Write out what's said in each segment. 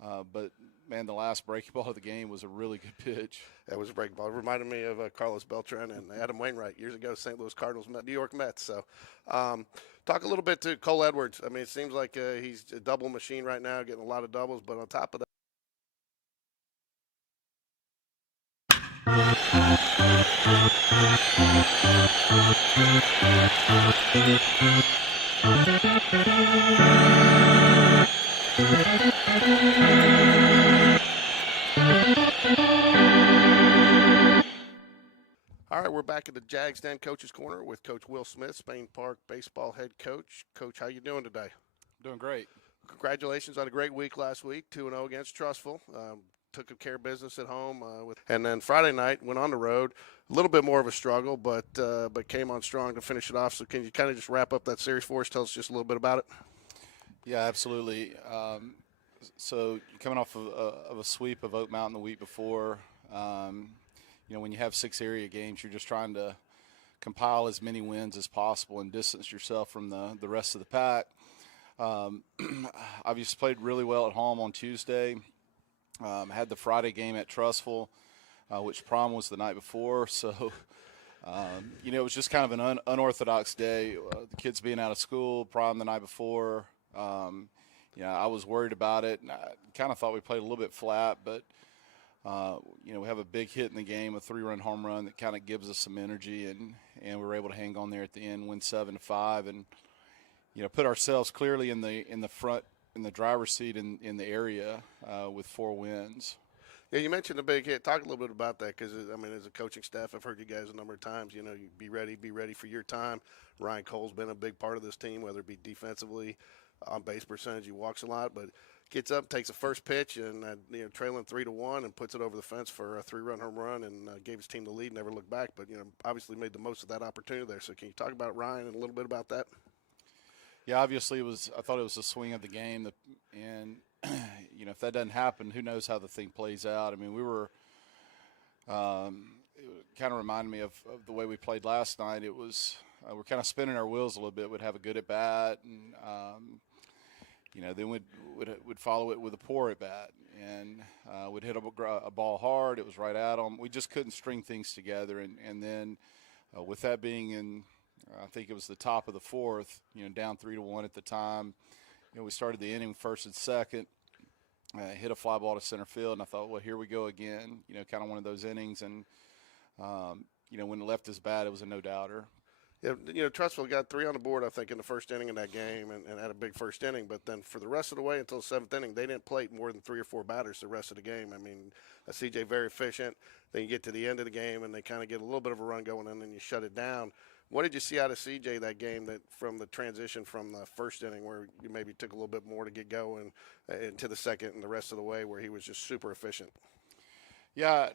But man, the last breaking ball of the game was a really good pitch. That was a breaking ball. It reminded me of Carlos Beltran and Adam Wainwright years ago, St. Louis Cardinals, New York Mets. So, talk a little bit to Cole Edwards. I mean, it seems like he's a double machine right now, getting a lot of doubles. But on top of that, all right, we're back at the Jags Den Coach's Corner with Coach Will Smith, Spain Park baseball head coach. Coach, how you doing today? Doing great. Congratulations on a great week last week, 2-0 against Trustful. Took care of business at home, and then Friday night went on the road. A little bit more of a struggle, but came on strong to finish it off. So can you kind of just wrap up that series for us? Tell us just a little bit about it. Yeah, absolutely. So coming off of a sweep of Oak Mountain the week before, when you have 6 area games, you're just trying to compile as many wins as possible and distance yourself from the rest of the pack. Obviously played really well at home on Tuesday. Had the Friday game at Trustful, which prom was the night before. So, it was just kind of an unorthodox day. The kids being out of school, prom the night before. I was worried about it. And I kind of thought we played a little bit flat, but, we have a big hit in the game, a 3-run home run that kind of gives us some energy, and we were able to hang on there at the end, win 7-5, and, put ourselves clearly in the front, in the driver's seat in the area with 4 wins. Yeah, you mentioned the big hit. Talk a little bit about that because, as a coaching staff, I've heard you guys a number of times, you be ready for your time. Ryan Cole's been a big part of this team, whether it be defensively, on base percentage. He walks a lot, but gets up, takes the first pitch, and, trailing 3-1 and puts it over the fence for a 3-run home run and gave his team the lead, never looked back. But, obviously made the most of that opportunity there. So can you talk about Ryan and a little bit about that? Yeah, obviously I thought it was the swing of the game, and if that doesn't happen, who knows how the thing plays out. I mean, we were it kind of reminded me of the way we played last night. It was we're kind of spinning our wheels a little bit. We'd have a good at bat, and then we'd follow it with a poor at bat, and we'd hit a ball hard. It was right at them. We just couldn't string things together, and then with that being in. I think it was the top of the 4th, down 3-1 at the time. We started the inning first and second, hit a fly ball to center field, and I thought, well, here we go again, kind of one of those innings. And, when it left his bat, it was a no-doubter. Yeah, Trustful got 3 on the board, I think, in the first inning of that game and had a big first inning. But then for the rest of the way until the 7th inning, they didn't play more than 3 or 4 batters the rest of the game. I mean, CJ very efficient. Then you get to the end of the game, and they kind of get a little bit of a run going, and then you shut it down. What did you see out of CJ that game that from the transition from the first inning where you maybe took a little bit more to get going into the second and the rest of the way where he was just super efficient? Yeah,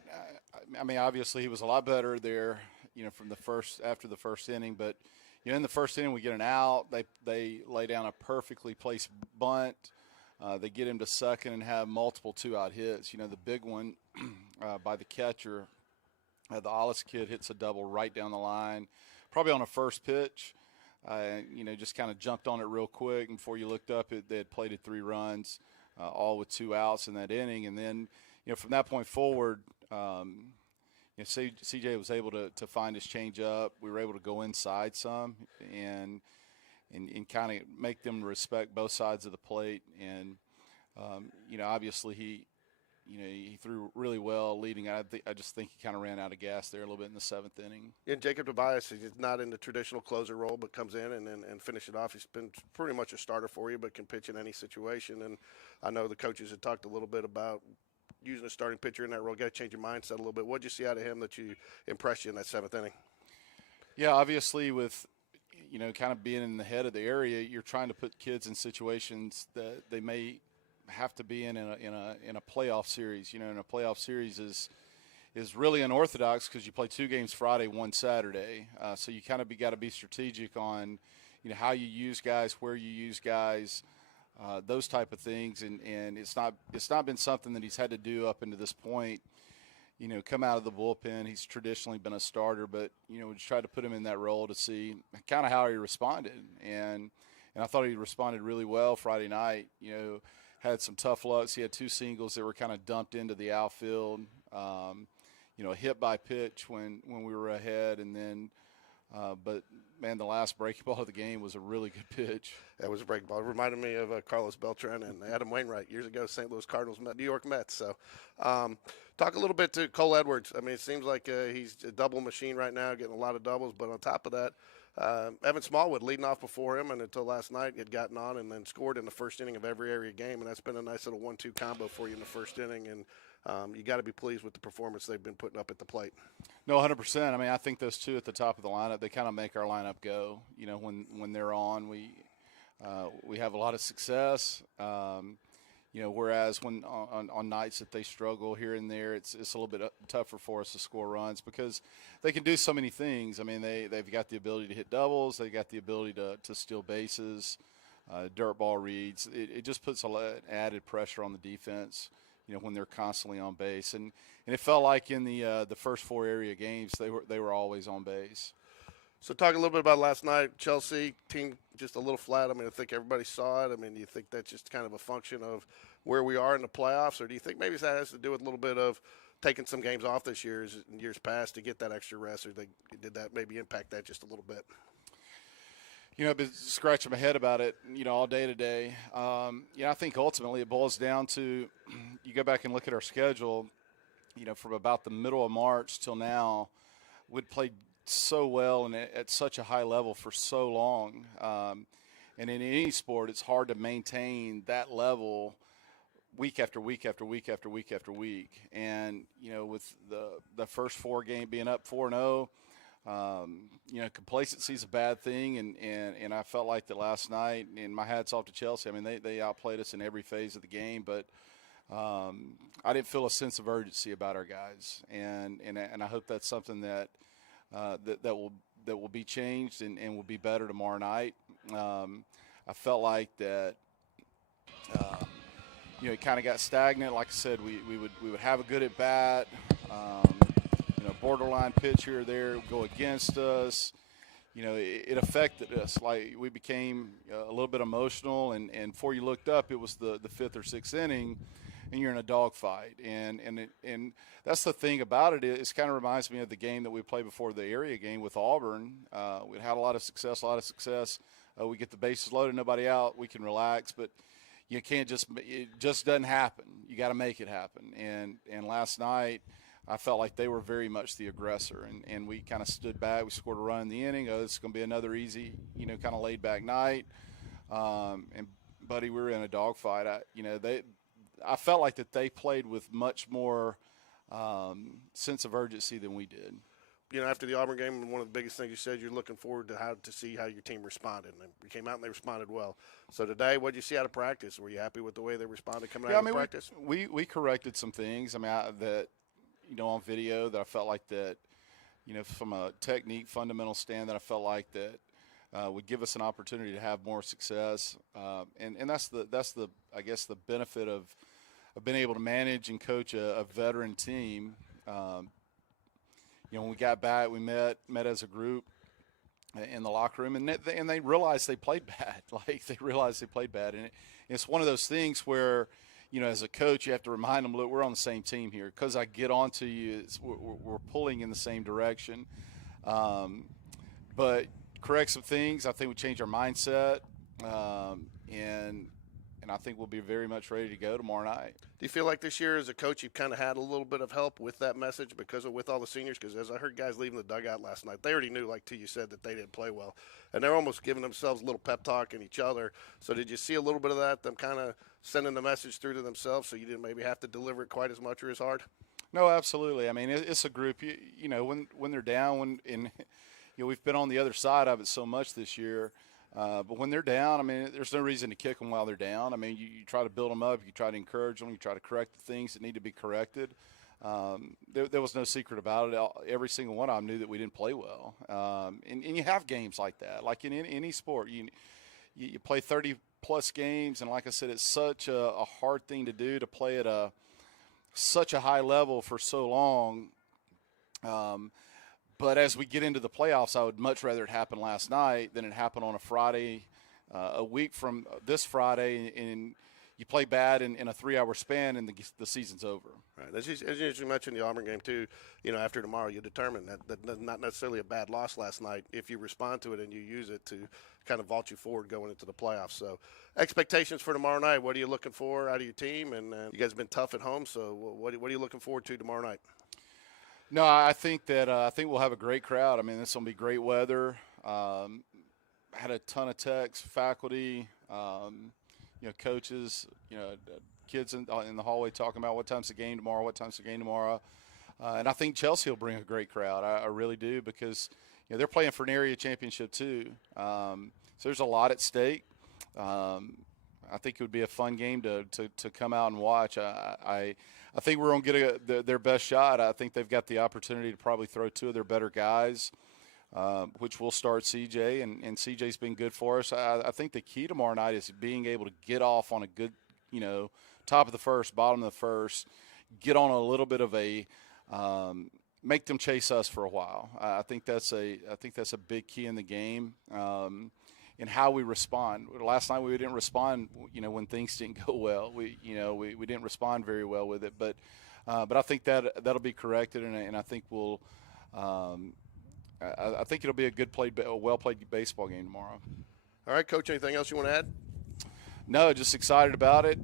I mean, obviously he was a lot better there, from after the first inning. But, in the first inning we get an out. They lay down a perfectly placed bunt. They get him to second and have multiple 2-out hits. The big one by the catcher, the Hollis kid hits a double right down the line. Probably on a first pitch, just kind of jumped on it real quick. And before you looked up, they had plated 3 runs, all with 2 outs in that inning. And then, from that point forward, CJ was able to find his changeup. We were able to go inside some and kind of make them respect both sides of the plate. And, obviously he threw really well leading. I just think he kind of ran out of gas there a little bit in the 7th inning. And Jacob Tobias is not in the traditional closer role, but comes in and finish it off. He's been pretty much a starter for you, but can pitch in any situation. And I know the coaches had talked a little bit about using a starting pitcher in that role. Got to change your mindset a little bit. What did you see out of him that you impressed you in that 7th inning? Yeah, obviously with kind of being in the head of the area, you're trying to put kids in situations that they may have to be in a playoff series. And a playoff series is really unorthodox because you play 2 games Friday, 1 Saturday. So you kind of got to be strategic on how you use guys, where you use guys, those type of things. And it's not been something that he's had to do up into this point. Come out of the bullpen. He's traditionally been a starter, but we just tried to put him in that role to see kind of how he responded. And I thought he responded really well Friday night. had some tough lucks. He had 2 singles that were kind of dumped into the outfield. A hit by pitch when we were ahead, and then but man, the last breaking ball of the game was a really good pitch. That was a breaking ball. It reminded me of Carlos Beltran and Adam Wainwright years ago, St. Louis Cardinals, New York Mets. So talk a little bit to Cole Edwards. I mean, it seems like he's a double machine right now, getting a lot of doubles. But on top of that, Evan Smallwood leading off before him, and until last night had gotten on and then scored in the first inning of every area game. And that's been a nice little 1-2 combo for you in the first inning. And you got to be pleased with the performance they've been putting up at the plate. No, 100%. I mean, I think those 2 at the top of the lineup, they kind of make our lineup go. When they're on, we have a lot of success. Whereas when on nights that they struggle here and there, it's a little bit tougher for us to score runs because they can do so many things. I mean, they've got the ability to hit doubles. They've got the ability to steal bases, dirt ball reads. It just puts a lot added pressure on the defense, when they're constantly on base. And it felt like in the first 4 area games, they were always on base. So talk a little bit about last night. Chelsea team just a little flat. I mean, I think everybody saw it. I mean, do you think that's just kind of a function of where we are in the playoffs, or do you think maybe that has to do with a little bit of taking some games off this year in years past to get that extra rest, or did that maybe impact that just a little bit? I've been scratching my head about it, all day today. I think ultimately it boils down to you go back and look at our schedule, from about the middle of March till now, we'd played so well and at such a high level for so long. And in any sport, it's hard to maintain that level week after week after week after week after week. And, with the first 4 game being up 4-0, complacency is a bad thing. And I felt like that last night, and my hat's off to Chelsea. I mean, they outplayed us in every phase of the game, but I didn't feel a sense of urgency about our guys. And I hope that's something that will be changed and will be better tomorrow night. I felt like that, it kind of got stagnant. Like I said, we would have a good at bat, borderline pitch here or there go against us. It affected us. Like we became a little bit emotional, and before you looked up, it was the 5th or 6th inning, and you're in a dogfight. And that's the thing about it. It kind of reminds me of the game that we played before the area game with Auburn. We had a lot of success. We get the bases loaded, nobody out, we can relax, but you can't it just doesn't happen. You got to make it happen. And last night, I felt like they were very much the aggressor, and we kind of stood back. We scored a run in the inning. It's going to be another easy, kind of laid back night. And buddy, we were in a dogfight. I felt like that they played with much more sense of urgency than we did. After the Auburn game, one of the biggest things you said, you're looking forward to see how your team responded. And you came out and they responded well. So today, what did you see out of practice? Were you happy with the way they responded coming out of practice? We corrected some things. I mean, on video that I felt like that, from a technique fundamental stand that I felt like that would give us an opportunity to have more success. And that's the I guess the benefit of being able to manage and coach a veteran team. When we got back, we met as a group in the locker room, and they realized they played bad. Like they realized they played bad, and it's one of those things where, as a coach, you have to remind them, look, we're on the same team here. Because I get onto you, we're pulling in the same direction. But correct some things. I think we changed our mindset, and I think we'll be very much ready to go tomorrow night. Do you feel like this year as a coach you've kind of had a little bit of help with that message with all the seniors? Because as I heard guys leaving the dugout last night, they already knew, like you said, that they didn't play well. And they're almost giving themselves a little pep talk and each other. So did you see a little bit of that, them kind of sending the message through to themselves so you didn't maybe have to deliver it quite as much or as hard? No, absolutely. I mean, it's a group, when they're down, we've been on the other side of it so much this year. But when they're down, I mean, there's no reason to kick them while they're down. I mean, you try to build them up. You try to encourage them. You try to correct the things that need to be corrected. There was no secret about it. Every single one of them knew that we didn't play well. And you have games like that. Like in any sport, you play 30-plus games, and like I said, it's such a hard thing to do to play at such a high level for so long. But as we get into the playoffs, I would much rather it happen last night than it happened on a Friday, a week from this Friday, and you play bad in a 3-hour span, and the season's over. Right. As you mentioned, the Auburn game too. After tomorrow, you determine that not necessarily a bad loss last night if you respond to it and you use it to kind of vault you forward going into the playoffs. So, expectations for tomorrow night. What are you looking for out of your team? And you guys have been tough at home. So, what are you looking forward to tomorrow night? No, I think that we'll have a great crowd. I mean, this will be great weather. Had a ton of texts, faculty, coaches, kids in the hallway talking about what time's the game tomorrow. And I think Chelsea will bring a great crowd. I really do, because they're playing for an area championship too. So there's a lot at stake. I think it would be a fun game to come out and watch. I think we're going to get their best shot. I think they've got the opportunity to probably throw two of their better guys, which will start CJ, and CJ's been good for us. I think the key tomorrow night is being able to get off on a good, top of the first, bottom of the first, get on a little bit of a make them chase us for a while. I think that's a big key in the game. And how we respond. Last night we didn't respond, when things didn't go well. We didn't respond very well with it. But I think that'll be corrected, and I think we'll. I think it'll be a well-played baseball game tomorrow. All right, Coach. Anything else you want to add? No, just excited about it.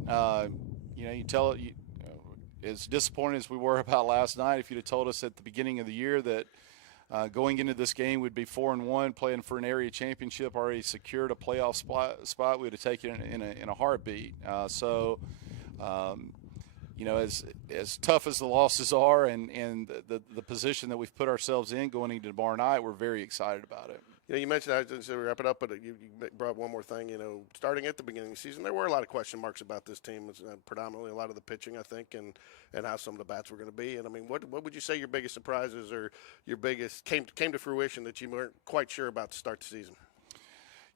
As disappointed as we were about last night, if you'd have told us at the beginning of the year that going into this game we'd be 4-1, playing for an area championship, already secured a playoff spot, we'd have taken it in a heartbeat. As tough as the losses are, and the position that we've put ourselves in going into tomorrow night, we're very excited about it. You mentioned, I was going to wrap it up, but you brought up one more thing. Starting at the beginning of the season, there were a lot of question marks about this team. It's predominantly a lot of the pitching, I think, and how some of the bats were going to be. And I mean, what would you say your biggest surprises or your biggest came to fruition that you weren't quite sure about to start the season?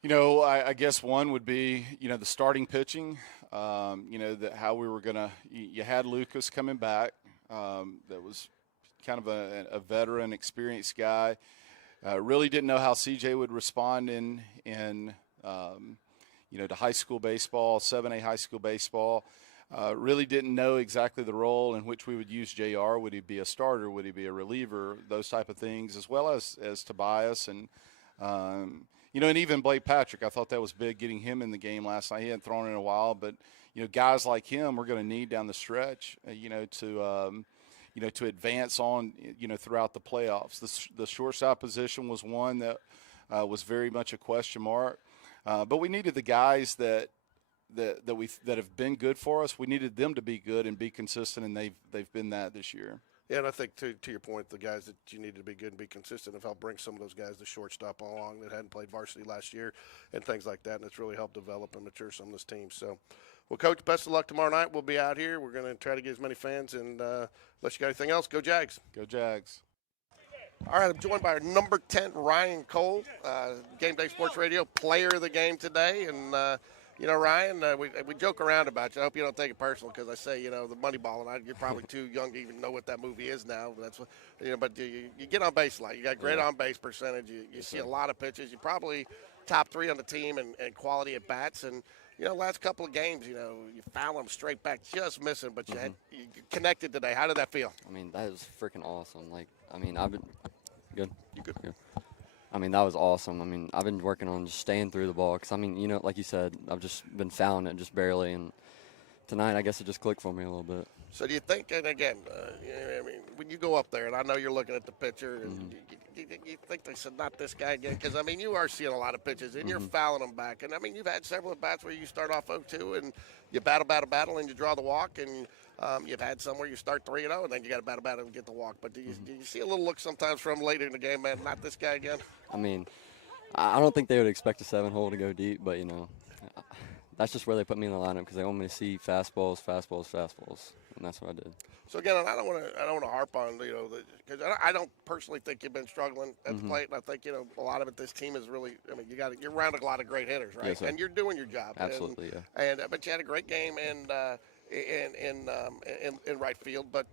I guess one would be, the starting pitching. That how we were going to. You had Lucas coming back. That was kind of a veteran, experienced guy. Really didn't know how CJ would respond in to high school baseball, 7A high school baseball. Really didn't know exactly the role in which we would use JR. Would he be a starter? Would he be a reliever? Those type of things, as well as Tobias and and even Blake Patrick. I thought that was big getting him in the game last night. He hadn't thrown in a while, but guys like him we're going to need down the stretch. To advance on, throughout the playoffs. The shortstop position was one that was very much a question mark. But we needed the guys that have been good for us. We needed them to be good and be consistent, and they've been that this year. Yeah, and I think to your point, the guys that you needed to be good and be consistent have helped bring some of those guys, the shortstop, along that hadn't played varsity last year and things like that, and it's really helped develop and mature some of this team. So, well, Coach, best of luck tomorrow night. We'll be out here. We're going to try to get as many fans, and unless you got anything else, go Jags. Go Jags. All right, I'm joined by our number 10, Ryan Cole, Game Day Sports Radio, player of the game today. And, Ryan, we joke around about you. I hope you don't take it personal because I say, the Moneyball, and you're probably too young to even know what that movie is now. That's what, but you get on base a lot. You got great on-base percentage. You see a lot of pitches. You're probably top 3 on the team and quality at bats. And, last couple of games, you foul them straight back, just missing, but you connected today. How did that feel? I mean, that was freaking awesome. I've been good. You good? Yeah. I mean, that was awesome. I mean, I've been working on just staying through the ball because, like you said, I've just been fouling it just barely. And tonight, I guess it just clicked for me a little bit. So do you think, and again, when you go up there, and I know you're looking at the pitcher, and you think they said, not this guy again? Because, you are seeing a lot of pitches, and you're fouling them back. And, you've had several at-bats where you start off 0-2, and you battle, and you draw the walk, and you've had some where you start 3-0, and then you got to battle and get the walk. But do you see a little look sometimes from later in the game, man, not this guy again? I mean, I don't think they would expect a 7-hole to go deep, but, that's just where they put me in the lineup because they want me to see fastballs, and that's what I did. So again, I don't want to harp on because I don't personally think you've been struggling at the plate, and I think a lot of it. This team is really. You're around a lot of great hitters, right? Yes, and you're doing your job. Absolutely, but you had a great game in right field. But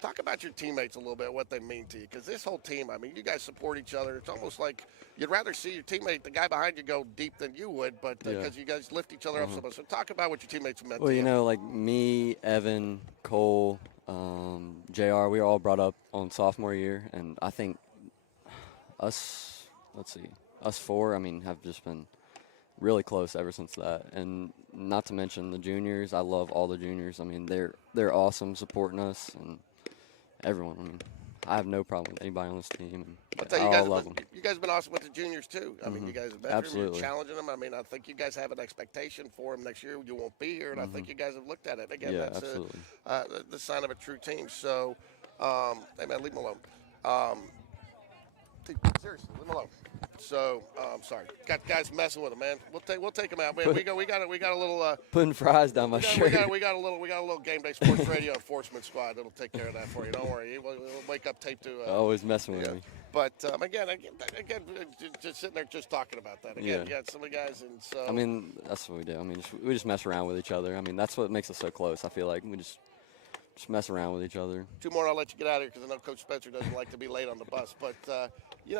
Talk about your teammates a little bit, what they mean to you, because this whole team, I mean, you guys support each other. It's almost like you'd rather see your teammate, the guy behind you, go deep than you would, but Yeah. because you guys lift each other up so much. So talk about what your teammates meant Well, to you you. know, like me, Evan, Cole, JR, we were all brought up on sophomore year, and I think us four, I mean, have just been really close ever since that. And not to mention the juniors. I love all the juniors. I mean, they're awesome supporting us and everyone. I mean, I have no problem with anybody on this team. And I'll tell I you, all love them. you guys have been awesome with the juniors too. I mean, you guys have been Absolutely. You're challenging them. I mean, I think you guys have an expectation for them next year. You won't be here, and I think you guys have looked at it. Again, Yeah, that's absolutely. the sign of a true team. So, hey man, leave them alone. Seriously, leave them alone. So, sorry, got guys messing with them, man. We'll take them out, man. We got a little. Putting fries down my shirt. We got a little Game Day Sports Radio enforcement squad that'll take care of that for you. Don't worry. We'll wake up tape to. Always messing with me. But again, just sitting there, just talking about that. Again, you got some of the guys, and so. I mean, that's what we do. I mean, we just mess around with each other. I mean, that's what makes us so close. I feel like we just mess around with each other. Two more, I'll let you get out of here because I know Coach Spencer doesn't like to be late on the bus. But,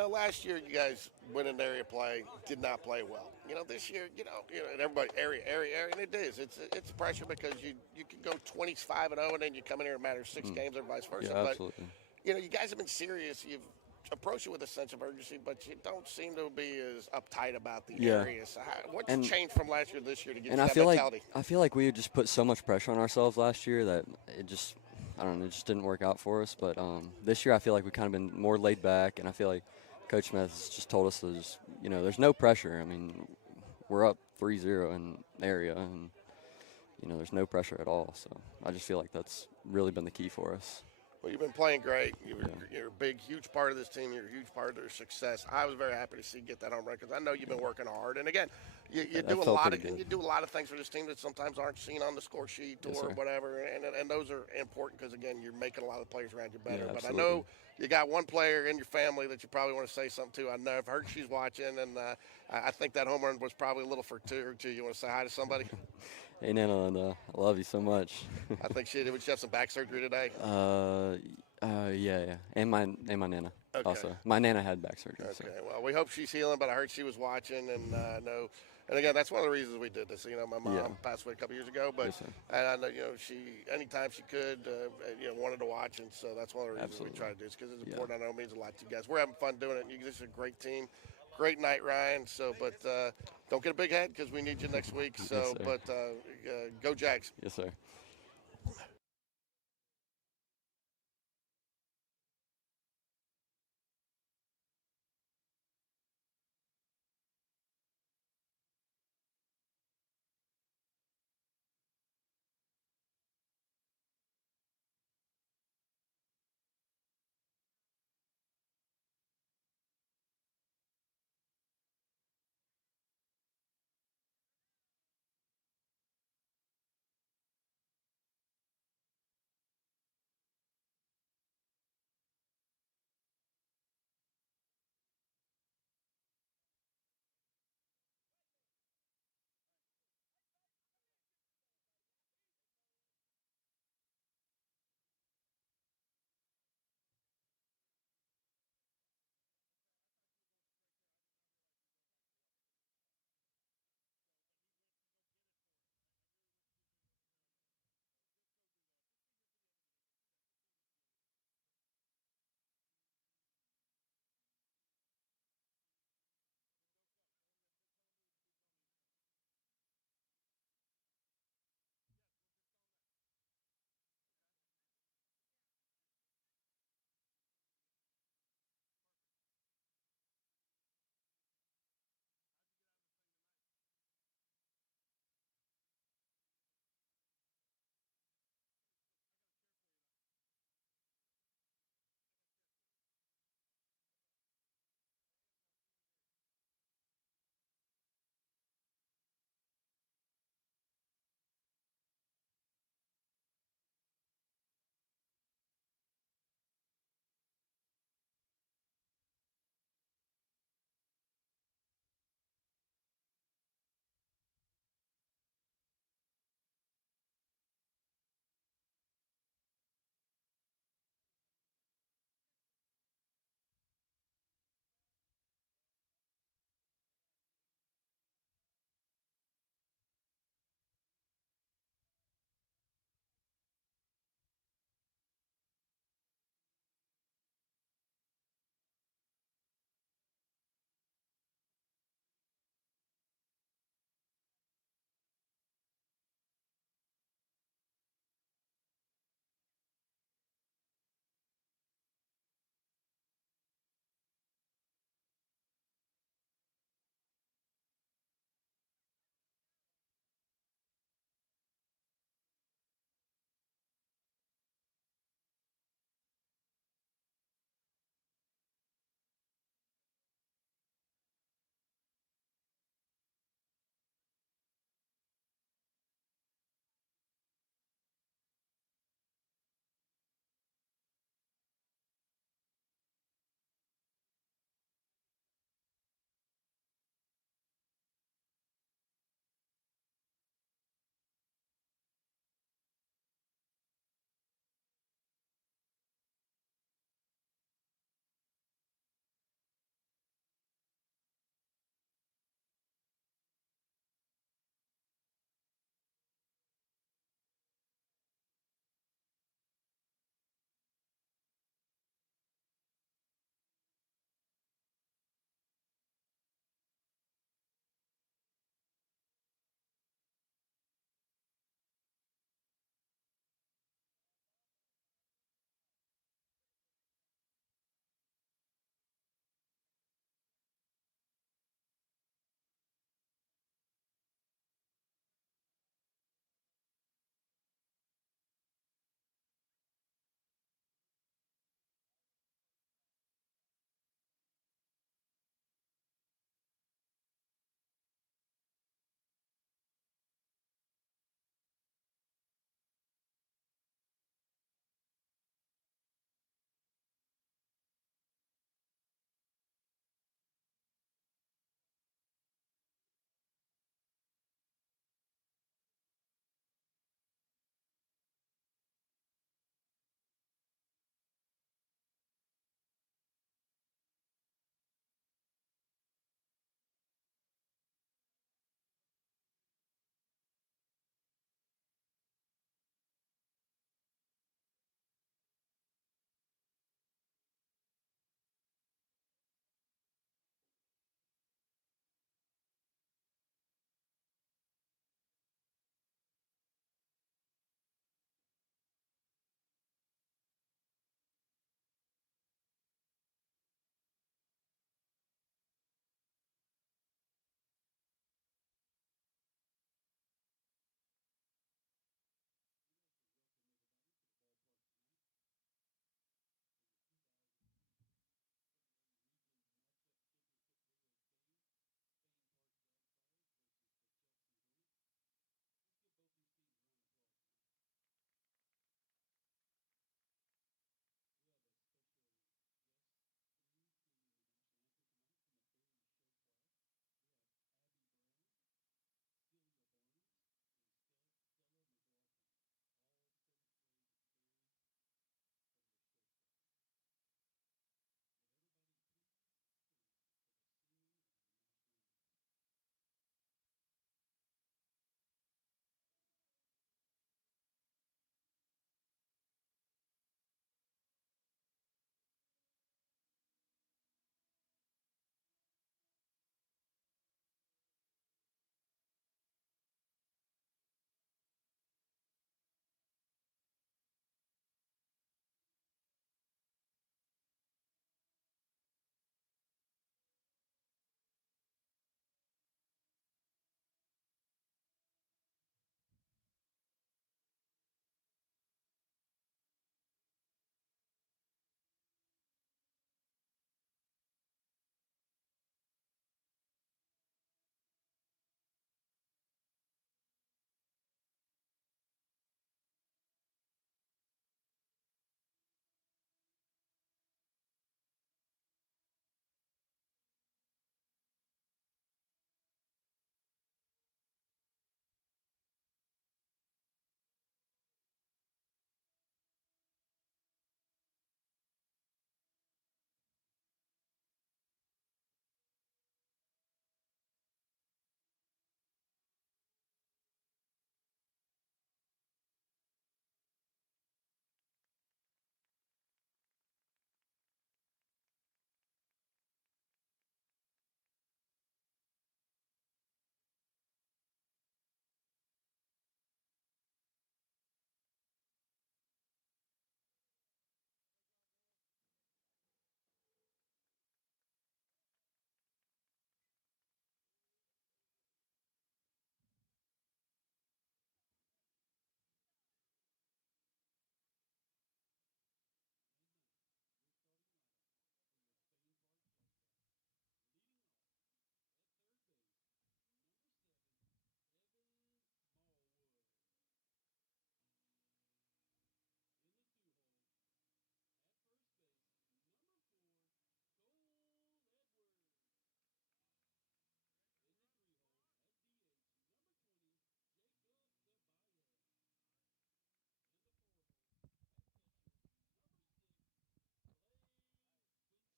last year you guys went in area play, did not play well. This year, and everybody, area, and it is. It's pressure because you can go 25-0 and then you come in here and matter 6 games or vice versa. Yeah, absolutely. But, you guys have been serious. You've approached it with a sense of urgency, but you don't seem to be as uptight about the area. So what's changed from last year to this year to get you that mentality? I feel like we just put so much pressure on ourselves last year that it just didn't work out for us. But this year I feel like we've kind of been more laid back, and I feel like Coach Smith has just told us to just, there's no pressure. I mean, we're up 3-0 in the area, and, there's no pressure at all. So I just feel like that's really been the key for us. Well, you've been playing great. You're a big, huge part of this team. You're a huge part of their success. I was very happy to see you get that home run because I know you've been working hard. And again, you do a lot of things for this team that sometimes aren't seen on the score sheet or whatever. And those are important because again, you're making a lot of the players around you better. Yeah, but I know you got one player in your family that you probably want to say something to. I know I've heard she's watching, and I think that home run was probably a little for two or two. You want to say hi to somebody? Hey, Nana, I love you so much. I think she did. She have some back surgery today? Yeah. And my Nana also. My Nana had back surgery. Okay, so. well, we hope she's healing, but I heard she was watching, and I know. And again, that's one of the reasons we did this. My mom passed away a couple years ago, but and I know she anytime she could, wanted to watch, and so that's one of the reasons we try to do this because it's important. I know it means a lot to you guys. We're having fun doing it. This is a great team. Great night, Ryan. So, but don't get a big head because we need you next week. So, but go Jags. Yes, sir.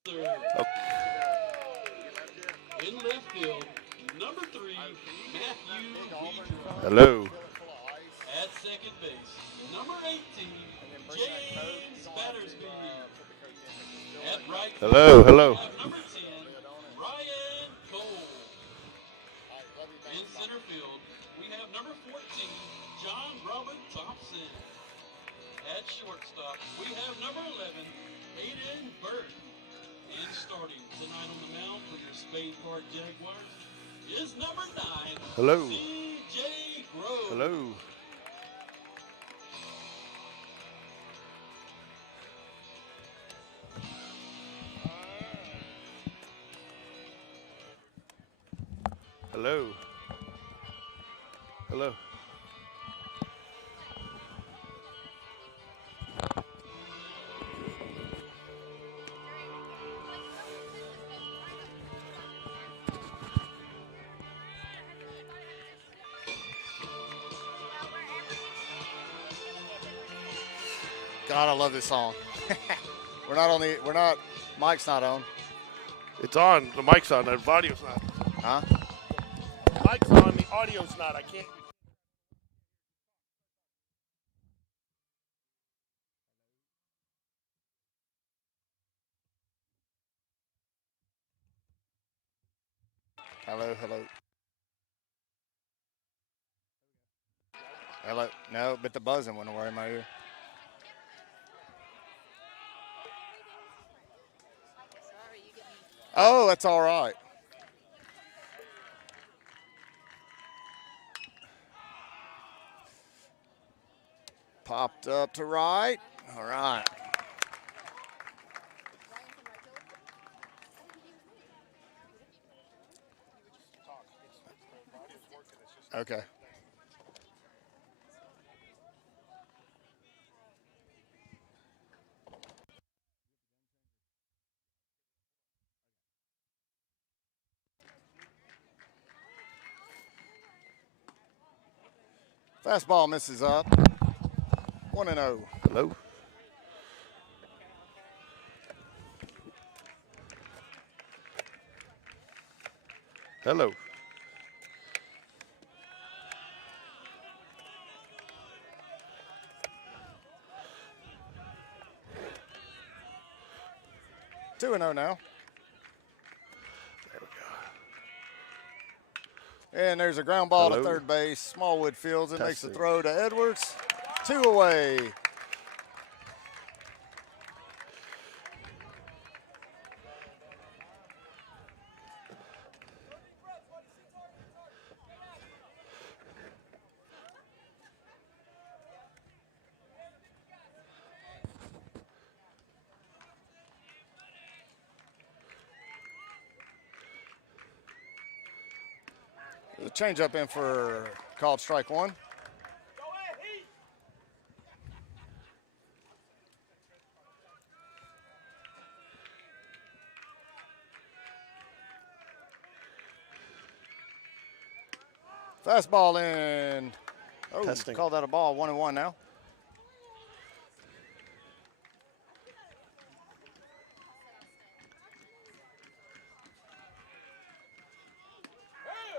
Okay. In left field, number 3, Matthew Weaver. Hello. At second base, number 18, James Battersby. At right field, Hello. Hello. we have number 10, Ryan Cole. In center field, we have number 14, John Robert Thompson. At shortstop, we have number 11, Aiden Burke. And starting tonight on the mound for your Spade Park Jaguars is number 9, Hello. C.J. Grove. Hello. Hello. Hello. God, I love this song. Mic's not on. It's on. The mic's on. The audio's not. Huh? The mic's on. The audio's not. I can't. Hello, hello. Hello. No, but the buzzing went away in my ear. Oh, that's all right. Popped up to right. All right. Okay. Fastball misses up. 1-0. Hello. Hello. Two and 0 now. There we go. And there's a ground ball Hello. to third base. Smallwood fields it, makes the Testing. throw to Edwards. 2 away. The changeup in for called strike 1. Fastball in. Oh, Testing. called that a ball. 1-1 now.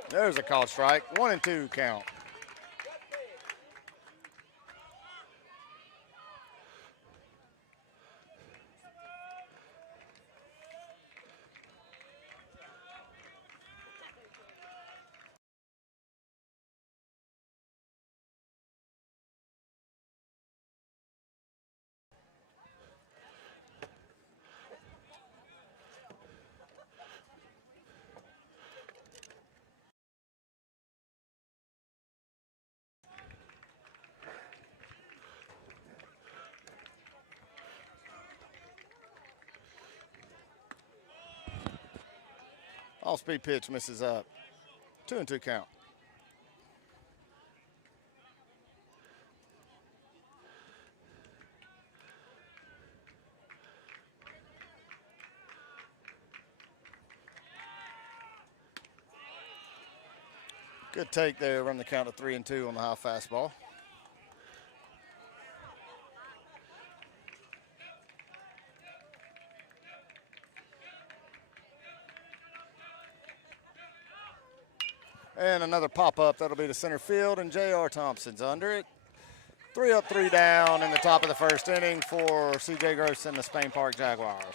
There's a called strike. 1-2 count. Off-speed pitch misses up. 2-2 count. Good take there. Run the count to 3-2 on the high fastball. And another pop-up. That'll be to center field, and J.R. Thompson's under it. 3 up, 3 down in the top of the first inning for C.J. Gross and the Spain Park Jaguars.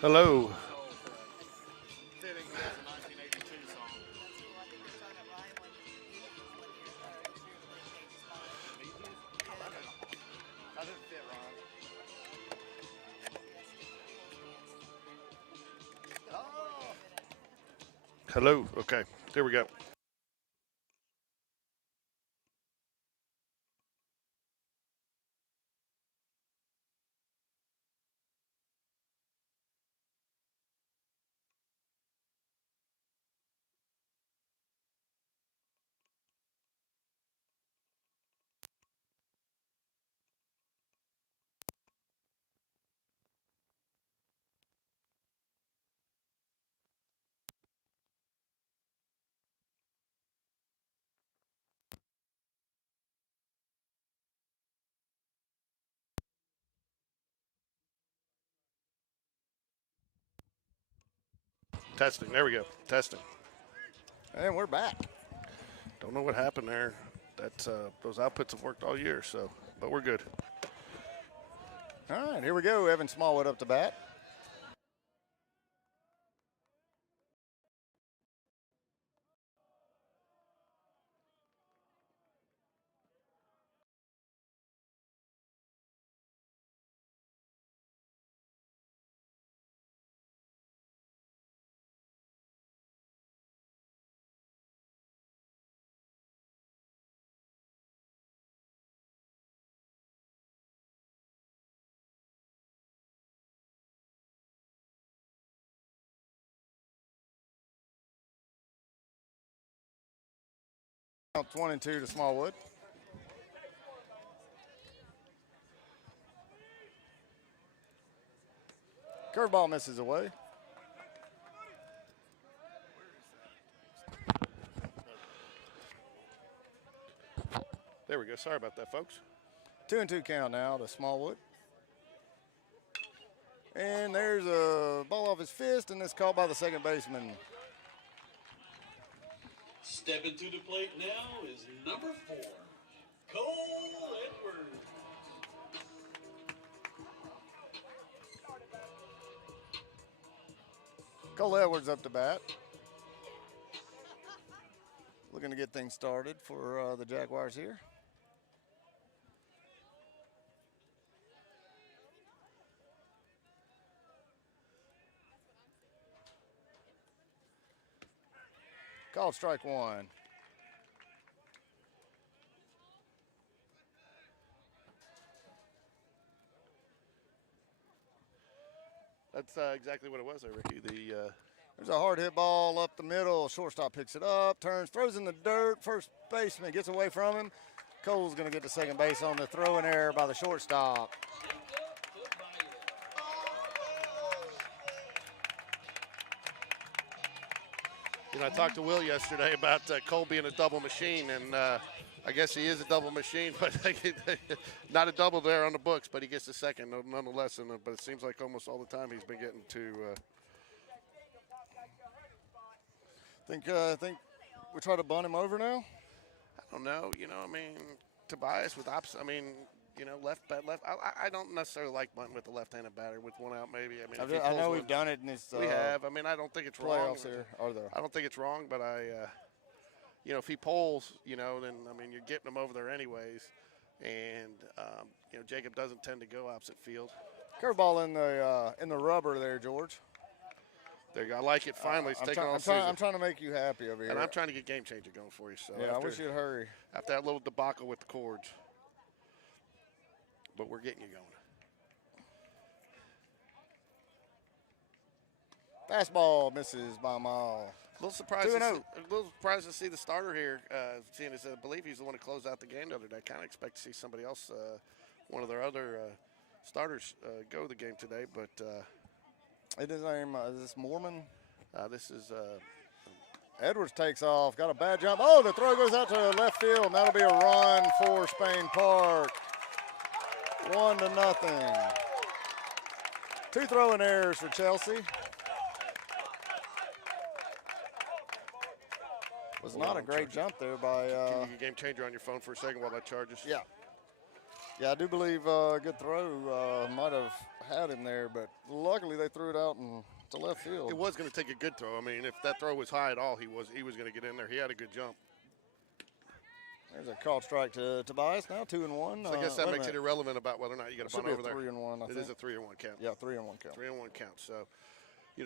Hello. Hello. Okay, here we go. Testing. There we go. Testing. And we're back. Don't know what happened there. That's those outputs have worked all year, so but we're good. All right, here we go. Evan Smallwood up to bat. Count 22 to Smallwood. Curveball misses away. There we go. Sorry about that, folks. 2-2 count now to Smallwood. And there's a ball off his fist, and it's called by the second baseman. Stepping to the plate now is number 4, Cole Edwards. Cole Edwards up to bat. Looking to get things started for the Jaguars here. Called strike one. That's exactly what it was there, Ricky. There's a hard hit ball up the middle. Shortstop picks it up, turns, throws in the dirt. First baseman gets away from him. Cole's going to get to second base on the throwing error by the shortstop. You know, I talked to Will yesterday about Cole being a double machine, and I guess he is a double machine, but not a double there on the books, but he gets the second nonetheless. But it seems like almost all the time he's been getting to. Think we try to bunt him over now? I don't know. You know, I mean, Tobias with opposite. I mean, you know, left. I don't necessarily like bunting with the left-handed batter with one out. Maybe. I mean, I know we've done it in this. We have. I mean, I don't think it's wrong. Playoffs here, are there? I don't think it's wrong, but you know, if he pulls, you know, then I mean, you're getting him over there anyways, and you know, Jacob doesn't tend to go opposite field. Curveball in the rubber there, George. There you go. I like it. Finally, it's taking on I'm trying to make you happy over here. And I'm trying to get Game Changer going for you. So yeah, I wish you'd hurry. After that little debacle with the cords. But we're getting you going. Fastball misses by a mile. A little surprised, 2-0. to see the starter here, seeing as I believe he's the one who closed out the game the other day. Kind of expect to see somebody else, one of their other starters, go the game today. But His name is this Mormon? this is Edwards takes off. Got a bad jump. Oh, the throw goes out to left field, and that'll be a run for Spain Park. 1-0. 2 throwing errors for Chelsea. Was not a great jump there by. Can you get Game Changer on your phone for a second while that charges? Yeah. Yeah, I do believe a good throw might have had him there, but luckily they threw it out to left field. It was going to take a good throw. I mean, if that throw was high at all, he was going to get in there. He had a good jump. There's a called strike to Tobias now, 2-1. So I guess that makes it irrelevant about whether or not you got a bunt over there. 3-1. It is a 3-1 count. Yeah, 3-1 count. 3-1 count. So,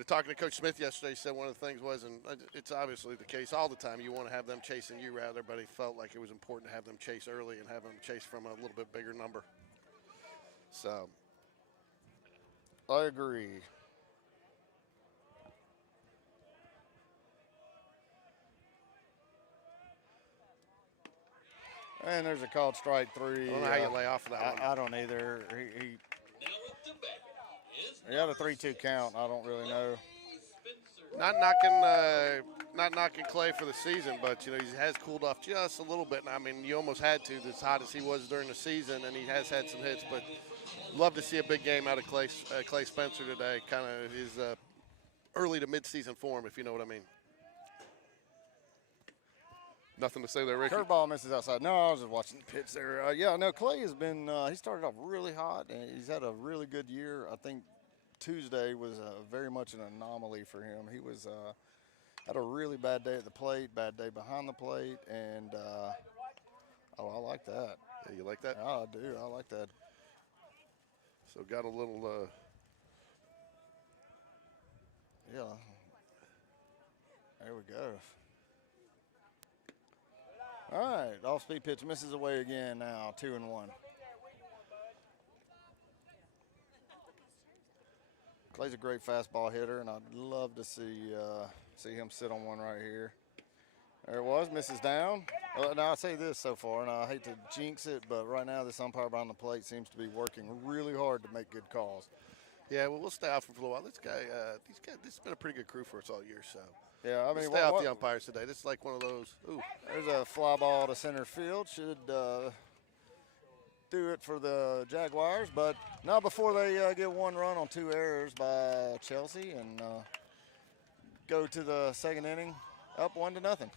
talking to Coach Smith yesterday, he said one of the things was, and it's obviously the case all the time, you want to have them chasing you rather, but he felt like it was important to have them chase early and have them chase from a little bit bigger number. So, I agree. And there's a called strike 3. I don't know how you lay off of that one. I don't either. He had a 3-2 count. I don't really know. Not knocking Clay for the season, but he has cooled off just a little bit. And I mean, you almost had to, as hot as he was during the season, and he has had some hits. But love to see a big game out of Clay Spencer today. Kind of his early to mid-season form, if you know what I mean. Nothing to say there, Ricky. Curveball misses outside. No, I was just watching the pitch there. Clay has been, he started off really hot, and he's had a really good year. I think Tuesday was very much an anomaly for him. He was had a really bad day at the plate, bad day behind the plate, and I like that. Yeah, you like that? I do. I like that. So got a little. Yeah. There we go. All right, off-speed pitch misses away again now, 2-1. Clay's a great fastball hitter, and I'd love to see him sit on one right here. There it was, misses down. Now I say this so far, and I hate to jinx it, but right now this umpire behind the plate seems to be working really hard to make good calls. Yeah, well, we'll stay off for a little while. These guys, this has been a pretty good crew for us all year, so. Yeah, I mean, stay off the umpires today. This is like one of those. Ooh. There's a fly ball to center field. Should do it for the Jaguars, but not before they get one run on 2 errors by Chelsea and go to the second inning up 1-0.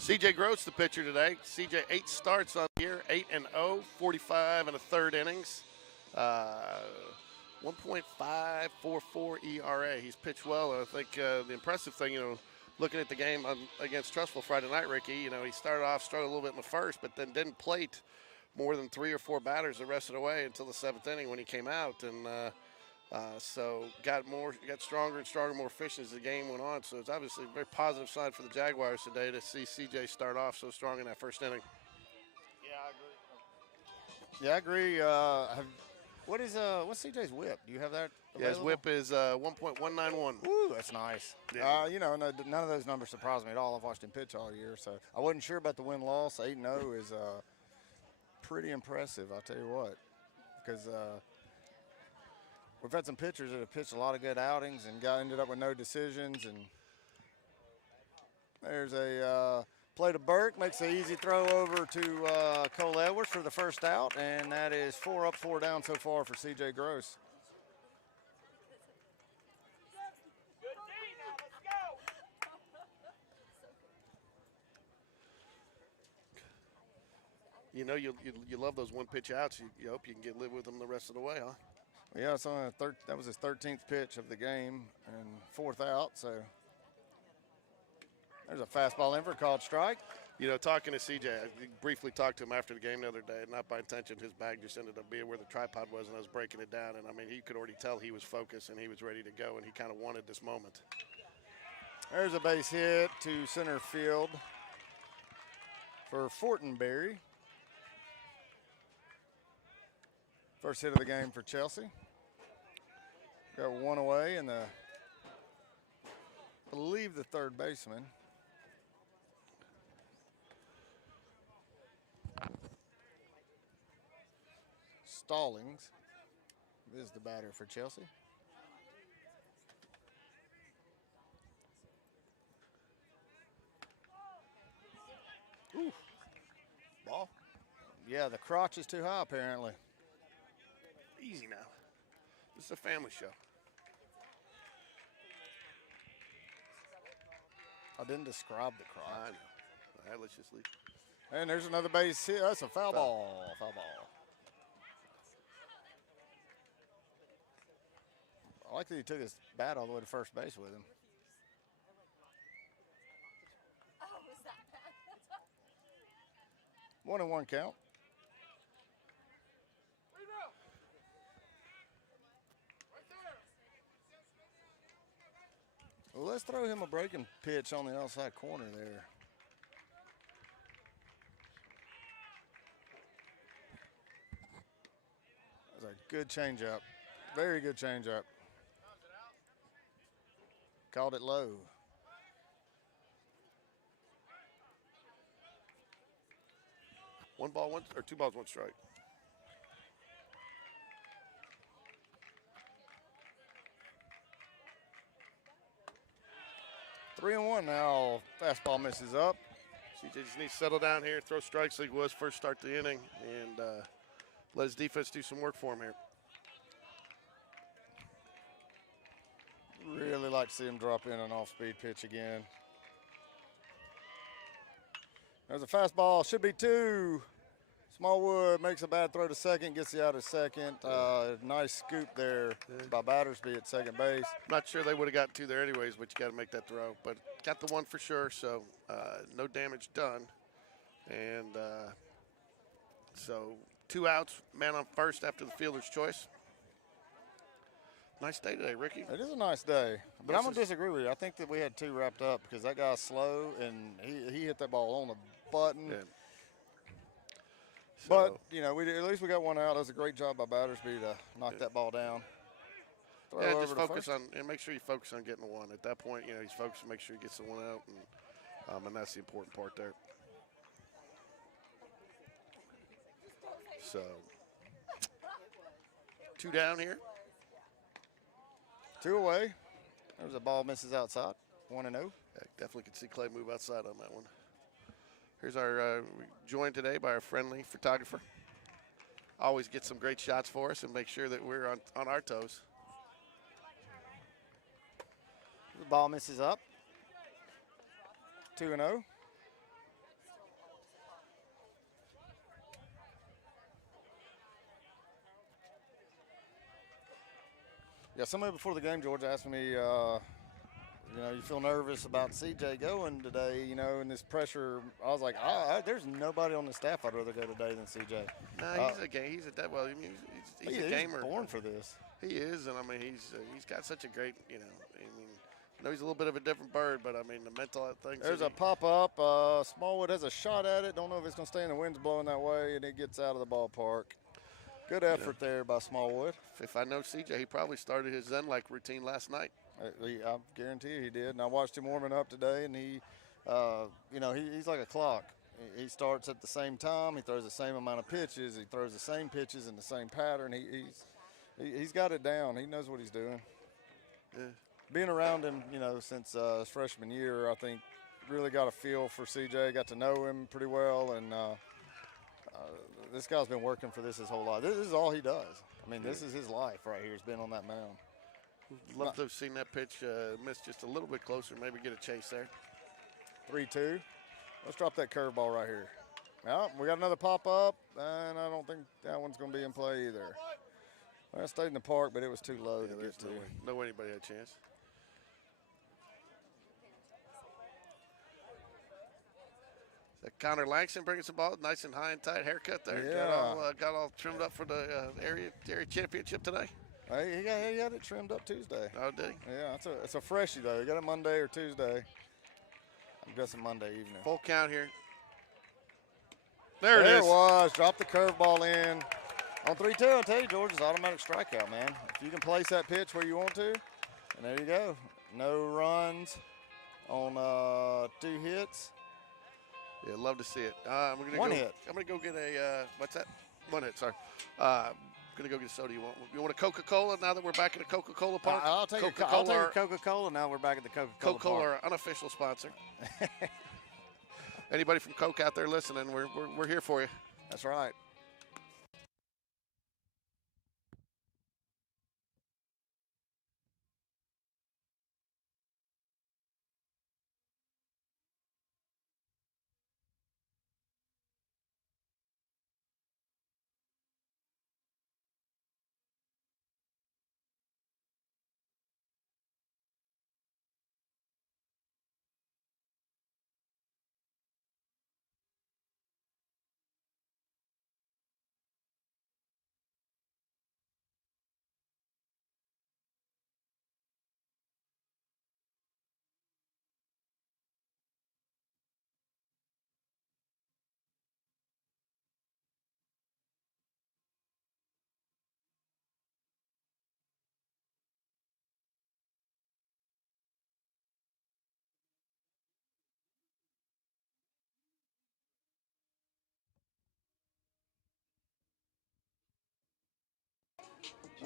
CJ Gross, the pitcher today. CJ 8 starts on the year, 8-0, 45 and a third innings. 1.544 ERA. He's pitched well. I think the impressive thing, looking at the game against Trussville Friday night, Ricky, he started off struggled a little bit in the first, but then didn't plate more than 3 or 4 batters the rest of the way until the 7th inning when he came out, and so got stronger and stronger, more efficient as the game went on. So it's obviously a very positive sign for the Jaguars today to see CJ start off so strong in that first inning. Yeah, I agree. What's CJ's whip? Do you have that available? Yeah, his whip is 1.191. Ooh, that's nice. Yeah. None of those numbers surprise me at all. I've watched him pitch all year, so I wasn't sure about the win-loss. 8-0 is pretty impressive, I'll tell you what, because we've had some pitchers that have pitched a lot of good outings and ended up with no decisions. And there's a play to Burke, makes an easy throw over to Cole Edwards for the first out, and that is 4 up, 4 down so far for C.J. Gross. You know, you love those one-pitch outs. You hope you can live with them the rest of the way, huh? Yeah, it's on that was his 13th pitch of the game and 4th out. So there's a fastball in for a called strike. You know, talking to CJ, I briefly talked to him after the game the other day. Not by intention, his bag just ended up being where the tripod was, and I was breaking it down. And I mean, he could already tell he was focused and he was ready to go, and he kind of wanted this moment. There's a base hit to center field for Fortenberry. First hit of the game for Chelsea. Got one away, and I believe the third baseman. Stallings is the batter for Chelsea. Ooh. Ball. Yeah, the crotch is too high apparently. Easy now. This is a family show. I didn't describe the crotch. I know. All right, let's just leave. And there's another base hit. That's a foul ball. Foul ball. I like that he took his bat all the way to first base with him. One and one count. Well, let's throw him a breaking pitch on the outside corner there. That's a good changeup. Very good changeup. Called it low. One ball, one or two balls, one strike. Three and one now. Fastball misses up. CJ just needs to settle down here, throw strikes like he was first start the inning, and let his defense do some work for him here. Really like to see him drop in an off-speed pitch again. There's a fastball, should be two. Smallwood makes a bad throw to second, gets you out of second. Nice scoop there by Battersby at second base. Not sure they would have gotten two there anyways, but you got to make that throw. But got the one for sure, so no damage done. And so 2 outs, man on first after the fielder's choice. Nice day today, Ricky. It is a nice day, but This I'm going to is- disagree with you. I think that we had two wrapped up because that guy's slow, and he hit that ball on the button. Yeah. But, So- you know, at least we got one out. That was a great job by Battersby to knock that ball down. Throw Yeah, over just to focus first. on and make sure you focus on getting the one. At that point, you know, he's focused on make sure he gets the one out, and that's the important part there. So 2 down here. Two away. There's a ball misses outside. 1-0. Yeah, definitely could see Clay move outside on that one. Here's our joined today by our friendly photographer. Always gets some great shots for us and make sure that we're on our toes. The ball misses up. 2-0. Yeah, somebody before the game, George, asked me, you feel nervous about CJ going today, and this pressure. I was like, there's nobody on the staff I'd rather go today than CJ. No, he's a game. Well, I mean, he's a gamer. He's born for this. He is, and I mean, he's got such a great, I know he's a little bit of a different bird, but I mean, the mental things. There's a pop up. Smallwood has a shot at it. Don't know if it's going to stay in. The wind's blowing that way, and it gets out of the ballpark. Good effort there by Smallwood. If I know CJ, he probably started his Zen-like routine last night. I guarantee you he did. And I watched him warming up today, and he's like a clock. He starts at the same time. He throws the same amount of pitches. He throws the same pitches in the same pattern. He's got it down. He knows what he's doing. Yeah. Being around him, since his freshman year, I think really got a feel for CJ, got to know him pretty well, and this guy's been working for this his whole life. This is all he does. I mean, this is his life right here. He's been on that mound. Love to have seen that pitch miss just a little bit closer, maybe get a chase there. 3-2. Let's drop that curveball right here. Well, we got another pop-up, and I don't think that one's going to be in play either. Well, I stayed in the park, but it was too low to get to. No way anybody had a chance. That Connor Langston bringing some ball, nice and high and tight haircut there. Yeah. Got all trimmed up for the area championship today. Hey, he got it trimmed up Tuesday. Oh, did he? Yeah, it's a freshie, though. You got it Monday or Tuesday. I'm guessing Monday evening. Full count here. There it is. It was. Drop the curveball in. On 3-2, I'll tell you, George, it's automatic strikeout, man. If you can place that pitch where you want to, and there you go. No runs on 2 hits. Yeah, love to see it. One hit. I'm going to go get a, what's that? 1 hit, sorry. I'm going to go get a soda. You want a Coca-Cola now that we're back at the Coca-Cola park? I'll take a Coca-Cola. Now we're back at the Coca-Cola Coca-Cola, park. our unofficial sponsor. Anybody from Coke out there listening, we're here for you. That's right.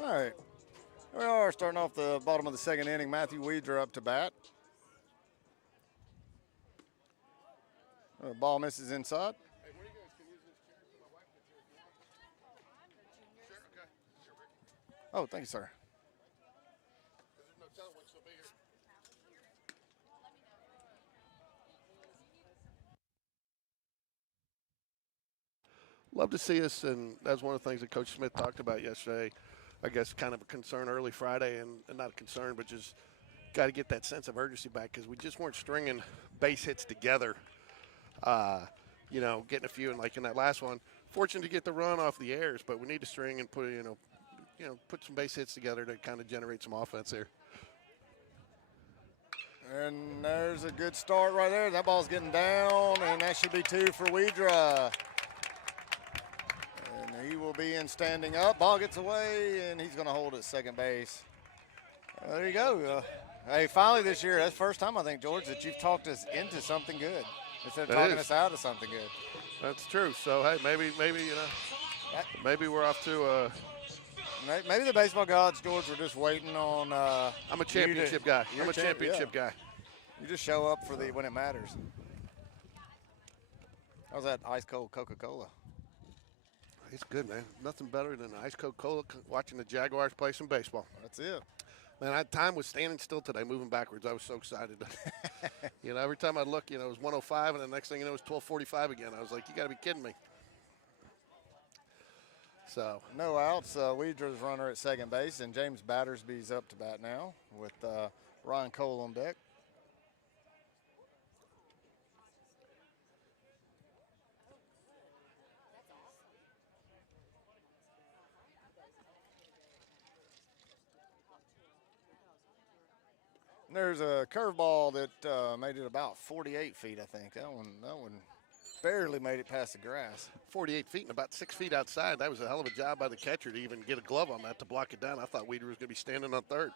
All right. We are starting off the bottom of the second inning. Matthew Weeder up to bat. Ball misses inside. Oh, thank you, sir. Love to see us, and that's one of the things that Coach Smith talked about yesterday. I guess kind of a concern early Friday, and not a concern, but just got to get that sense of urgency back because we just weren't stringing base hits together. Getting a few, and like in that last one, fortunate to get the run off the airs, but we need to string and put put some base hits together to kind of generate some offense here. And there's a good start right there. That ball's getting down, and that should be 2 for Weedra. And he will be in standing up. Ball gets away, and he's going to hold at second base. There you go. Hey, finally this year, that's the first time, I think, George, that you've talked us into something good instead of talking us out of something good. That's true. So, hey, maybe we're off to maybe the baseball gods, George, were just waiting on I'm a championship guy. I'm a championship guy. You just show up for when it matters. How's that ice-cold Coca-Cola? It's good, man. Nothing better than ice Coca-Cola watching the Jaguars play some baseball. That's it. Man, time was standing still today, moving backwards. I was so excited. Every time I look, it was 105, and the next thing you know, it was 12:45 again. I was like, you got to be kidding me. So no outs. Weedra's runner at second base, and James Battersby's up to bat now with Ryan Cole on deck. There's a curveball that made it about 48 feet, I think. That one barely made it past the grass. 48 feet and about 6 feet outside. That was a hell of a job by the catcher to even get a glove on that to block it down. I thought Weeder was going to be standing on third.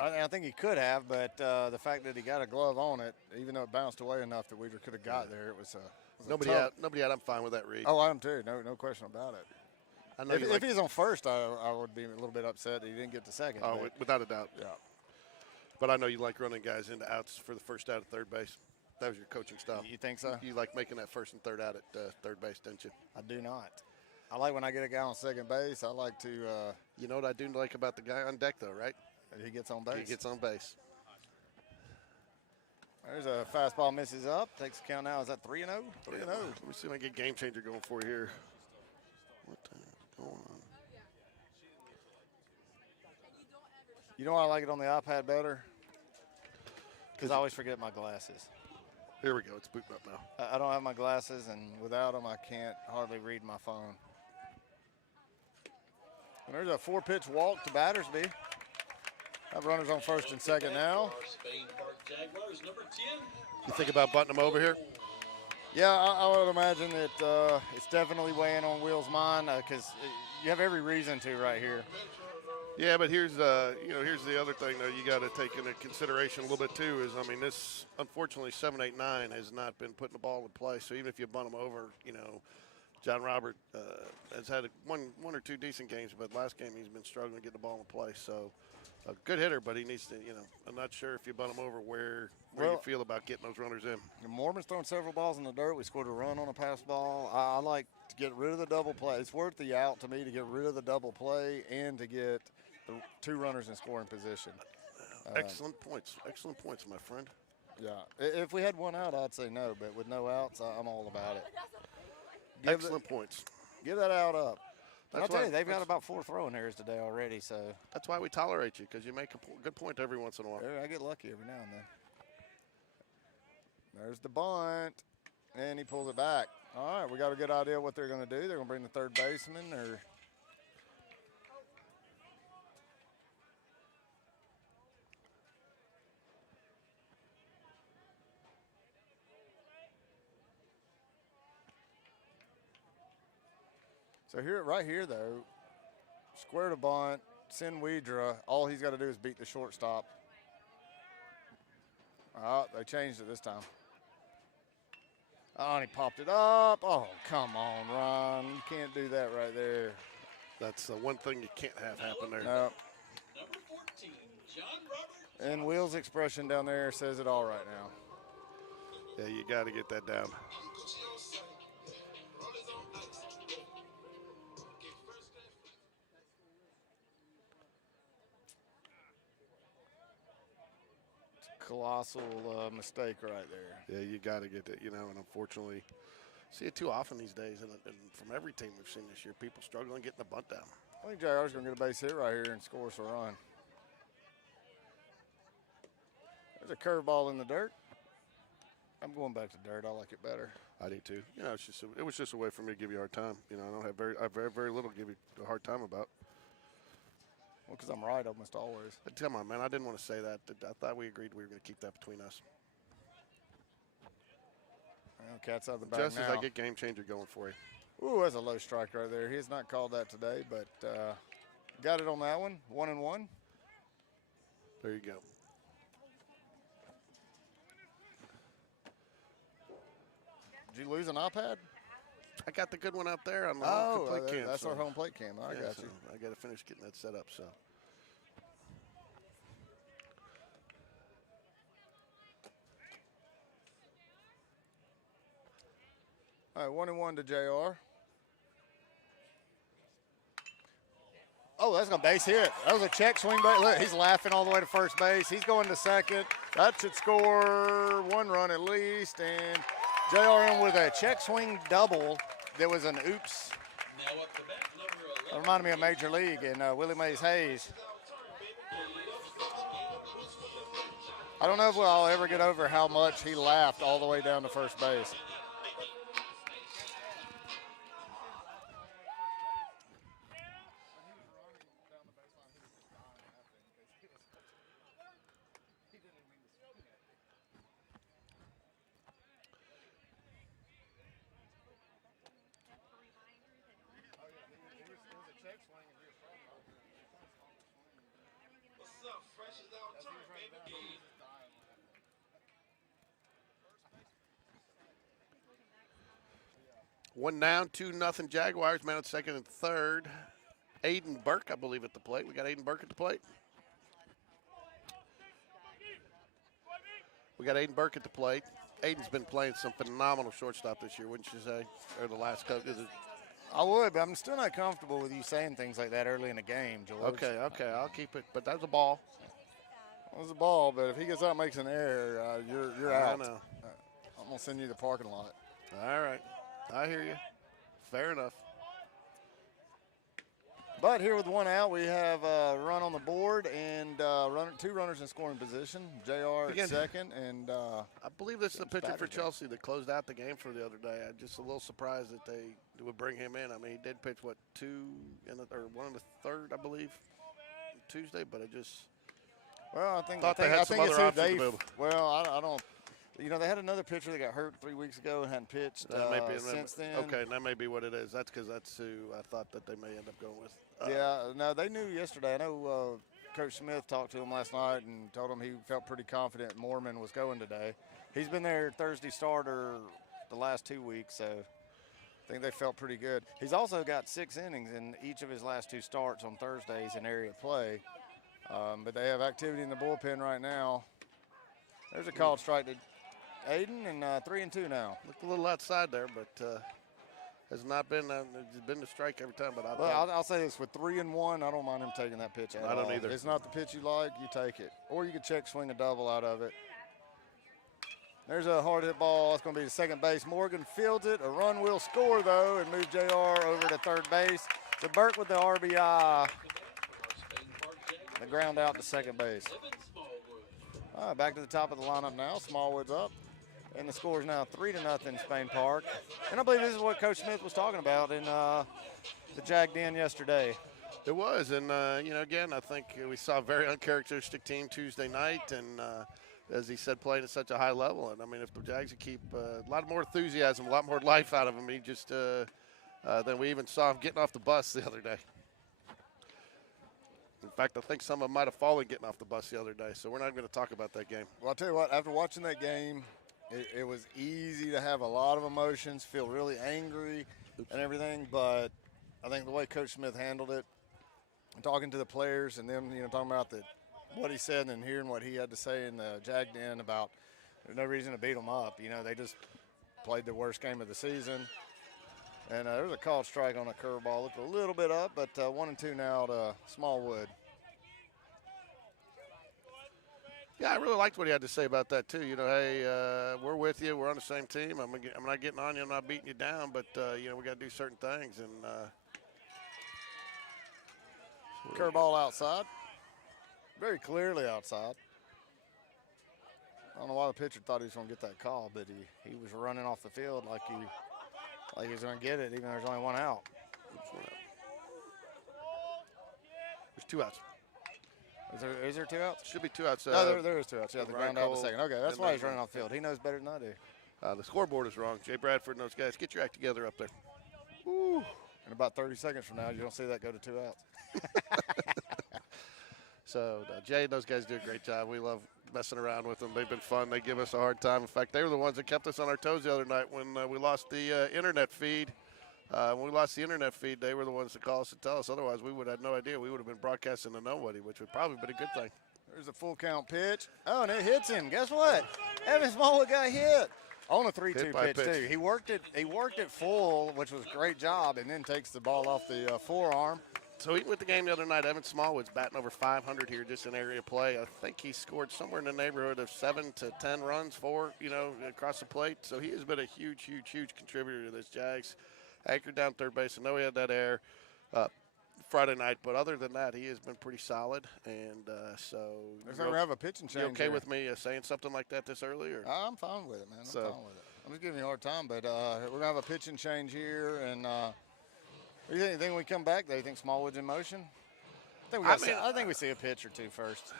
I think he could have, but the fact that he got a glove on it, even though it bounced away enough that Weeder could have got there, it was nobody out. I'm fine with that read. Oh, I am too. No question about it. I know If he's on first, I would be a little bit upset that he didn't get to second. Oh, but, without a doubt. yeah. But I know you like running guys into outs for the first out at third base. That was your coaching style. You think so? You like making that first and third out at third base, didn't you? I do not. I like when I get a guy on second base. I like to. You know what I do like about the guy on deck, though, right? He gets on base. He gets on base. There's a fastball misses up. Takes a count now. Is that 3-0? 3-0. Let me see if I can get game changer going for you here. What the hell is going on? You know why I like it on the iPad better? Because I always forget my glasses. Here we go. It's booting up now. I don't have my glasses, and without them, I can't hardly read my phone. And there's a 4-pitch walk to Battersby. Have runners on first and second now. Spain Park Jaguars, number 10. You think about butting them over here? Yeah, I would imagine that it's definitely weighing on Will's mind because you have every reason to right here. Yeah, but here's here's the other thing though you got to take into consideration a little bit too is this unfortunately 7-8-9 has not been putting the ball in play. So even if you bunt them over, John Robert has had one or two decent games, but last game he's been struggling to get the ball in play. So a good hitter, but he needs to. I'm not sure if you bunt him over where you feel about getting those runners in. Mormon's thrown several balls in the dirt. We scored a run on a pass ball. I like to get rid of the double play. It's worth the out to me to get rid of the double play and to get the 2 runners in scoring position. Excellent points, my friend. Yeah, if we had 1 out, I'd say no, but with no outs, I'm all about it. Excellent points. Give that out up. And I'll tell you, they've got that's- about 4 throwing errors today already, so. That's why we tolerate you, because you make a good point every once in a while. I get lucky every now and then. There's the bunt, and he pulls it back. All right, we got a good idea what they're going to do. They're going to bring the third baseman, or so here, right here though, square to bunt, send Weidra. All he's got to do is beat the shortstop. Oh, they changed it this time. Oh, and he popped it up. Oh, come on, Ron. You can't do that right there. That's the one thing you can't have happen there. No. Number 14, John Robert. And Will's expression down there says it all right now. Yeah, you got to get that down. Colossal mistake right there. Yeah, you got to get that, and unfortunately, see it too often these days. And from every team we've seen this year, people struggling getting the bunt down. I think Jaguars going to get a base hit right here and score us a run. There's a curveball in the dirt. I'm going back to dirt. I like it better. I do too. It was just a way for me to give you a hard time. I don't have very little to give you a hard time about. Well, because I'm right almost always. But come on, man. I didn't want to say that. I thought we agreed we were going to keep that between us. Well, cat's out of the bag Just now. as I get game changer going for you. Ooh, that's a low strike right there. He has not called that today, but got it on that one. 1-1. There you go. Did you lose an iPad? I got the good one out there on the complete cam. That's our home plate cam. I got so you. I got to finish getting that set up. So. All right, 1-1 to JR. Oh, that's a base hit. That was a check swing. Look, he's laughing all the way to first base. He's going to second. That should score 1 run at least. And JR in with a check swing double. There was an oops. Now up to bat, number 11. That reminded me of Major League and Willie Mays Hayes. I don't know if I'll ever get over how much he laughed all the way down to first base. What's up, fresh as out turn, baby? One down, 2-0 Jaguars. Man at second and third. Aiden Burke, I believe, at the plate. We got Aiden Burke at the plate. Aiden's been playing some phenomenal shortstop this year, wouldn't you say? Or the last couple. I would, but I'm still not comfortable with you saying things like that early in the game, George. Okay, I'll keep it. But that's a ball. It was a ball, but if he gets out and makes an error, you're out. I know. I'm going to send you to the parking lot. All right. I hear you. Fair enough. But here with one out, we have a run on the board and two runners in scoring position. JR at second, and I believe this is the pitcher for batted Chelsea that closed out the game for the other day. I'm just a little surprised that they would bring him in. I mean, he did pitch, one in the third, I believe, Tuesday, but I just well, I think they had some other options available. Well, I don't. You know, they had another pitcher that got hurt 3 weeks ago and hadn't pitched since then. Okay, that may be what it is. That's because that's who I thought that they may end up going with. No, they knew yesterday. I know Coach Smith talked to him last night and told him he felt pretty confident Mormon was going today. He's been their Thursday starter the last 2 weeks, so I think they felt pretty good. He's also got 6 innings in each of his last 2 starts on Thursdays in area play. But they have activity in the bullpen right now. There's a called strike to Aiden, and 3-2 now. Looked a little outside there, but has not been. It's been a strike every time. But I'll say this: with 3-1, I don't mind him taking that pitch. I don't either. If it's not the pitch you like, you take it, or you can check swing a double out of it. There's a hard hit ball. It's going to be to second base. Morgan fields it. A run will score though, and move JR over to third base. So Burke with the RBI. The ground out to second base. Back to the top of the lineup now. Smallwood's up. And the score is now 3-0 Spain Park. And I believe this is what Coach Smith was talking about in the Jag Den yesterday. It was. And, again, I think we saw a very uncharacteristic team Tuesday night. And, as he said, playing at such a high level. And, I mean, if the Jags keep a lot more enthusiasm, a lot more life out of him, he just than we even saw him getting off the bus the other day. In fact, I think some of them might have fallen getting off the bus the other day. So we're not going to talk about that game. Well, I'll tell you what, after watching that game, it was easy to have a lot of emotions, feel really angry and everything. But I think the way Coach Smith handled it, talking to the players and them, talking about what he said and hearing what he had to say in the Jag Den about there's no reason to beat them up. They just played the worst game of the season. And there was a called strike on a curveball. Looked a little bit up, but 1-2 now to Smallwood. Yeah, I really liked what he had to say about that, too. Hey, we're with you. We're on the same team. I'm not getting on you. I'm not beating you down, but, we got to do certain things. And curveball outside. Very clearly outside. I don't know why the pitcher thought he was going to get that call, but he was running off the field like he was going to get it, even though there's only one out. There's 2 outs. Is there 2 outs? Should be 2 outs. No, there is 2 outs. Yeah, the ground out to second. Okay, that's why he's running off the field. He He knows better than I do. The scoreboard is wrong. Jay Bradford and those guys, get your act together up there. Woo. In about 30 seconds from now, you don't see that go to 2 outs. So Jay and those guys do a great job. We love messing around with them. They've been fun. They give us a hard time. In fact, they were the ones that kept us on our toes the other night when we lost the internet feed. When we lost the internet feed, they were the ones that called us and tell us. Otherwise, we would have had no idea. We would have been broadcasting to nobody, which would probably have been a good thing. There's a full count pitch. Oh, and it hits him. Guess what? Evan Smallwood got hit on a 3-2 pitch too. He worked it full, which was a great job, and then takes the ball off the forearm. So even with the game the other night, Evan Smallwood's batting over 500 here just in area play. I think he scored somewhere in the neighborhood of 7 to 10 runs across the plate. So he has been a huge, huge, huge contributor to this Jags. Anchored down third base. I know he had that error Friday night, but other than that, he has been pretty solid. And so we're going to have a pitching change. You okay with me saying something like that this early? Or? I'm fine with it, man. I'm fine with it. I'm just giving you a hard time, but we're going to have a pitching change here. And what do you think when we come back, do you think Smallwood's in motion? I think we see a pitch or two first.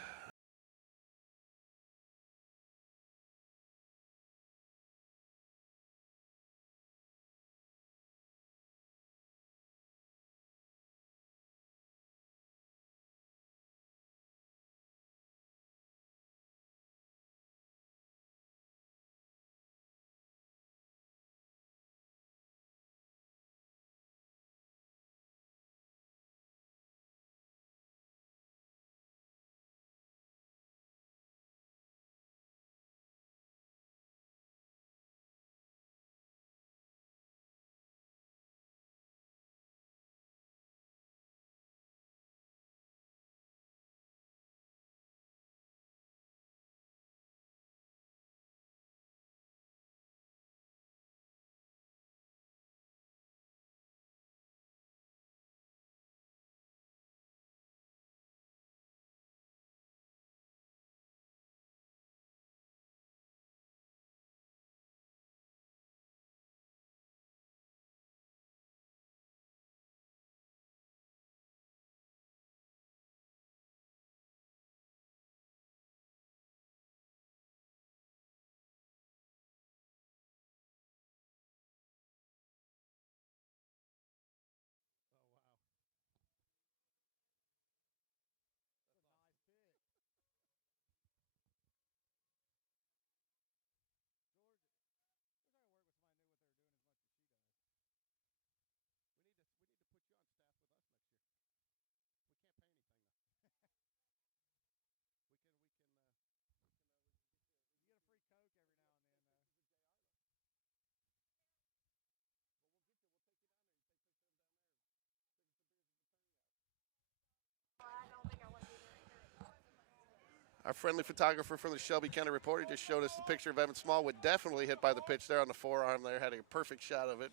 Our friendly photographer from the Shelby County Reporter just showed us the picture of Evan Smallwood, definitely hit by the pitch there on the forearm. There had a perfect shot of it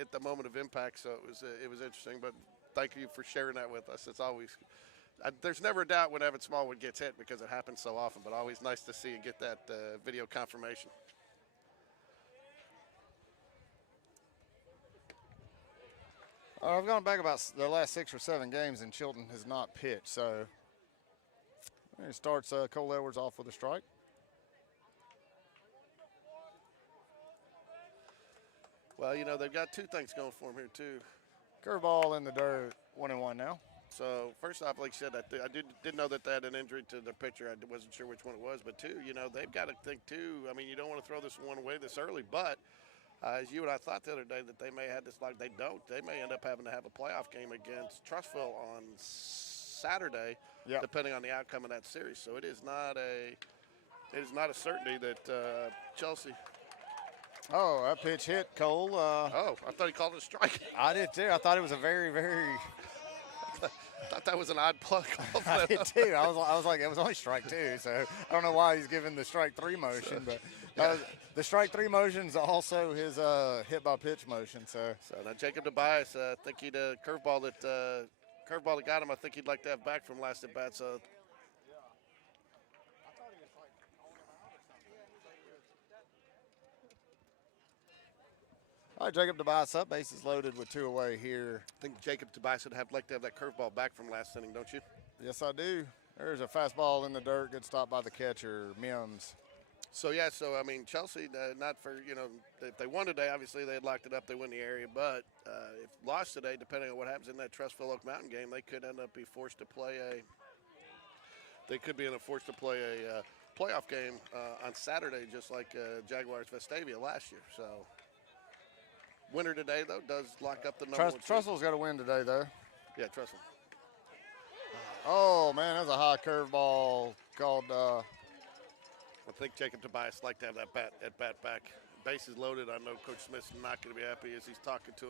at the moment of impact. So it was interesting. But thank you for sharing that with us. It's always there's never a doubt when Evan Smallwood gets hit because it happens so often. But always nice to see and get that video confirmation. I've gone back about the last 6 or 7 games, and Chilton has not pitched. So it starts Cole Edwards off with a strike. Well, you know, they've got 2 things going for them here, too. Curveball in the dirt, 1-1 now. So, first off, like I said, I did know that they had an injury to their pitcher. I wasn't sure which one it was. But, 2, you know, they've got to think, too. I mean, you don't want to throw this one away this early. But, as you and I thought the other day that they may have this, like they don't. They may end up having to have a playoff game against Trussville on Saturday, depending on the outcome of that series. So, it is not a certainty that Chelsea – Oh, that pitch hit Cole. I thought he called it a strike. I did too. I thought it was a very, very. I thought that was an odd plug. I did too. I was like, it was only strike 2. So I don't know why he's giving the strike 3 motion, but the strike 3 motion is also his hit by pitch motion. So now Jacob Tobias, I think he'd curveball that got him. I think he'd like to have back from last at bat. So. All right, Jacob Tobias up, bases loaded with 2 away here. I think Jacob Tobias would like to have that curveball back from last inning, don't you? Yes, I do. There's a fastball in the dirt, good stop by the catcher, Mims. So I mean, Chelsea, not for, you know, if they won today, obviously they had locked it up, they win the area. But if lost today, depending on what happens in that Trussville Oak Mountain game, they could end up forced to play a playoff game on Saturday, just like Jaguars Vestavia last year. So. Winner today, though, does lock up the number 1 seed. Trussville's got to win today, though. Yeah, Trussville. Oh, man, that's a high curveball called. I think Jacob Tobias like to have that bat back. Bases loaded. I know Coach Smith's not going to be happy as he's talking to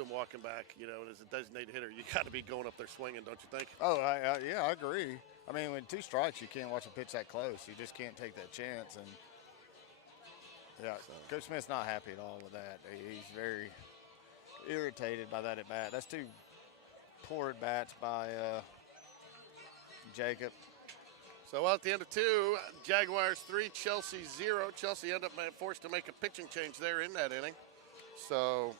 him walking back. You know, and as a designated hitter, you got to be going up there swinging, don't you think? Oh, yeah, I agree. I mean, with 2 strikes, you can't watch a pitch that close. You just can't take that chance. And yeah, Coach Smith's not happy at all with that. He's very irritated by that at bat. That's 2 poor at bats by Jacob. So at the end of 2, Jaguars 3, Chelsea 0. Chelsea ended up forced to make a pitching change there in that inning. So.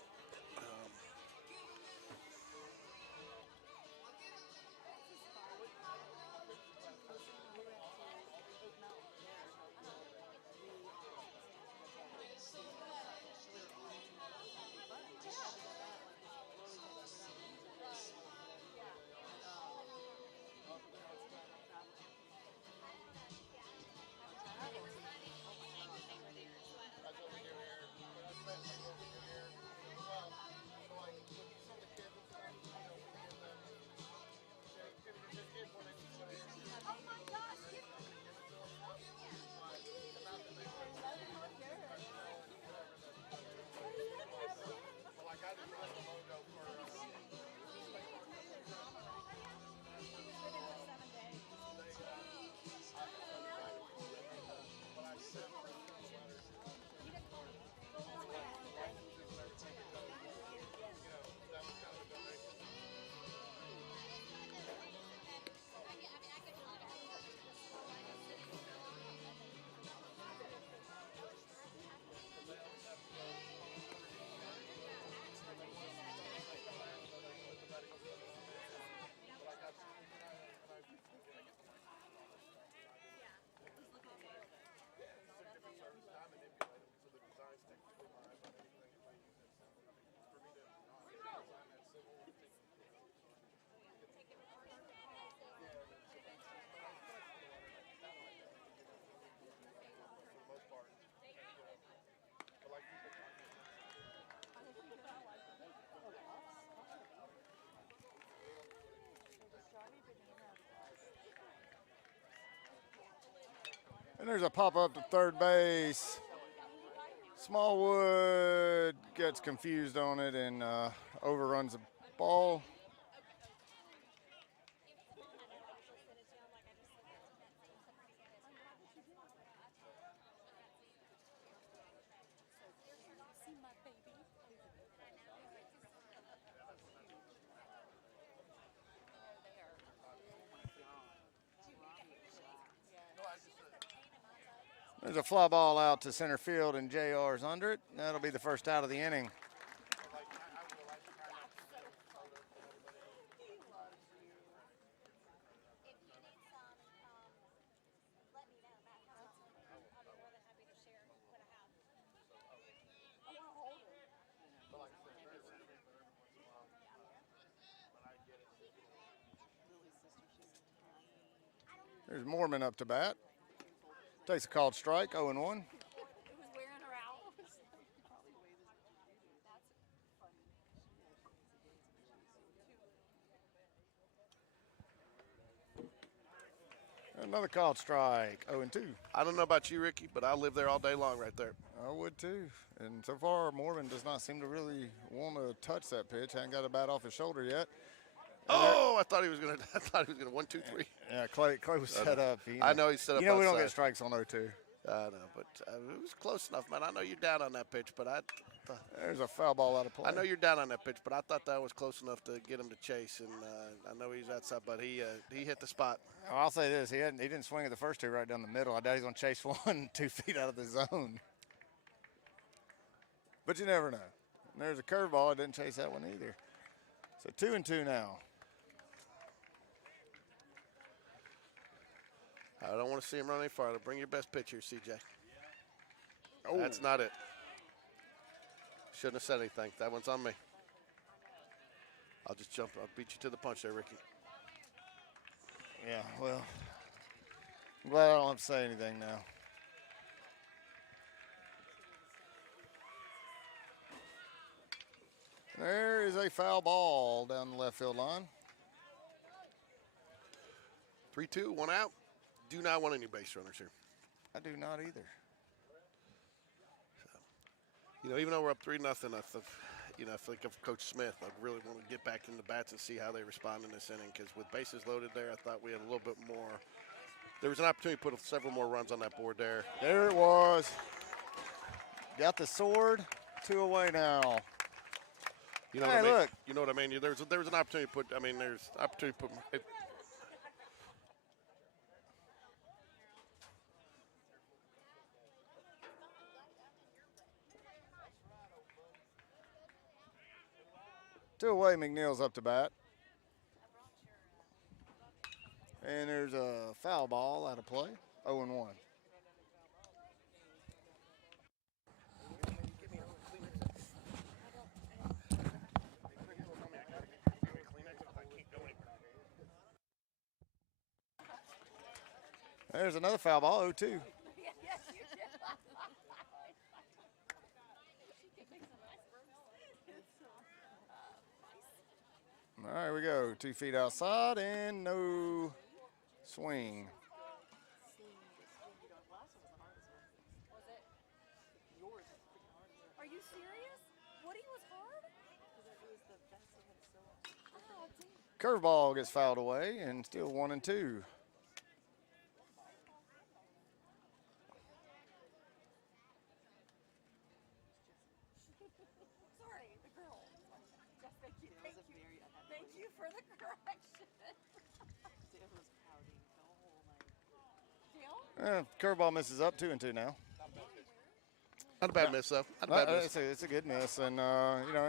And there's a pop-up to third base. Smallwood gets confused on it and overruns the ball. There's a fly ball out to center field, and JR's under it. That'll be the first out of the inning. There's Mormon up to bat. Takes a called strike, 0-1. It was wearing her out. Another called strike, 0-2. I don't know about you, Ricky, but I live there all day long right there. I would too. And so far, Mormon does not seem to really want to touch that pitch. Hadn't got a bat off his shoulder yet. Oh, I thought he was gonna. I thought he was gonna 1, 2, 3. Yeah, Clay was set up. I know he's set up. You know we don't outside. get strikes on 0-2. I know, but it was close enough, man. I know you're down on that pitch, but There's a foul ball out of play. I know you're down on that pitch, but I thought that was close enough to get him to chase, and I know he's outside, but he hit the spot. Oh, I'll say this: he didn't swing at the first two right down the middle. I doubt he's going to chase one 2 feet out of the zone. But you never know. And there's a curveball. I didn't chase that one either. So 2-2 now. I don't want to see him run any farther. Bring your best pitcher, CJ. Oh, that's not it. Shouldn't have said anything. That one's on me. I'll just jump. I'll beat you to the punch there, Ricky. Yeah, well, I'm glad I don't have to say anything now. There is a foul ball down the left field line. 3-2, 1 out. Do not want any base runners here. I do not either. You know, even though we're up 3-0, I think of Coach Smith. I really want to get back in the bats and see how they respond in this inning, because with bases loaded there, I thought we had a little bit more. There was an opportunity to put several more runs on that board there. There it was. Got the sword. 2 away now. You know Hey, what I mean? look. You know what I mean? There was an opportunity to put. I mean, there's opportunity to put. 2 away, McNeil's up to bat. And there's a foul ball out of play, 0-1. There's another foul ball, 0-2. All right, we go. 2 feet outside and no swing. Are you serious? Woody was hard? Oh, damn. Curveball gets fouled away and still 1-2. Sorry, the girl. Just thank you. Thank you for the correction. Dan was pouting the whole night. Deal? Curveball misses up, 2-2 now. Not a bad miss, though. Not a bad miss. It's a good miss, and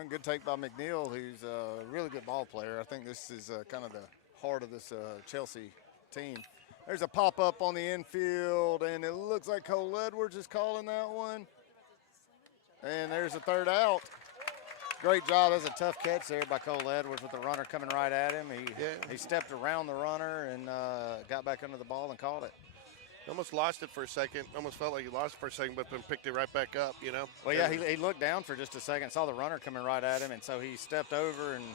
good take by McNeil, who's a really good ball player. I think this is kind of the heart of this Chelsea team. There's a pop up on the infield, and it looks like Cole Edwards is calling that one. And there's a third out. Great job. That's a tough catch there by Cole Edwards with the runner coming right at him. He stepped around the runner and got back under the ball and caught it. Almost lost it for a second. Almost felt like he lost it for a second, but then picked it right back up, you know? Well, yeah, he looked down for just a second, saw the runner coming right at him, and so he stepped over and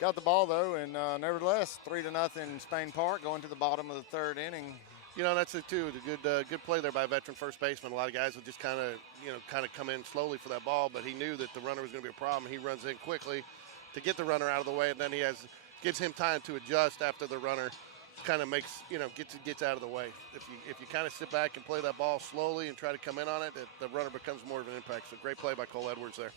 got the ball, though. And nevertheless, 3-0 Spain Park going to the bottom of the third inning. You know, that's it, too. The good play there by a veteran first baseman. A lot of guys will just kind of come in slowly for that ball, but he knew that the runner was going to be a problem. He runs in quickly to get the runner out of the way, and then gives him time to adjust after the runner kind of gets out of the way. If you kind of sit back and play that ball slowly and try to come in on it, the runner becomes more of an impact. So great play by Cole Edwards there.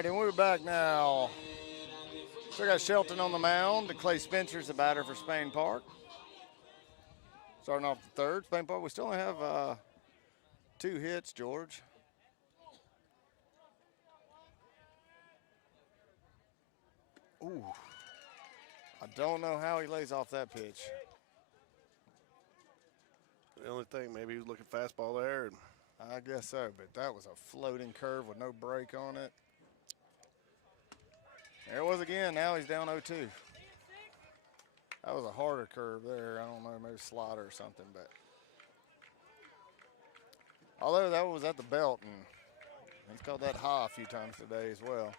right, and we're back now. So we got Shelton on the mound. Clay Spencer's the batter for Spain Park. Starting off the third, Spain Park. We still only have 2 hits, George. Ooh. I don't know how he lays off that pitch. The only thing, maybe he was looking fastball there. And I guess so, but that was a floating curve with no break on it. There it was again. Now he's down 0-2. That was a harder curve there. I don't know, maybe slider or something, but although that was at the belt, and he's called that high a few times today as well.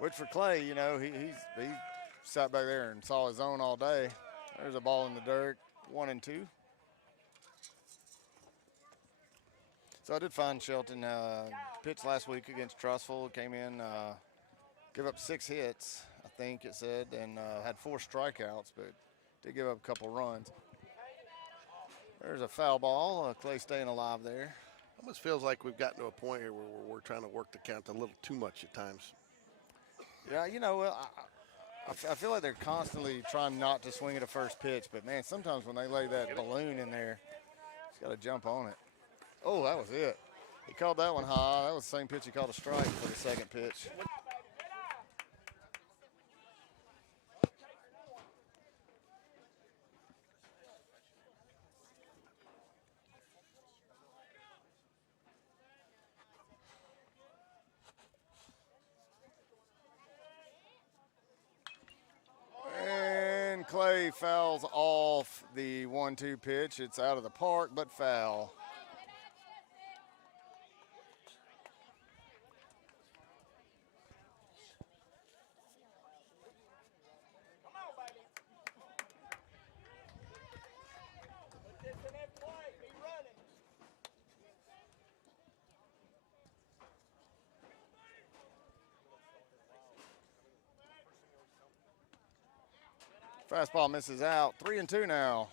Which for Clay, you know, he sat back there and saw his zone all day. There's a ball in the dirt, 1-2. So I did find Shelton pitched last week against Trussville. Came in, give up 6 hits, I think it said, and had 4 strikeouts, but did give up a couple runs. There's a foul ball. Clay staying alive there. almost feels like we've gotten to a point here where we're trying to work the count a little too much at times. Yeah, you know, I feel like they're constantly trying not to swing at a first pitch, but man, sometimes when they lay that balloon in there, just got to jump on it. Oh, that was it. He called that one high. That was the same pitch he called a strike for the second pitch. And Clay fouls off the 1-2 pitch. It's out of the park, but foul. Fastball misses out. 3-2 now.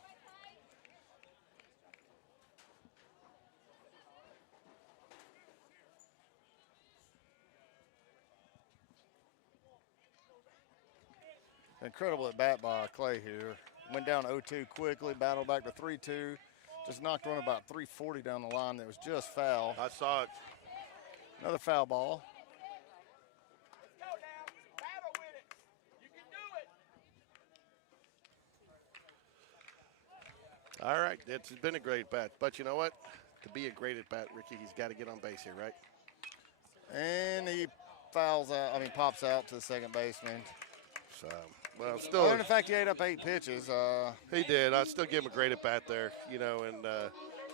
Incredible at bat by Clay here. Went down 0-2 quickly, battled back to 3-2. Just knocked one about 340 down the line that was just foul. I saw it. Another foul ball. All right, it's been a great bat. But you know what? To be a great at bat, Ricky, he's got to get on base here, right? And he pops out to the second baseman. So, well, still. Other than the fact he ate up 8 pitches. He did. I'd still give him a great at bat there, you know, and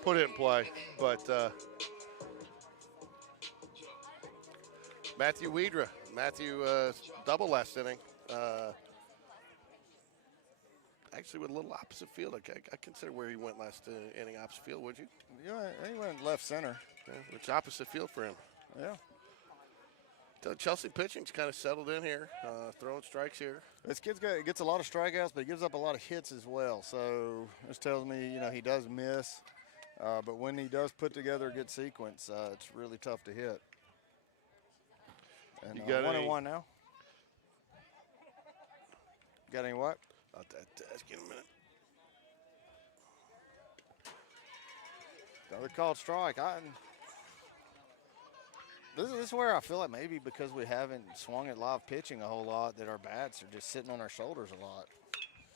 put it in play. But Matthew Weidra, double last inning. Actually, with a little opposite field. I consider where he went last inning opposite field, would you? Yeah, he went left center. Yeah, which opposite field for him. Yeah. So Chelsea pitching's kind of settled in here, throwing strikes here. This kid gets a lot of strikeouts, but he gives up a lot of hits as well. So this tells me, you know, he does miss. But when he does put together a good sequence, it's really tough to hit. And You got 1-1 now. Got any what? I'll ask you in a minute. Another called strike. This is where I feel like maybe because we haven't swung at live pitching a whole lot, that our bats are just sitting on our shoulders a lot.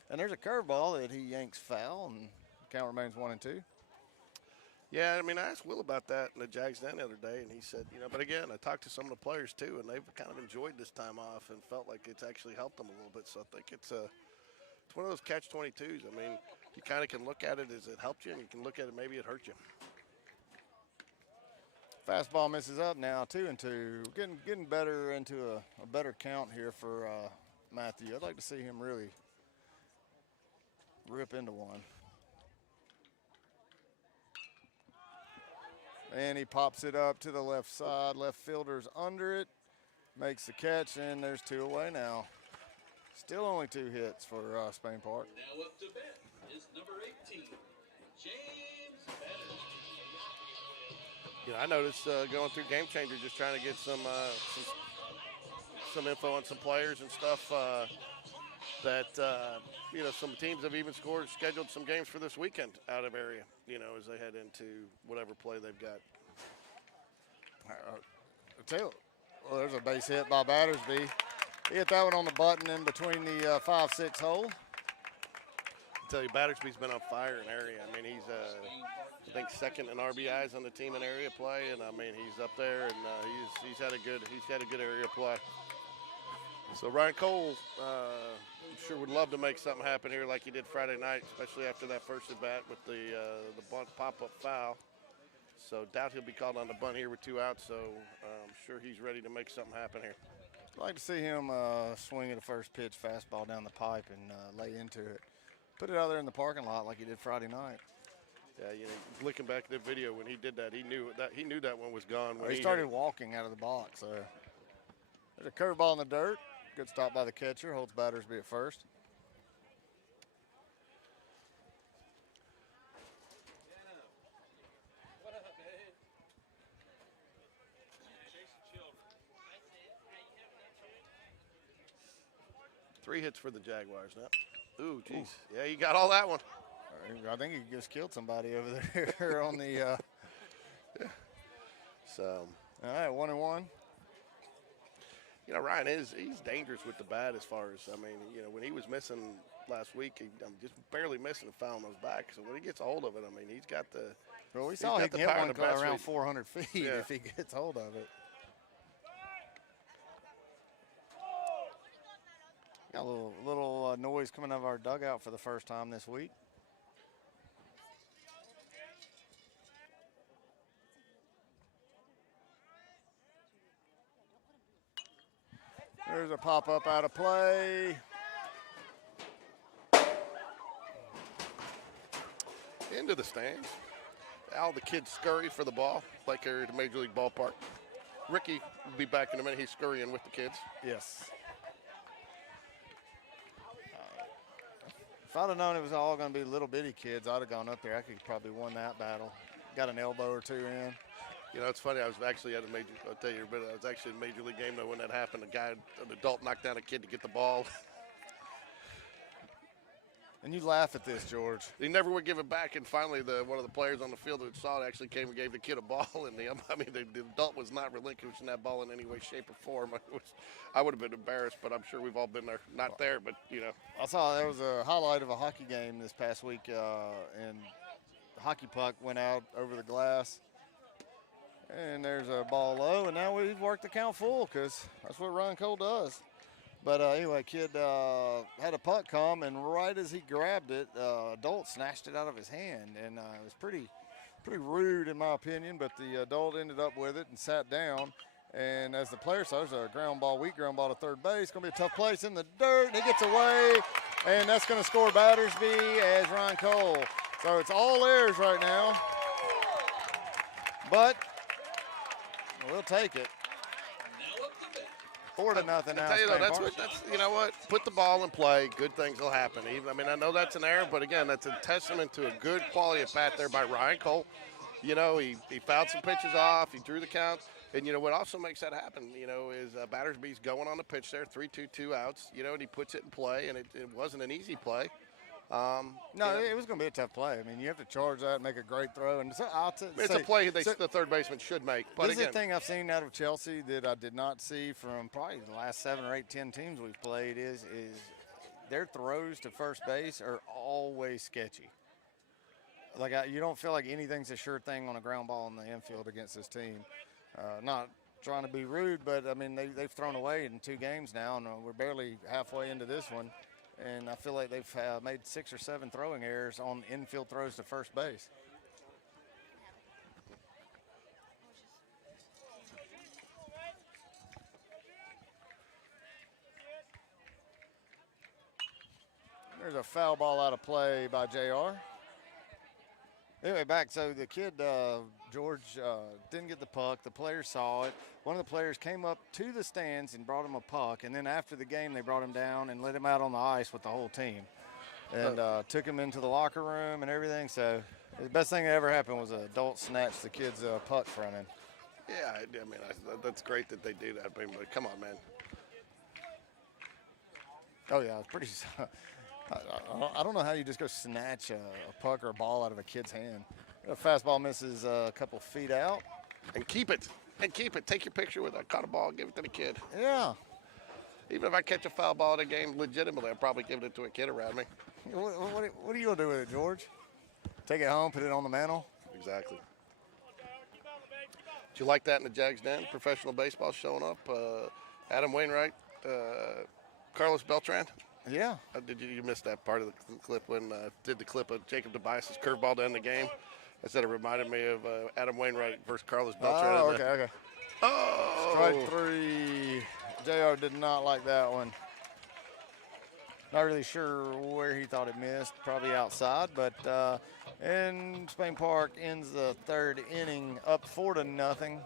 And there's a curveball that he yanks foul, and the count remains 1-2. Yeah, I mean, I asked Will about that in the Jags Den the other day, and he said, you know, but again, I talked to some of the players too, and they've kind of enjoyed this time off and felt like it's actually helped them a little bit. So I think it's one of those catch-22s. I mean, you kind of can look at it as it helped you, and you can look at it maybe it hurt you. Fastball misses up now, 2-2. Getting better into a better count here for Matthew. I'd like to see him really rip into one. And he pops it up to the left side. Left fielder's under it. Makes the catch, and there's 2 away now. Still only 2 hits for Spain Park. Now up to bat is number 18, James Batter. You know, I noticed going through Game Changer, just trying to get some some info on some players and stuff that some teams have even scheduled some games for this weekend out of area. As they head into whatever play they've got. Well, there's a base hit by Battersby. He hit that one on the button in between the 5-6 hole. I tell you, Battersby's been on fire in area. I mean, he's I think second in RBIs on the team in area play, and I mean he's up there, and he's had a good area play. So Ryan Cole, I'm sure would love to make something happen here like he did Friday night, especially after that first at bat with the bunt pop-up foul. So doubt he'll be called on the bunt here with 2 outs. So I'm sure he's ready to make something happen here. I'd like to see him swing at a first pitch fastball down the pipe and lay into it. Put it out there in the parking lot like he did Friday night. Yeah, looking back at the video when he did that, he knew that one was gone. When he started walking out of the box. There's a curveball in the dirt. Good stop by the catcher. Holds Battersby at first. Three hits for the Jaguars now. Ooh, jeez. Yeah, you got all that one. I think he just killed somebody over there on the. Yeah. So. All right, 1-1. Ryan he's dangerous with the bat as far as, I mean, when he was missing last week, I'm just barely missing and fouling those back. So when he gets a hold of it, I mean, he's got the. Well, we saw he can hit one around 400 feet if he gets hold of it. Got a little noise coming out of our dugout for the first time this week. There's a pop-up out of play. Into the stands. All the kids scurry for the ball like they're at a Major League ballpark. Ricky will be back in a minute. He's scurrying with the kids. Yes. If I'd have known it was all going to be little bitty kids, I'd have gone up there. I could probably won that battle. Got an elbow or two in. It's funny. I was actually at I'll tell you, but I was actually at a Major League game though when that happened. An adult knocked down a kid to get the ball. And you laugh at this, George. He never would give it back, and finally one of the players on the field who saw it actually came and gave the kid a ball, and the adult was not relinquishing that ball in any way, shape, or form. I would have been embarrassed, but I'm sure we've all been there. Not there, but I saw there was a highlight of a hockey game this past week, and the hockey puck went out over the glass. And there's a ball low, and now we've worked the count full because that's what Ryan Cole does. But anyway, kid had a puck come, and right as he grabbed it, adult snatched it out of his hand, and it was pretty rude in my opinion. But the adult ended up with it and sat down. And as the player saw, there's a weak ground ball to third base. Going to be a tough place in the dirt. And he gets away, and that's going to score Battersby as Ryan Cole. So it's all airs right now, but we'll take it. 4-0 now. That's you know what? Put the ball in play. Good things will happen. I know that's an error, but again, that's a testament to a good quality at bat there by Ryan Cole. He fouled some pitches off. He drew the count. And what also makes that happen, is Battersby's going on the pitch there, 3-2, 2 outs. And he puts it in play, and it wasn't an easy play. It was going to be a tough play. I mean, you have to charge that and make a great throw. And it's a play the third baseman should make. But this is the thing I've seen out of Chelsea that I did not see from probably the last 7 or 8, 10 teams we've played is their throws to first base are always sketchy. You don't feel like anything's a sure thing on a ground ball in the infield against this team. Not trying to be rude, but, I mean, they've thrown away in 2 games now, and we're barely halfway into this one. And I feel like they've made 6 or 7 throwing errors on infield throws to first base. There's a foul ball out of play by JR. Anyway, so the kid, George, didn't get the puck. The player saw it. One of the players came up to the stands and brought him a puck. And then after the game, they brought him down and let him out on the ice with the whole team. And took him into the locker room and everything. So the best thing that ever happened was an adult snatched the kid's puck from him. Yeah, I mean, that's great that they do that. But come on, man. Oh, yeah, it's pretty. I don't know how you just go snatch a puck or a ball out of a kid's hand. A fastball misses a couple feet out. And keep it. And keep it. Take your picture with it. I caught a ball, give it to the kid. Yeah. Even if I catch a foul ball in a game legitimately, I'm probably giving it to a kid around me. What are you going to do with it, George? Take it home, put it on the mantle? Exactly. Do you like that in the Jags den? Professional baseball showing up. Adam Wainwright, Carlos Beltran. Yeah. Did you miss that part of the clip when did the clip of Jacob Tobias' curveball to end the game? I said it reminded me of Adam Wainwright versus Carlos Beltran. Oh, okay. Oh! Strike 3. JR did not like that one. Not really sure where he thought it missed. Probably outside, but and Spain Park ends the third inning up 4-0.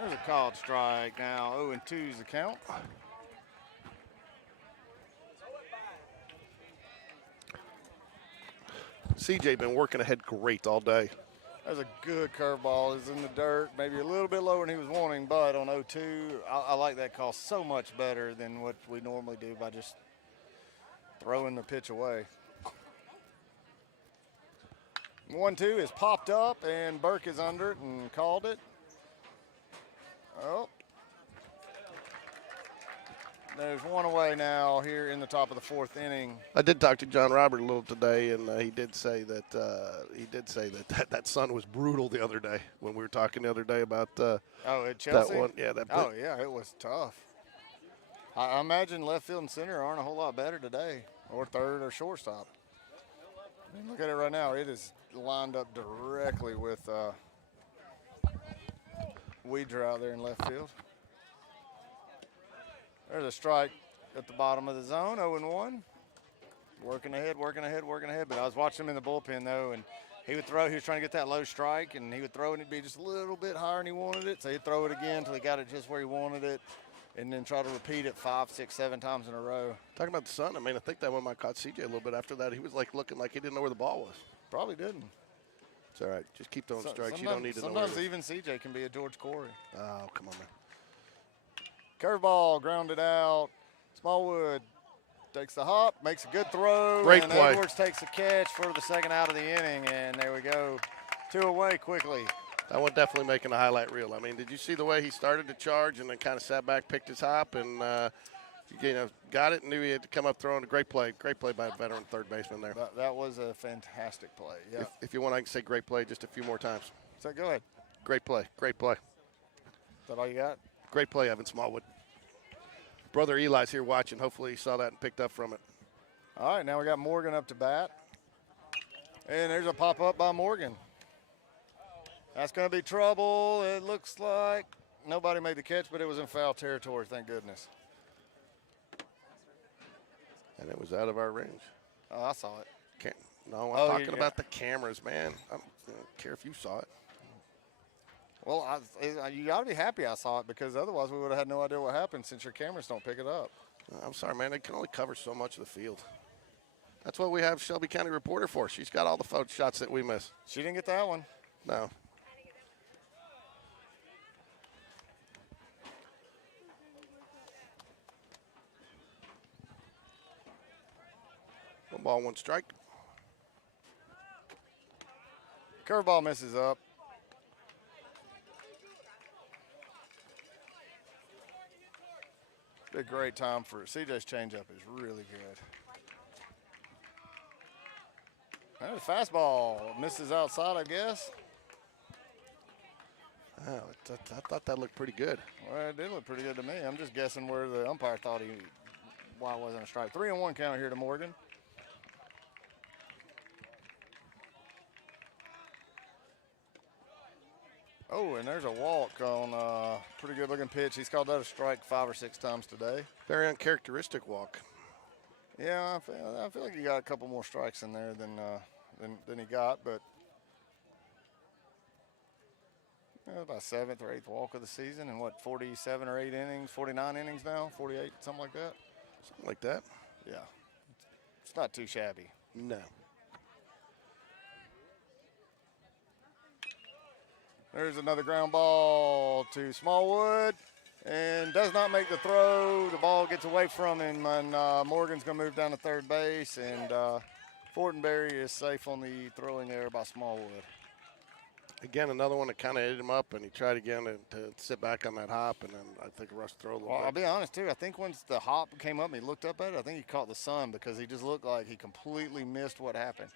There's a called strike now. 0-2 is the count. CJ been working ahead great all day. There's a good curveball. It's in the dirt, maybe a little bit lower than he was wanting, but on 0-2, I like that call so much better than what we normally do by just throwing the pitch away. 1-2 is popped up, and Burke is under it and called it. Oh. There's one away now here in the top of the fourth inning. I did talk to John Robert a little today, and he did say that that sun was brutal the other day when we were talking the other day about at Chelsea? that one. Yeah, that. Oh, yeah, it was tough. I imagine left field and center aren't a whole lot better today, or third or shortstop. I mean, look at it right now. It is lined up directly with Weeder out there in left field. There's a strike at the bottom of the zone, 0-1. Working ahead. But I was watching him in the bullpen, though, and he would throw. He was trying to get that low strike, and he would throw, and it'd be just a little bit higher than he wanted it. So he'd throw it again until he got it just where he wanted it, and then try to repeat it 5, 6, 7 times in a row. Talking about the sun, I mean, I think that one might caught CJ a little bit after that. He was like looking like he didn't know where the ball was. Probably didn't. It's all right. Just keep throwing strikes. You don't need to know. Sometimes even CJ can be a George Corey. Oh, come on, man. Curveball grounded out. Smallwood takes the hop, makes a good throw. Great and play. Edwards takes the catch for the second out of the inning, and there we go. 2 away quickly. That one definitely making a highlight reel. I mean, did you see the way he started to charge and then kind of sat back, picked his hop, and got it and knew he had to come up throwing? A great play by a veteran third baseman there. That was a fantastic play. Yeah. If you want, I can say great play just a few more times. So go ahead. Great play. Is that all you got? Great play, Evan Smallwood. Brother Eli's here watching. Hopefully he saw that and picked up from it. All right, now we got Morgan up to bat. And there's a pop-up by Morgan. That's going to be trouble. It looks like nobody made the catch, but it was in foul territory, thank goodness. And it was out of our range. Oh, I saw it. No, Oh, I'm talking yeah. about the cameras, man. I don't care if you saw it. Well, you got to be happy I saw it because otherwise we would have had no idea what happened since your cameras don't pick it up. I'm sorry, man. They can only cover so much of the field. That's what we have Shelby County reporter for. She's got all the photo shots that we miss. She didn't get that one. No. One ball, one strike. Curveball misses up. Be a great time for CJ's changeup is really good. And the fastball misses outside, I guess. Oh, I thought that looked pretty good. Well, it did look pretty good to me. I'm just guessing where the umpire thought why it wasn't a strike. 3-1 count here to Morgan. Oh, and there's a walk on a pretty good-looking pitch. He's called that a strike 5 or 6 times today. Very uncharacteristic walk. Yeah, I feel like he got a couple more strikes in there than he got, but about 7th or 8th walk of the season, and 47 or 8 innings, 49 innings now, 48, something like that. Something like that. Yeah, it's not too shabby. No. There's another ground ball to Smallwood, and does not make the throw. The ball gets away from him, and Morgan's going to move down to third base, and Fortenberry is safe on the throwing error by Smallwood. Again, another one that kind of hit him up, and he tried again to sit back on that hop, and then I think rushed throw a little Well, bit. I'll be honest, too. I think once the hop came up and he looked up at it, I think he caught the sun because he just looked like he completely missed what happened.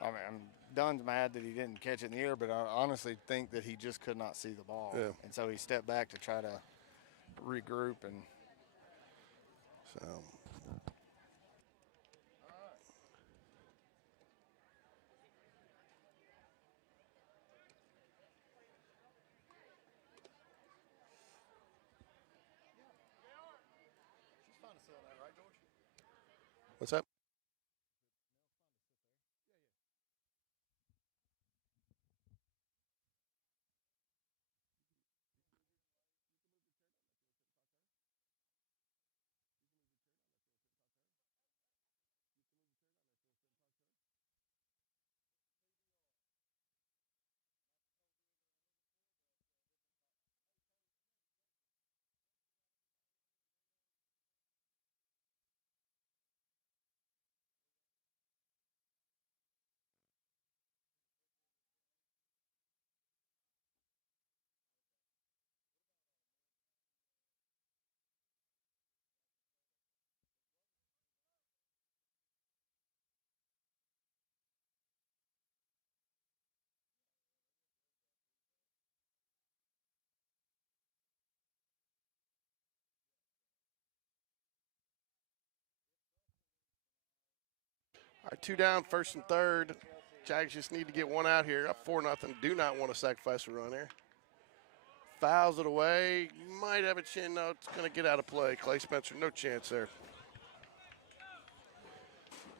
I mean, Dunn's mad that he didn't catch it in the air, but I honestly think that he just could not see the ball. Yeah. And so he stepped back to try to regroup. And So. What's that? All right, 2 down, 1st and 3rd. Jags just need to get one out here. Up 4-0. Do not want to sacrifice a run here. Fouls it away. Might have a chin. No, it's going to get out of play. Clay Spencer, no chance there.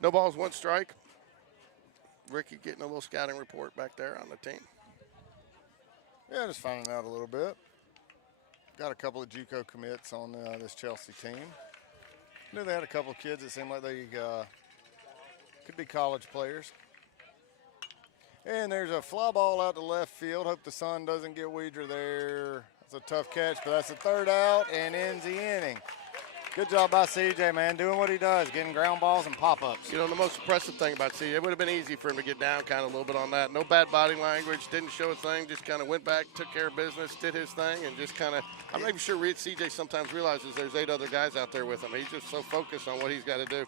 No balls, 1 strike. Ricky getting a little scouting report back there on the team. yeah, just finding out a little bit. Got a couple of JUCO commits on this Chelsea team. Knew they had a couple of kids that seemed like they could be college players. And there's a fly ball out to left field. Hope the sun doesn't get Weidrer there. That's a tough catch, but that's the 3rd out and ends the inning. Good job by CJ, man, doing what he does, getting ground balls and pop-ups. You know, the most impressive thing about CJ, it would have been easy for him to get down kind of a little bit on that. No bad body language, didn't show a thing, just kind of went back, took care of business, did his thing, and just kind of, I'm not even sure CJ sometimes realizes there's 8 other guys out there with him. He's just so focused on what he's got to do.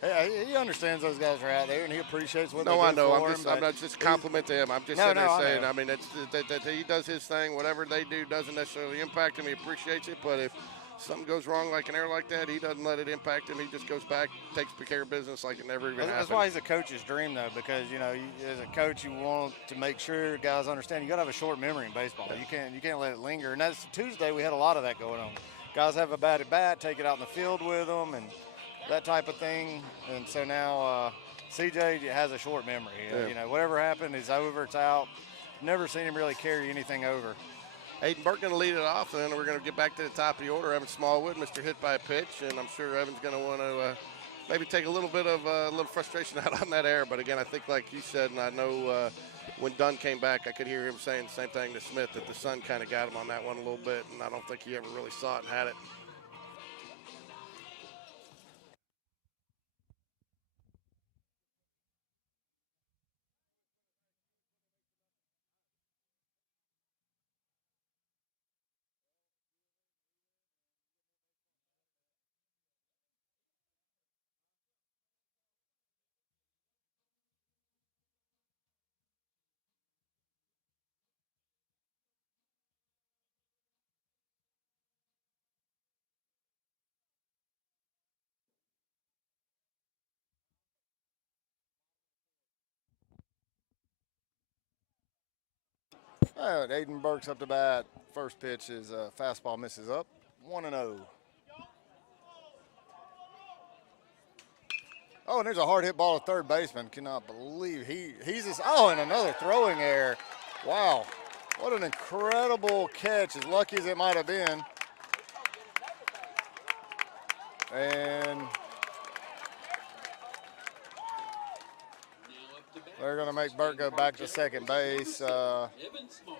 Hey, he understands those guys are out there, and he appreciates what they do No, I know. for I'm not just compliment to him. I'm just sitting there saying, I mean, it's, that he does his thing. Whatever they do doesn't necessarily impact him. He appreciates it, but if something goes wrong like an error like that, he doesn't let it impact him. He just goes back, takes care of business like it never even happened. That's why he's a coach's dream, though, because, you know, as a coach, you want to make sure guys understand you got to have a short memory in baseball. You can't let it linger. And that's Tuesday. We had a lot of that going on. Guys have a bad at bat, take it out in the field with them, and that type of thing. And so now CJ has a short memory. Yeah. You know, whatever happened is over, it's out. Never seen him really carry anything over. Aiden Burke going to lead it off, and then we're going to get back to the top of the order. Evan Smallwood, Mr. Hit by a Pitch, and I'm sure Evan's going to want to maybe take a little bit of a little frustration out on that air. But again, I think like you said, and I know when Dunn came back, I could hear him saying the same thing to Smith, that the sun kind of got him on that one a little bit, and I don't think he ever really saw it and had it. All right, Aiden Burke's up to bat. First pitch is fastball misses up. 1-0. Oh, and there's a hard hit ball to third baseman. Cannot believe he's just, and another throwing error. Wow. What an incredible catch, as lucky as it might have been. And they're going to make Burke go back to second base. Evan Smallwood.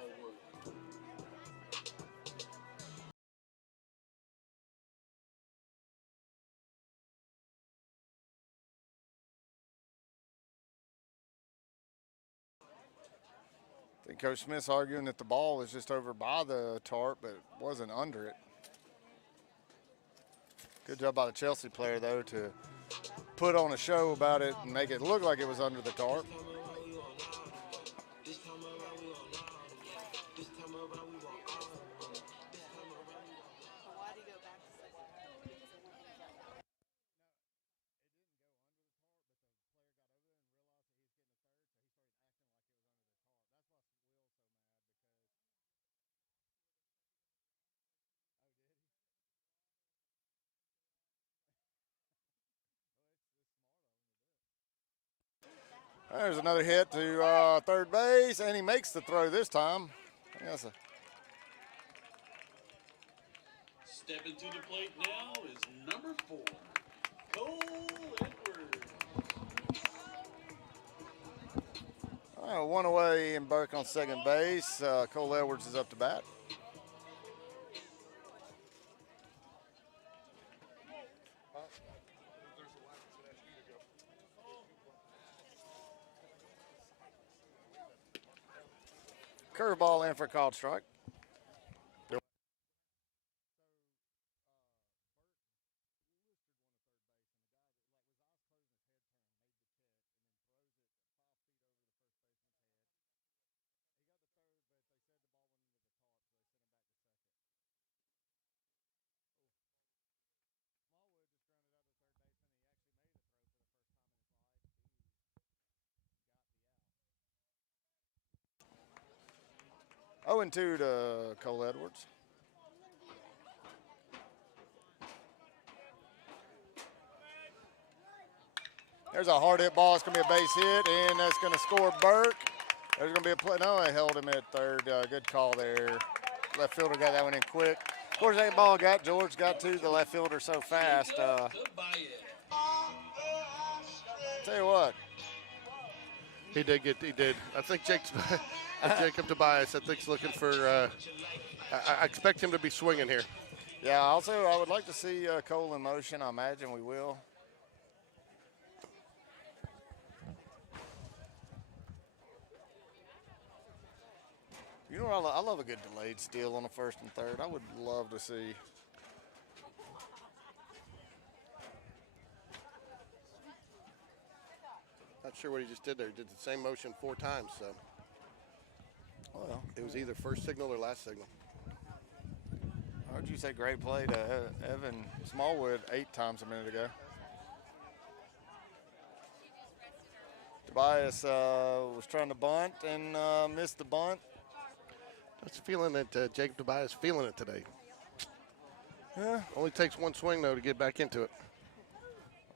I think Coach Smith's arguing that the ball was just over by the tarp, but it wasn't under it. Good job by the Chelsea player, though, to put on a show about it and make it look like it was under the tarp. Why did he go back to second? There's another hit to third base, and he makes the throw this time. Yes. Stepping to the plate now is number 4, Cole Edwards. All right, one away and Burke on second base. Cole Edwards is up to bat. Curveball in for a called strike. Oh, and 2 to Cole Edwards. There's a hard hit ball. It's going to be a base hit, and that's going to score Burke. There's going to be a play. No, they held him at third. Good call there. Left fielder got that one in quick. Of course, that ball George got to the left fielder so fast. Tell you what. He did. I think Jacob Tobias, I think, is looking for I expect him to be swinging here. Yeah, also, I would like to see Cole in motion. I imagine we will. You know what I love a good delayed steal on the first and third. I would love to see. Not sure what he just did there. He did the same motion 4 times, so. Well, It was either first signal or last signal. I heard you say great play to Evan Smallwood 8 times a minute ago. Tobias was trying to bunt and missed the bunt. I was feeling that Jacob Tobias feeling it today. Yeah. Only takes one swing, though, to get back into it.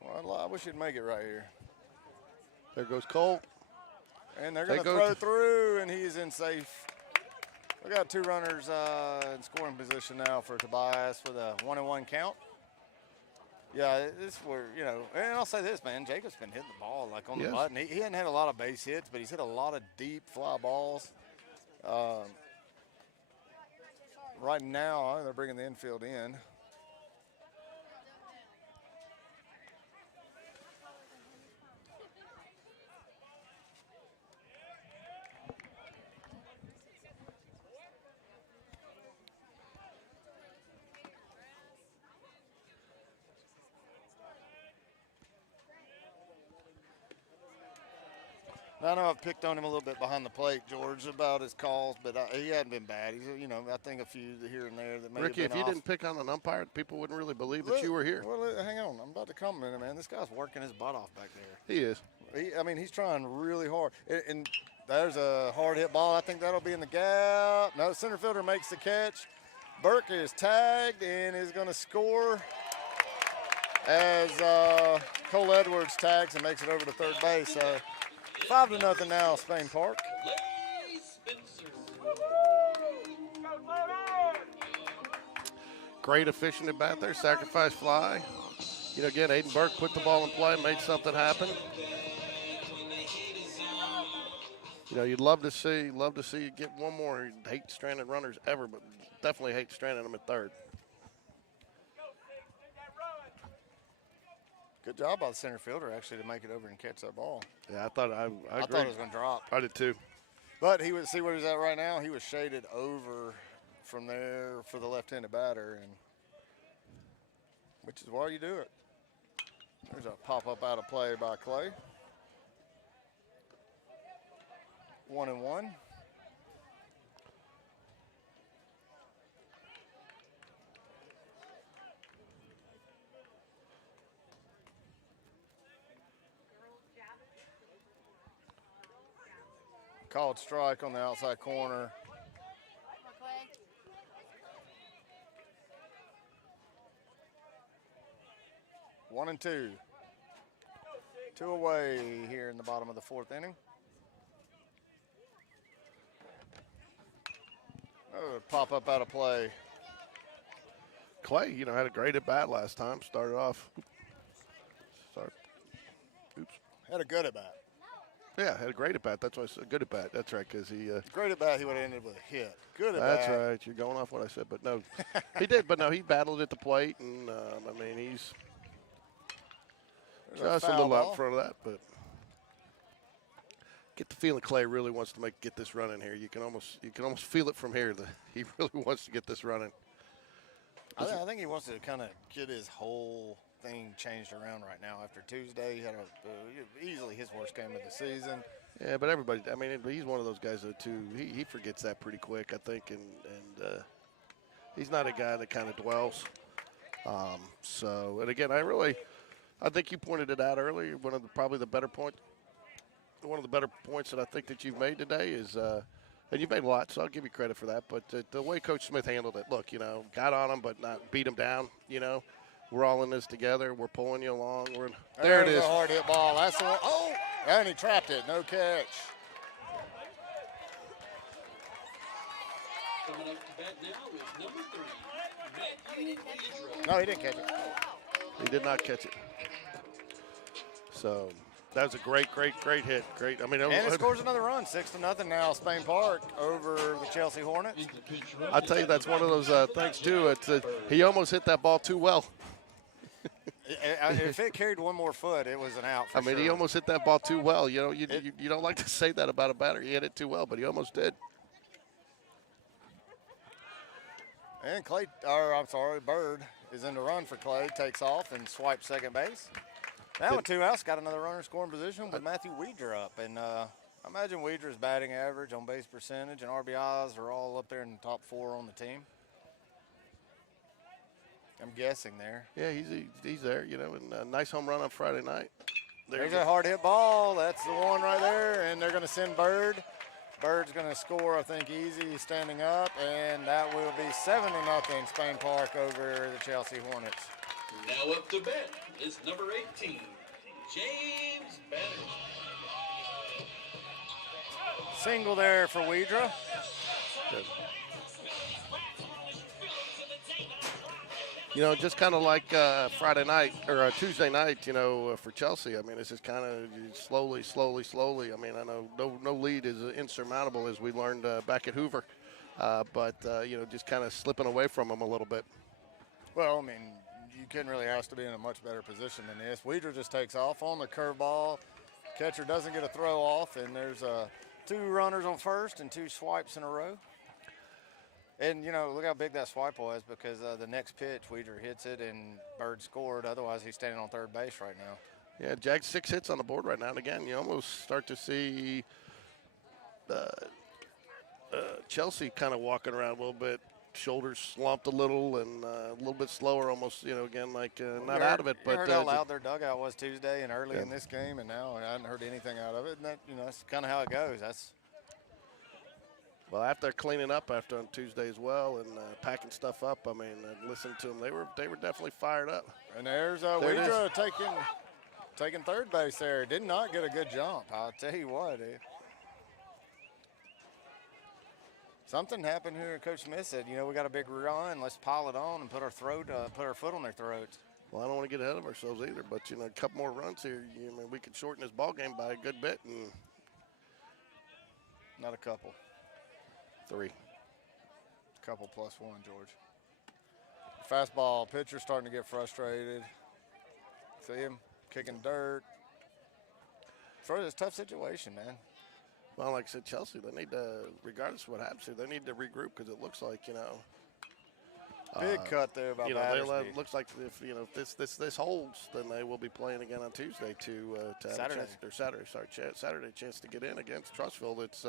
Well, I wish he'd make it right here. There goes Cole. And they're going to They go throw to- through, and he's in safe. We got 2 runners in scoring position now for Tobias with a 1-1 count. Yeah, this is where, you know, and I'll say this, man, Jacob's been hitting the ball like on the Yes. button. He hasn't had a lot of base hits, but he's hit a lot of deep fly balls. Right now, they're bringing the infield in. I know I've picked on him a little bit behind the plate, George, about his calls, but he hasn't been bad. He's, you know, I think a few here and there that may Ricky, have if been you off. didn't pick on an umpire, people wouldn't really believe that Look, you were here. Well, hang on. I'm about to compliment him, man. This guy's working his butt off back there. He is. I mean, he's trying really hard. And there's a hard hit ball. I think that'll be in the gap. No, center fielder makes the catch. Burke is tagged and is going to score as Cole Edwards tags and makes it over to third base. 5-0 now, Spain Park. Clay Spencer. Great efficient at bat there, sacrifice fly. You know, again, Aiden Burke put the ball in play, made something happen. You know, you'd love to see you get one more. You'd hate stranded runners ever, but definitely hate stranding them at third. Good job by the center fielder, actually, to make it over and catch that ball. Yeah, I thought I I thought it was going to drop. I did too. But he was, see where he's at right now? He was shaded over from there for the left-handed batter, and which is why you do it. There's a pop-up out of play by Clay. 1-1. Called strike on the outside corner. 1-2. 2 away here in the bottom of the 4th inning. Oh, pop up out of play. Clay, you know, had a great at bat last time. Started off. Oops. Had a good at bat. Yeah, had a great at bat. That's why I said good at bat. That's right, because he. Great at bat, he would have ended with a hit. Good at That's bat. right. You're going off what I said, but no, he did. But no, he battled at the plate, and I mean, he's There's just a foul little out ball. in front of that. But get the feeling Clay really wants to get this running here. You can almost feel it from here that he really wants to get this running. I think he wants to kind of get his whole thing changed around right now. After Tuesday, he had easily his worst game of the season. Yeah, but everybody. I mean, he's one of those guys though too. He forgets that pretty quick, I think, and he's not a guy that kind of dwells. So, and again, I think you pointed it out earlier. One of the better points that I think that you've made today is, and you've made a lot, so I'll give you credit for that. But the way Coach Smith handled it, look, you know, got on him, but not beat him down. You know, we're all in this together. We're pulling you along. There it There's is. a hard hit ball. That's the one. Oh, and he trapped it. No catch. Coming up to bat now is number 3, Matthew Pedro. No, he didn't catch it. He did not catch it. So that was a great hit. Great. I mean, And it scores another run, 6-0 now. Spain Park over the Chelsea Hornets. I tell you, that's one of those things too. He almost hit that ball too well. If it carried one more foot, it was an out for I mean, sure. he almost hit that ball too well. You know, you don't like to say that about a batter. He hit it too well, but he almost did. And Bird is in the run for Clay, takes off and swipes second base. Now with 2 outs, got another runner scoring position with Matthew Weidrer up. And I imagine Weidrer's batting average, on base percentage, and RBIs are all up there in the top 4 on the team. I'm guessing there. Yeah, he's there. You know, and a nice home run on Friday night. There's a hard hit ball. That's the one right there. And they're going to send Bird. Bird's going to score, I think, easy, standing up. And that will be 7-0 Spain Park over the Chelsea Hornets. Now up to bat is number 18, James Banner. Single there for Weidra. Good. You know, just kind of like Friday night or Tuesday night, you know, for Chelsea. I mean, it's just kind of slowly. I mean, I know no lead is insurmountable, as we learned back at Hoover, but you know, just kind of slipping away from them a little bit. Well, I mean, you couldn't really ask to be in a much better position than this. Weidra just takes off on the curveball. Catcher doesn't get a throw off, and there's 2 runners on first and 2 swipes in a row. And, you know, look how big that swipe was, because the next pitch, Weidra hits it and Bird scored. Otherwise, he's standing on third base right now. Yeah, Jags 6 hits on the board right now. And again, you almost start to see Chelsea kind of walking around a little bit, shoulders slumped a little and a little bit slower, almost, you know, again, like not out of it. You But heard how loud their dugout was Tuesday and early in this game, and now I hadn't heard anything out of it. And that, you know, that's kind of how it goes. well, after cleaning up after on Tuesday as well and packing stuff up, I mean, listening to them, they were definitely fired up. And there's There it Weidra taking third base there. Did not get a good jump. I'll tell you what. Something happened here. Coach Smith said, you know, we got a big run. Let's pile it on and put our foot on their throats. Well, I don't want to get ahead of ourselves either, but, you know, a couple more runs here, I mean, we could shorten this ball game by a good bit. And Not a couple. 3. Couple plus 1, George. Fastball, pitcher starting to get frustrated. See him kicking dirt. It's a tough situation, man. Well, like I said, Chelsea, they need to, regardless of what happens here, they need to regroup, because it looks like, you know. Big cut there by You know, Battersby. looks like if, you know, if this holds, then they will be playing again on Tuesday to have Saturday. a chance, or Saturday chance to get in against Trustfield. It's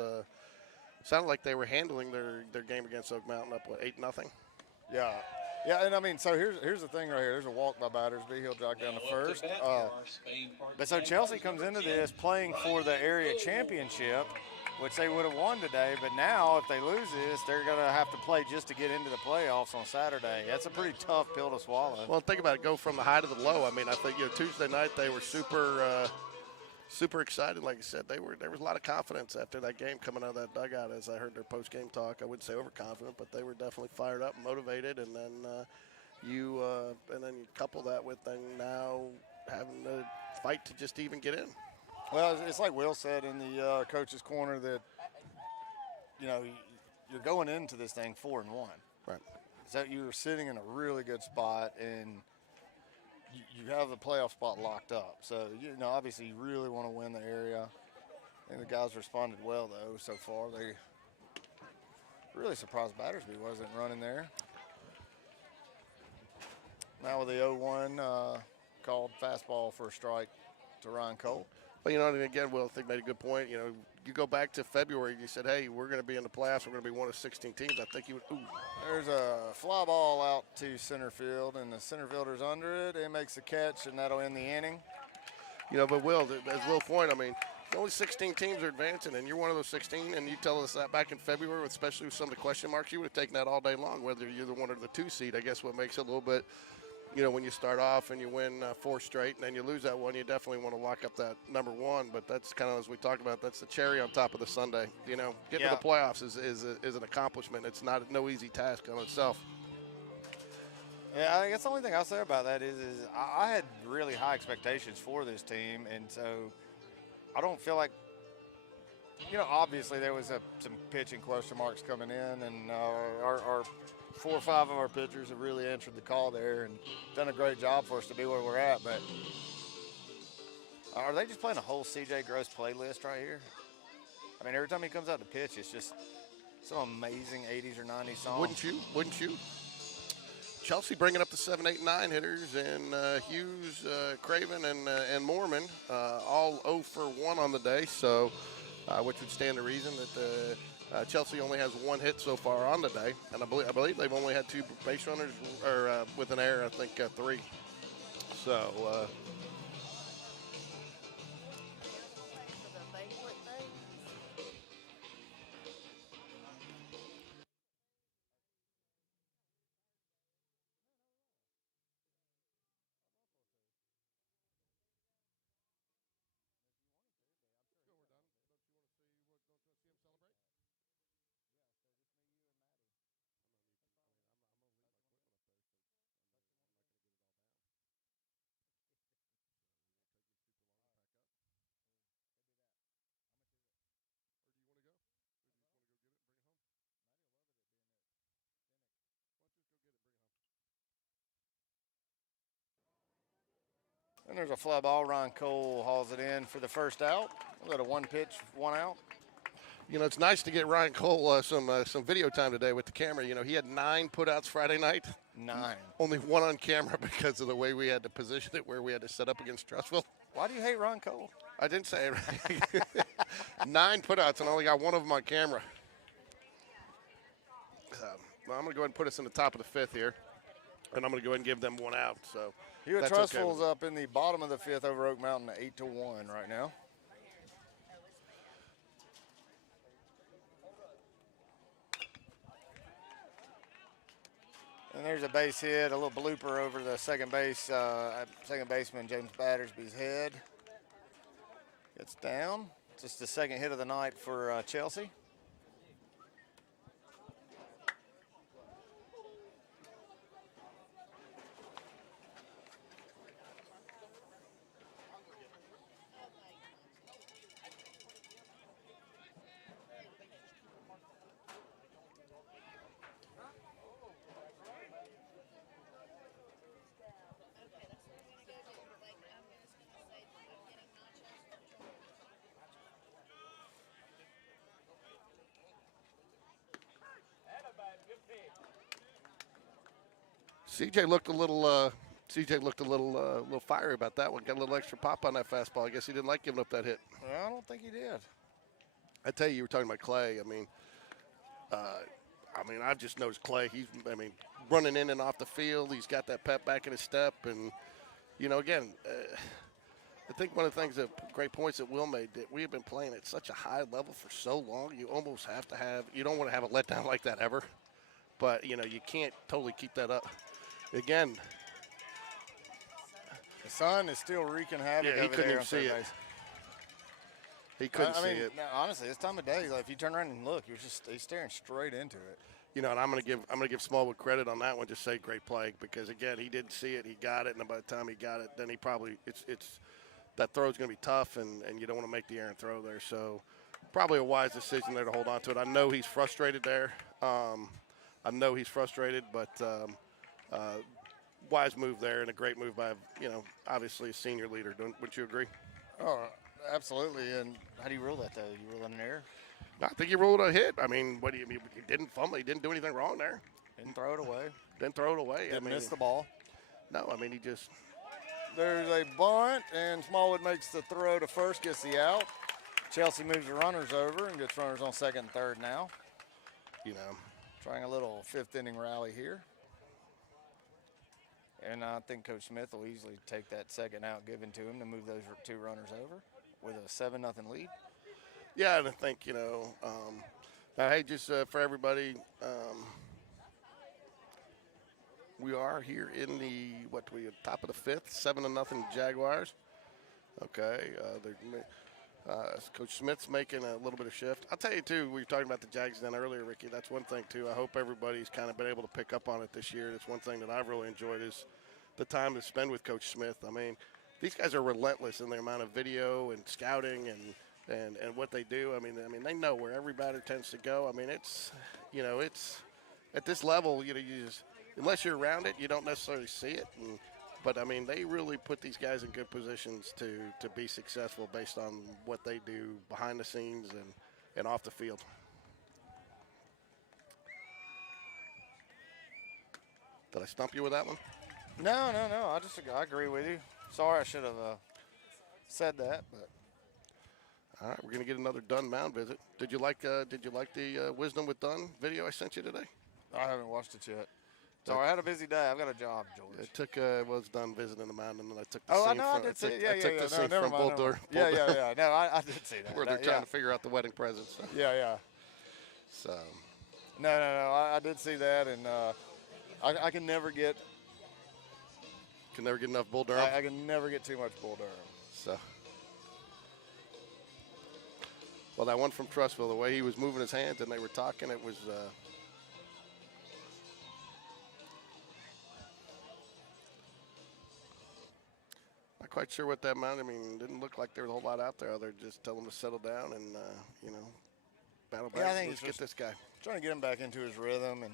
sounded like they were handling their game against Oak Mountain up 8-0. Yeah. Yeah, and I mean, so here's the thing right here. There's a walk by Battersby. He'll jog down to first. But so Chelsea comes into this playing for the area championship, which they would have won today. But now, if they lose this, they're going to have to play just to get into the playoffs on Saturday. That's a pretty tough pill to swallow. Well, think about it. Go from the high to the low. I mean, I think, you know, Tuesday night they were super excited. Like I said, there was a lot of confidence after that game coming out of that dugout. As I heard their post-game talk, I wouldn't say overconfident, but they were definitely fired up, motivated. And then you couple that with them now having to fight to just even get in. Well, it's like Will said in the coach's corner that, you know, you're going into this thing 4-1. Right. So you're sitting in a really good spot, and you have the playoff spot locked up. So, you know, obviously you really want to win the area. I think the guys responded well, though, so far. They really surprised Battersby wasn't running there. Now with the 0-1 called fastball for a strike to Ryan Cole. Well, you know, and again, Will, I think made a good point. You know, you go back to February, you said, hey, we're going to be in the playoffs. We're going to be one of 16 teams. I think you would, ooh. There's a fly ball out to center field, and the center fielder's under it. It makes a catch, and that'll end the inning. You know, but Will, as Will pointed, I mean, only 16 teams are advancing, and you're one of those 16, and you tell us that back in February, especially with some of the question marks, you would have taken that all day long, whether you're the 1 or the 2 seed. I guess what makes it a little bit, you know, when you start off and you win 4 straight and then you lose that one, you definitely want to lock up that number 1. But that's kind of, as we talked about, that's the cherry on top of the sundae. You know, getting to the playoffs is an accomplishment. It's not no easy task on itself. Yeah, I think that's the only thing I'll say about that is I had really high expectations for this team, and so I don't feel like, you know, obviously there was some pitching question marks coming in, and our 4 or 5 of our pitchers have really answered the call there and done a great job for us to be where we're at. But are they just playing a whole C.J. Gross playlist right here? I mean, every time he comes out to pitch, it's just some amazing 80s or 90s song. Wouldn't you? Chelsea bringing up the 7, 8, 9 hitters, and Hughes, Craven, and Mormon all 0 for 1 on the day. So, which would stand to reason that Chelsea only has 1 hit so far on the day, and I believe they've only had 2 base runners, or with an error, I think 3. So. And there's a fly ball. Ryan Cole hauls it in for the first out. We'll go to 1 pitch, 1 out. You know, it's nice to get Ryan Cole some video time today with the camera. You know, he had 9 putouts Friday night. 9. Only 1 on camera because of the way we had to position it, where we had to set up against Trussville. Why do you hate Ryan Cole? I didn't say it right. 9 putouts, and I only got 1 of them on camera. Well, I'm going to go ahead and put us in the top of the 5th here, and I'm going to go ahead and give them 1 out. So Hewitt that's Trussville's okay. up in the bottom of the 5th over Oak Mountain, 8-1 right now. And there's a base hit, a little blooper over the second baseman James Battersby's head. Gets down. Just the second hit of the night for Chelsea. CJ looked a little. Little fiery about that one. Got a little extra pop on that fastball. I guess he didn't like giving up that hit. Well, I don't think he did. I tell you were talking about Clay. I mean, I've just noticed Clay. He's running in and off the field. He's got that pep back in his step, and again, I think one of the things great points that Will made, that we have been playing at such a high level for so long. You almost have to have. You don't want to have a letdown like that ever, but you can't totally keep that up. Again, the sun is still wreaking havoc. Yeah, he over couldn't there even on see it. third base. He couldn't I see mean, it. no, honestly, this time of day, like, if you turn around and look, he's staring straight into it. And I'm gonna give Smallwood credit on that one. Just say great play, because again, he didn't see it, he got it, and by the time he got it, then he probably it's that throw's gonna be tough, and you don't want to make the errant throw there. So probably a wise decision there to hold on to it. I know he's frustrated there. But wise move there, and a great move by obviously a senior leader. Wouldn't you agree? Oh, absolutely. And how do you rule that, though? You rule it an error? I think he ruled a hit. I mean, what do you mean? He didn't fumble. He didn't do anything wrong there. Didn't throw it away. Didn't throw it away. Didn't miss the ball. No, I mean, he just. There's a bunt, and Smallwood makes the throw to first, gets the out. Chelsea moves the runners over and gets runners on second and third now. Trying a little 5th inning rally here. And I think Coach Smith will easily take that second out given to him to move those 2 runners over with a 7-0 lead. Yeah, and I think, hey, just for everybody, we are here in the, top of the 5th, 7-0 Jaguars. Okay, Coach Smith's making a little bit of shift. I'll tell you, too, we were talking about the Jags then earlier, Ricky. That's one thing, too. I hope everybody's kind of been able to pick up on it this year. That's one thing that I've really enjoyed is the time to spend with Coach Smith. I mean, these guys are relentless in their amount of video and scouting and what they do. I mean, they know where every batter tends to go. I mean, it's at this level, you just, unless you're around it, you don't necessarily see it. But, I mean, they really put these guys in good positions to be successful based on what they do behind the scenes and off the field. Did I stump you with that one? No. I agree with you. Sorry, I should have said that. But all right, we're going to get another Dunn mound visit. Did you like the Wisdom with Dunn video I sent you today? I haven't watched it yet. Sorry, I had a busy day. I've got a job, George. It took was done visiting the mound, and then I took the Oh, I scene know, from, I did see it. Yeah, I took the scene never from mind, never Bull mind. Yeah. No, I did see that. where they're trying to figure out the wedding presents. So. Yeah. So. No. I did see that, and I can never get. Can never get enough Bull Durham. I can never get too much Bull Durham. So. Well, that one from Trussville, the way he was moving his hands and they were talking, it was. Not quite sure what that meant. I mean, it didn't look like there was a whole lot out there. Other than just tell him to settle down and, battle back. Yeah, I think Let's get this guy. Trying to get him back into his rhythm and.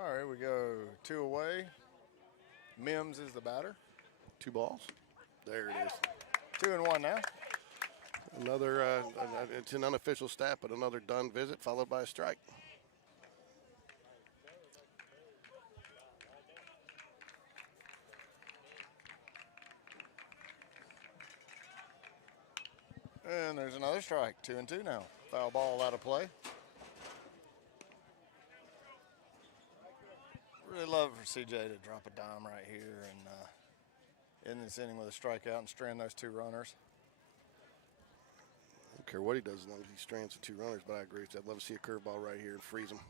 All right, we go 2 away. Mims is the batter. 2 balls. There it is. 2-1 now. Another, it's an unofficial stat, but another done visit followed by a strike. And there's another strike. 2-2 now. Foul ball out of play. Really love for CJ to drop a dime right here and end this inning with a strikeout and strand those 2 runners. I don't care what he does as long as he strands the 2 runners, but I agree with you. I'd love to see a curveball right here and freeze him.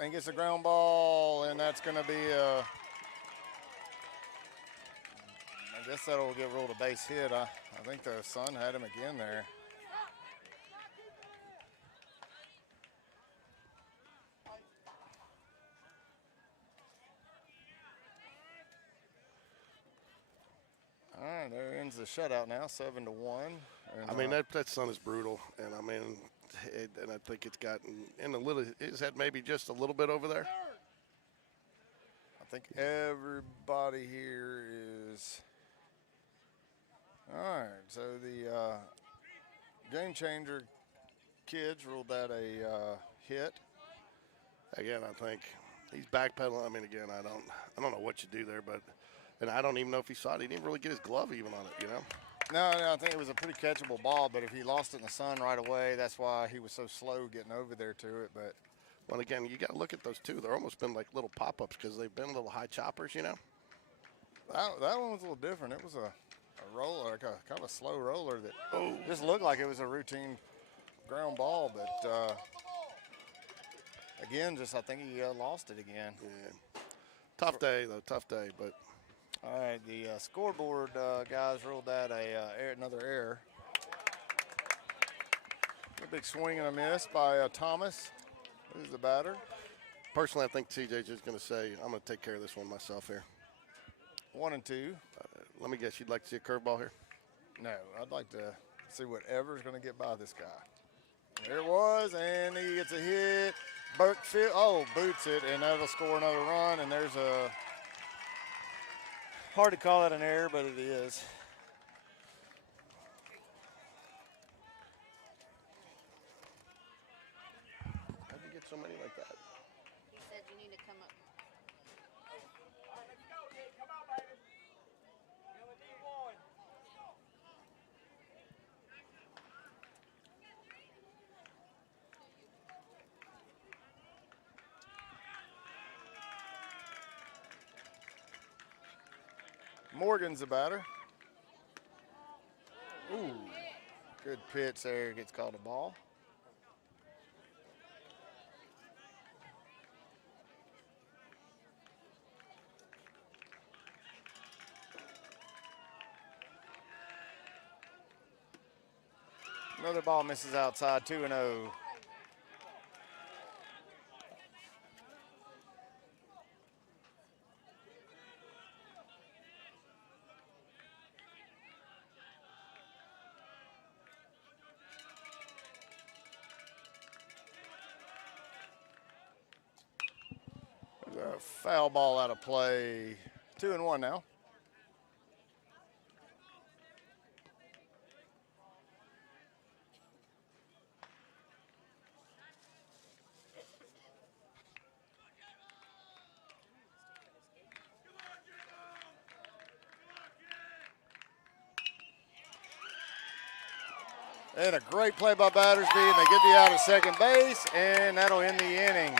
And gets a ground ball, and that's going to be I guess that'll get ruled a base hit. I think the sun had him again there. All right, there ends the shutout now, 7-1. And, I mean, that sun is brutal, and I mean, and I think it's gotten in a little. Is that maybe just a little bit over there? I think everybody here is. All right, so the game changer kids ruled that a hit. Again, I think he's backpedaling. I mean, again, I don't know what you do there, but and I don't even know if he saw it. He didn't really get his glove even on it, you know. No, I think it was a pretty catchable ball, but if he lost it in the sun right away, that's why he was so slow getting over there to it. But well, again, you got to look at those two. They're almost been like little pop-ups because they've been little high choppers, you know. that one was a little different. It was a roller, like a kind of a slow roller that just looked like it was a routine ground ball, but again, I think he lost it again. Yeah. Tough day, though. Tough day, but. All right, the scoreboard guys ruled that another error. A big swing and a miss by Thomas, who's the batter. Personally, I think TJ's just going to say, I'm going to take care of this one myself here. 1-2. Let me guess, you'd like to see a curveball here? No, I'd like to see whatever's going to get by this guy. There it was, and he gets a hit. Burke boots it, and that'll score another run, and there's a hard to call that an error, but it is. How'd you get so many like that? He said you need to come up. Morgan's the batter. Ooh, good pitch there. Gets called a ball. Another ball misses outside, 2-0. A foul ball out of play. 2-1 now. And a great play by Battersby, and they get the out of second base, and that'll end the inning.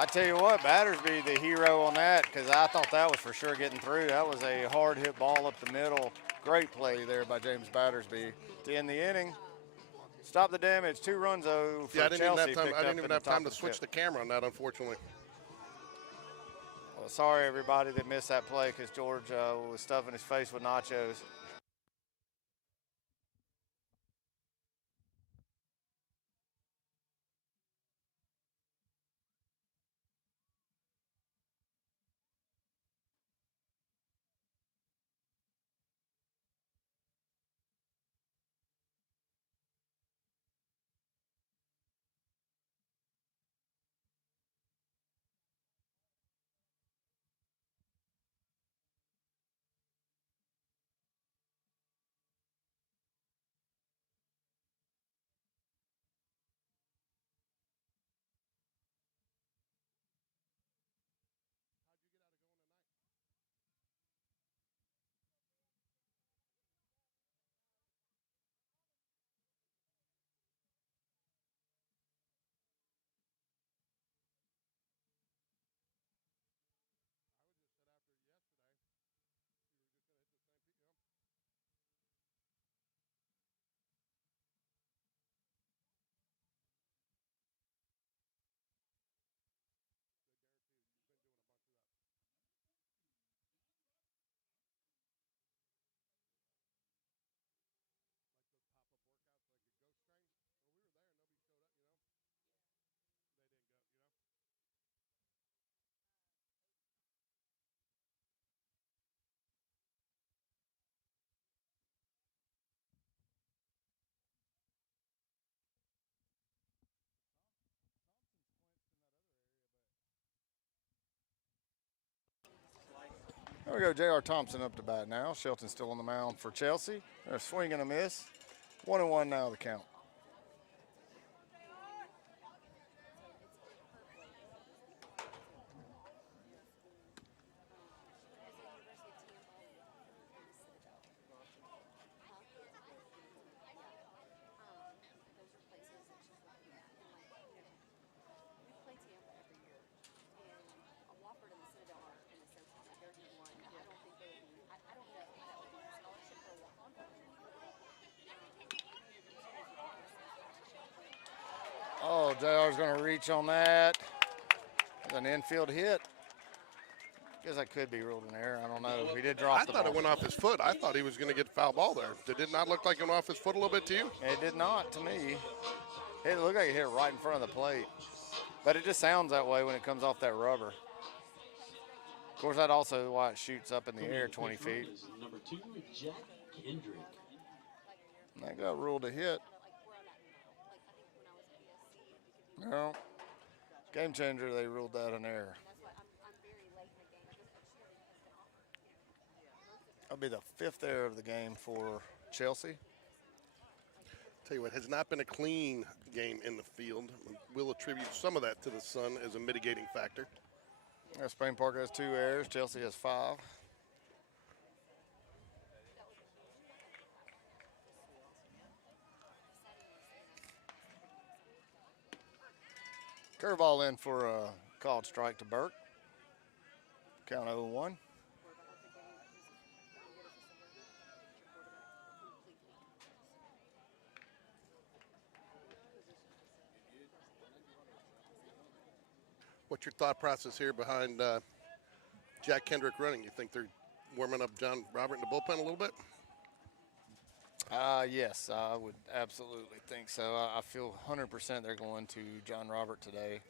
I tell you what, Battersby, the hero on that, because I thought that was for sure getting through. That was a hard hit ball up the middle. Great play there by James Battersby to end the inning. Stop the damage. 2 runs though for Yeah, Chelsea. I didn't even have time to switch the camera on that, unfortunately. Well, sorry everybody that missed that play because George was stuffing his face with nachos. There we go, J.R. Thompson up to bat now. Shelton's still on the mound for Chelsea. A swing and a miss. 1-1 now the count. Oh, JR's going to reach on that. That's an infield hit. Guess that could be ruled in error. I don't know. He did drop the ball. I thought it went off his foot. I thought he was going to get the foul ball there. Did it not look like it went off his foot a little bit to you? It did not to me. It looked like it hit right in front of the plate. But it just sounds that way when it comes off that rubber. Of course, that also why it shoots up in the air 20 feet. Number 2, Jack Kendrick. And that got ruled a hit. No. Game changer, they ruled that an error. That'll be the 5th error of the game for Chelsea. Tell you what, has not been a clean game in the field. We'll attribute some of that to the sun as a mitigating factor. Spain Park has 2 errors. Chelsea has 5. Curveball in for a called strike to Burke. Count 0-1. What's your thought process here behind Jack Kendrick running? You think they're warming up John Robert in the bullpen a little bit? Yes, I would absolutely think so. I feel 100% they're going to John Robert today.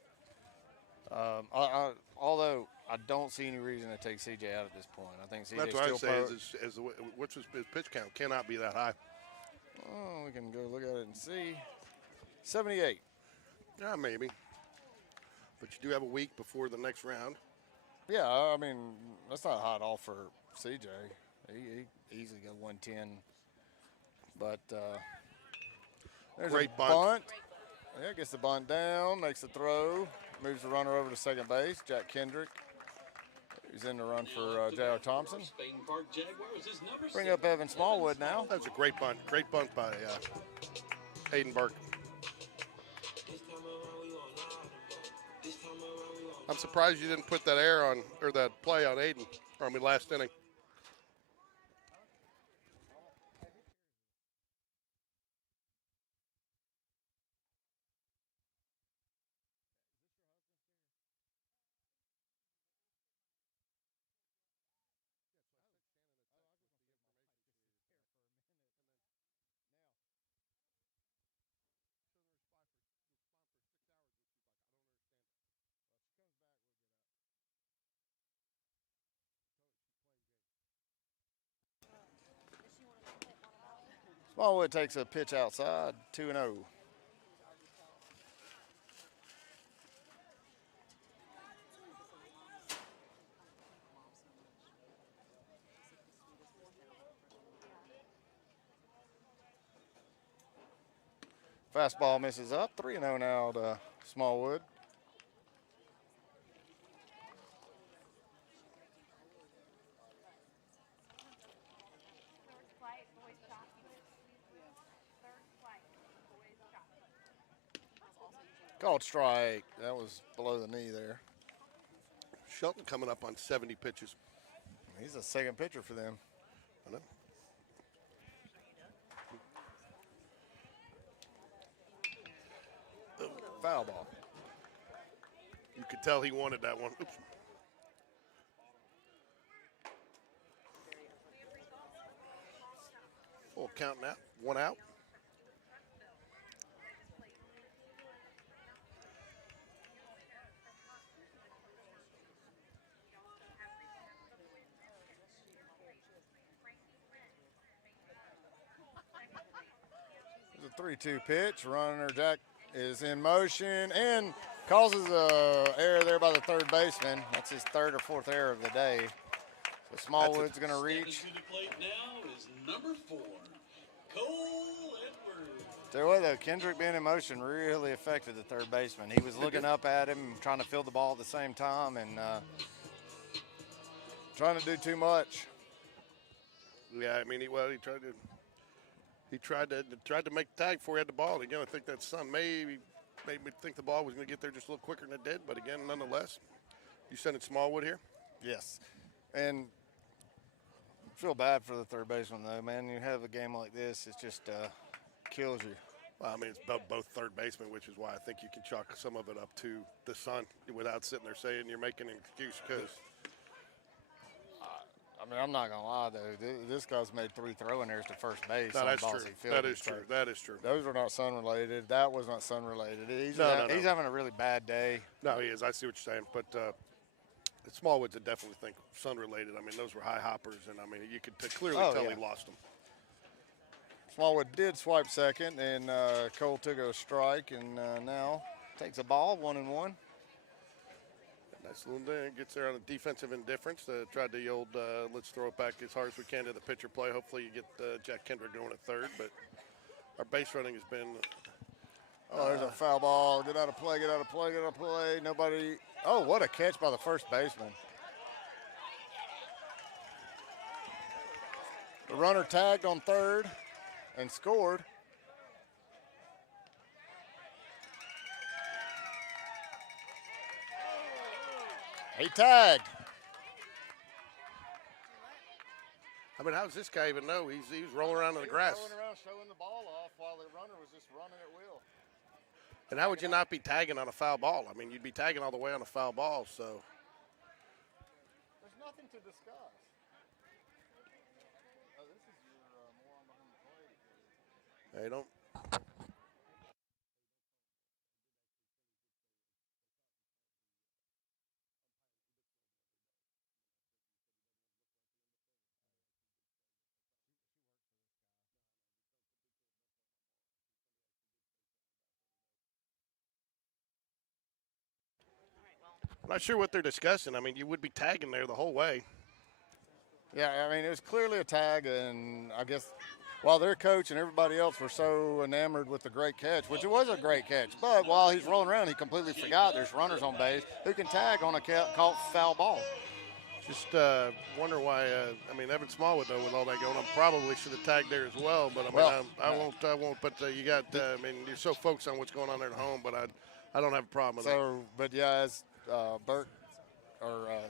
Although I don't see any reason to take CJ out at this point. I think CJ That's what still I say. What's his pitch count? Cannot be that high. Oh, we can go look at it and see. 78. Yeah, maybe. But you do have a week before the next round. Yeah, I mean, that's not hot at all for CJ. He easily got 110. But there's Great a bunt. Yeah, gets the bunt down, makes the throw, moves the runner over to second base. Jack Kendrick, who's in the run for J.R. Thompson. Spain Park Jaguars is number Bring up Evan Smallwood now. That's a great bunt. Great bunt by Hayden Burke. I'm surprised you didn't put that that play on Aiden, last inning. Smallwood takes a pitch outside, 2-0. Fastball misses up, 3-0 now to Smallwood. Called strike. That was below the knee there. Shelton coming up on 70 pitches. He's a second pitcher for them. I know. Foul ball. You could tell he wanted that one. Oops. Full count now. 1 out. It's a 3-2 pitch. Runner Jack is in motion and causes a error there by the third baseman. That's his 3rd or 4th error of the day. So Smallwood's going to Stepping reach. to the plate now is number 4, Cole Edwards. Tell you what, though, Kendrick being in motion really affected the third baseman. He was looking up at him, trying to field the ball at the same time, and trying to do too much. Yeah, I mean, he tried to make the tag before he had the ball. Again, I think that Sun made me think the ball was going to get there just a little quicker than it did. But again, nonetheless, you sending Smallwood here? Yes. And feel bad for the third baseman, though, man. You have a game like this, it just kills you. Well, I mean, it's both third basemen, which is why I think you can chalk some of it up to the Sun without sitting there saying you're making an excuse. Because I mean, I'm not going to lie, though. This guy's made 3 throwing errors to first base. no, on that's balls true. he fielded, That is so true. That is true. Those were not sun-related. That was not sun-related. He's No. having a really bad day. No, he is. I see what you're saying. But Smallwoods, I definitely think Sun-related. I mean, those were high hoppers, and I mean, you could clearly tell yeah. he lost them. Smallwood did swipe second, and Cole took a strike, and now takes a ball, 1-1. Nice little thing. Gets there on a defensive indifference. Tried the old let's throw it back as hard as we can to the pitcher play. Hopefully you get Jack Kendrick going at third. But our base running has been. Oh, there's a foul ball. Get out of play, get out of play, get out of play. Nobody. Oh, what a catch by the first baseman. The runner tagged on third and scored. He tagged. I mean, how does this guy even know? He was rolling around in the grass. Rolling around, showing the ball off while the runner was just running at will. And how would you not be tagging on a foul ball? I mean, you'd be tagging all the way on a foul ball. So There's nothing to discuss. Oh, this is your more on behind the plate. they don't. I'm not sure what they're discussing. I mean, you would be tagging there the whole way. Yeah, I mean, it was clearly a tag, and I guess while their coach and everybody else were so enamored with the great catch, which it was a great catch, but while he's rolling around, he completely forgot there's runners on base who can tag on a caught foul ball. Just wonder why. I mean, Evan Smallwood, though, with all that going on, probably should have tagged there as well. But I mean, Well, I won't. But you got. I mean, you're so focused on what's going on there at home. But I don't have a problem with that. So, but yeah, as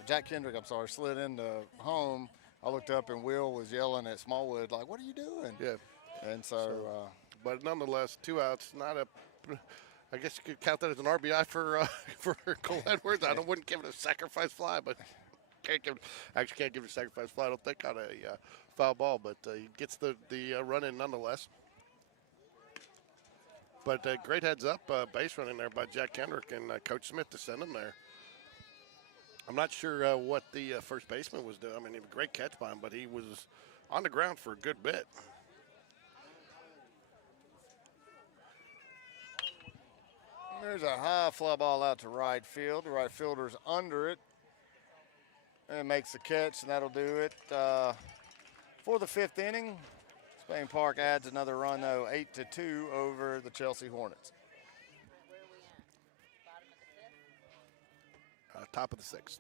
Jack Kendrick, slid into home, I looked up and Will was yelling at Smallwood like, "What are you doing?" Yeah. And so But nonetheless, 2 outs. Not a. I guess you could count that as an RBI for Cole Edwards. I wouldn't give it a sacrifice fly, but can't give it a sacrifice fly. I don't think on a foul ball, but he gets the run in nonetheless. But great heads up base running there by Jack Kendrick and Coach Smith to send him there. I'm not sure what the first baseman was doing. I mean, he had a great catch by him, but he was on the ground for a good bit. there's a high fly ball out to right field. The right fielder's under it and makes the catch, and that'll do it for the 5th inning. Spain Park adds another run, though, 8-2 over the Chelsea Hornets. Where are we at? Bottom of the 5th? Top of the 6th.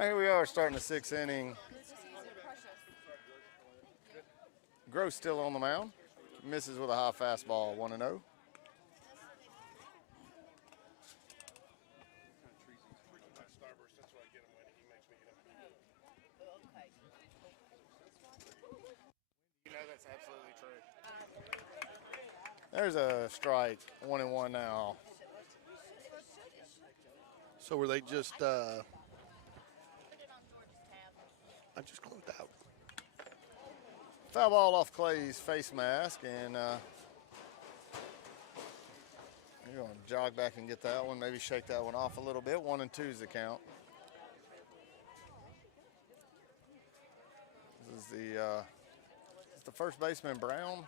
Here we are starting the 6th inning. Gross still on the mound. Misses with a high fastball, 1-0. You know that's absolutely true. There's a strike, 1-1 now. So were they just? I just closed out. Foul ball off Clay's face mask, and you're going to jog back and get that one, maybe shake that one off a little bit. 1-2 is the count. This is the first baseman, Brown.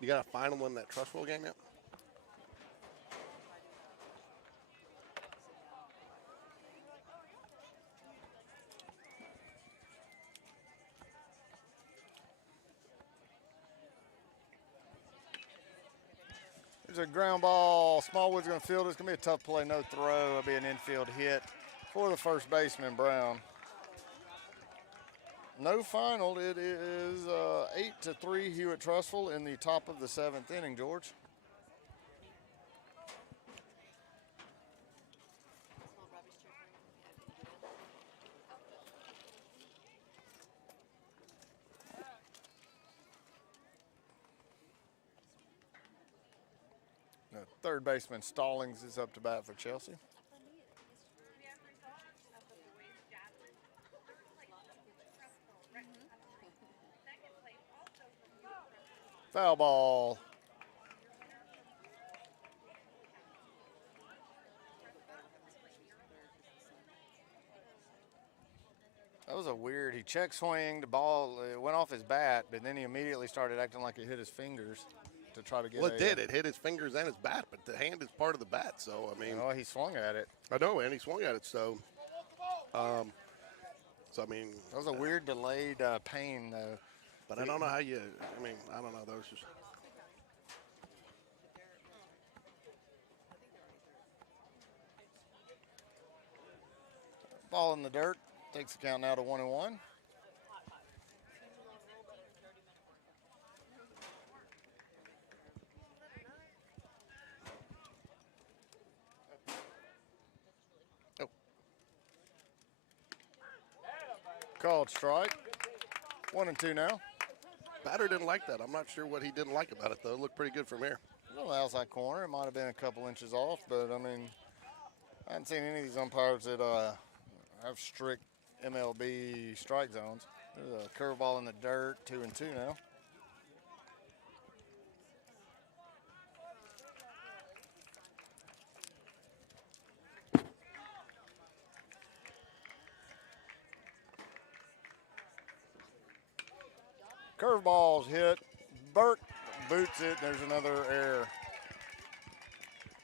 You got a final in that Trustful game yet? There's a ground ball. Smallwood's going to field it. It's going to be a tough play, no throw. It'll be an infield hit for the first baseman, Brown. No final. It is 8-3 Hewitt Trustful in the top of the 7th inning, George. The third baseman Stallings is up to bat for Chelsea. Foul ball. That was a weird, he check swing, the ball went off his bat, but then he immediately started acting like it hit his fingers to try to get Well, it did. It hit his fingers and his bat, but the hand is part of the bat. So, I mean. Oh, he swung at it. I know, and he swung at it. So, I mean. That was a weird delayed pain, though. But I don't know how you, I mean, I don't know. Those just. Ball in the dirt. Takes the count now to 1-1. Oh. Called strike. 1-2 now. Batter didn't like that. I'm not sure what he didn't like about it, though. It looked pretty good from here. Well, the outside corner. It might have been a couple inches off, but, I mean, I haven't seen any of these umpires that have strict MLB strike zones. There's a curveball in the dirt, 2-2 now. Curveball's hit. Burke boots it. There's another error.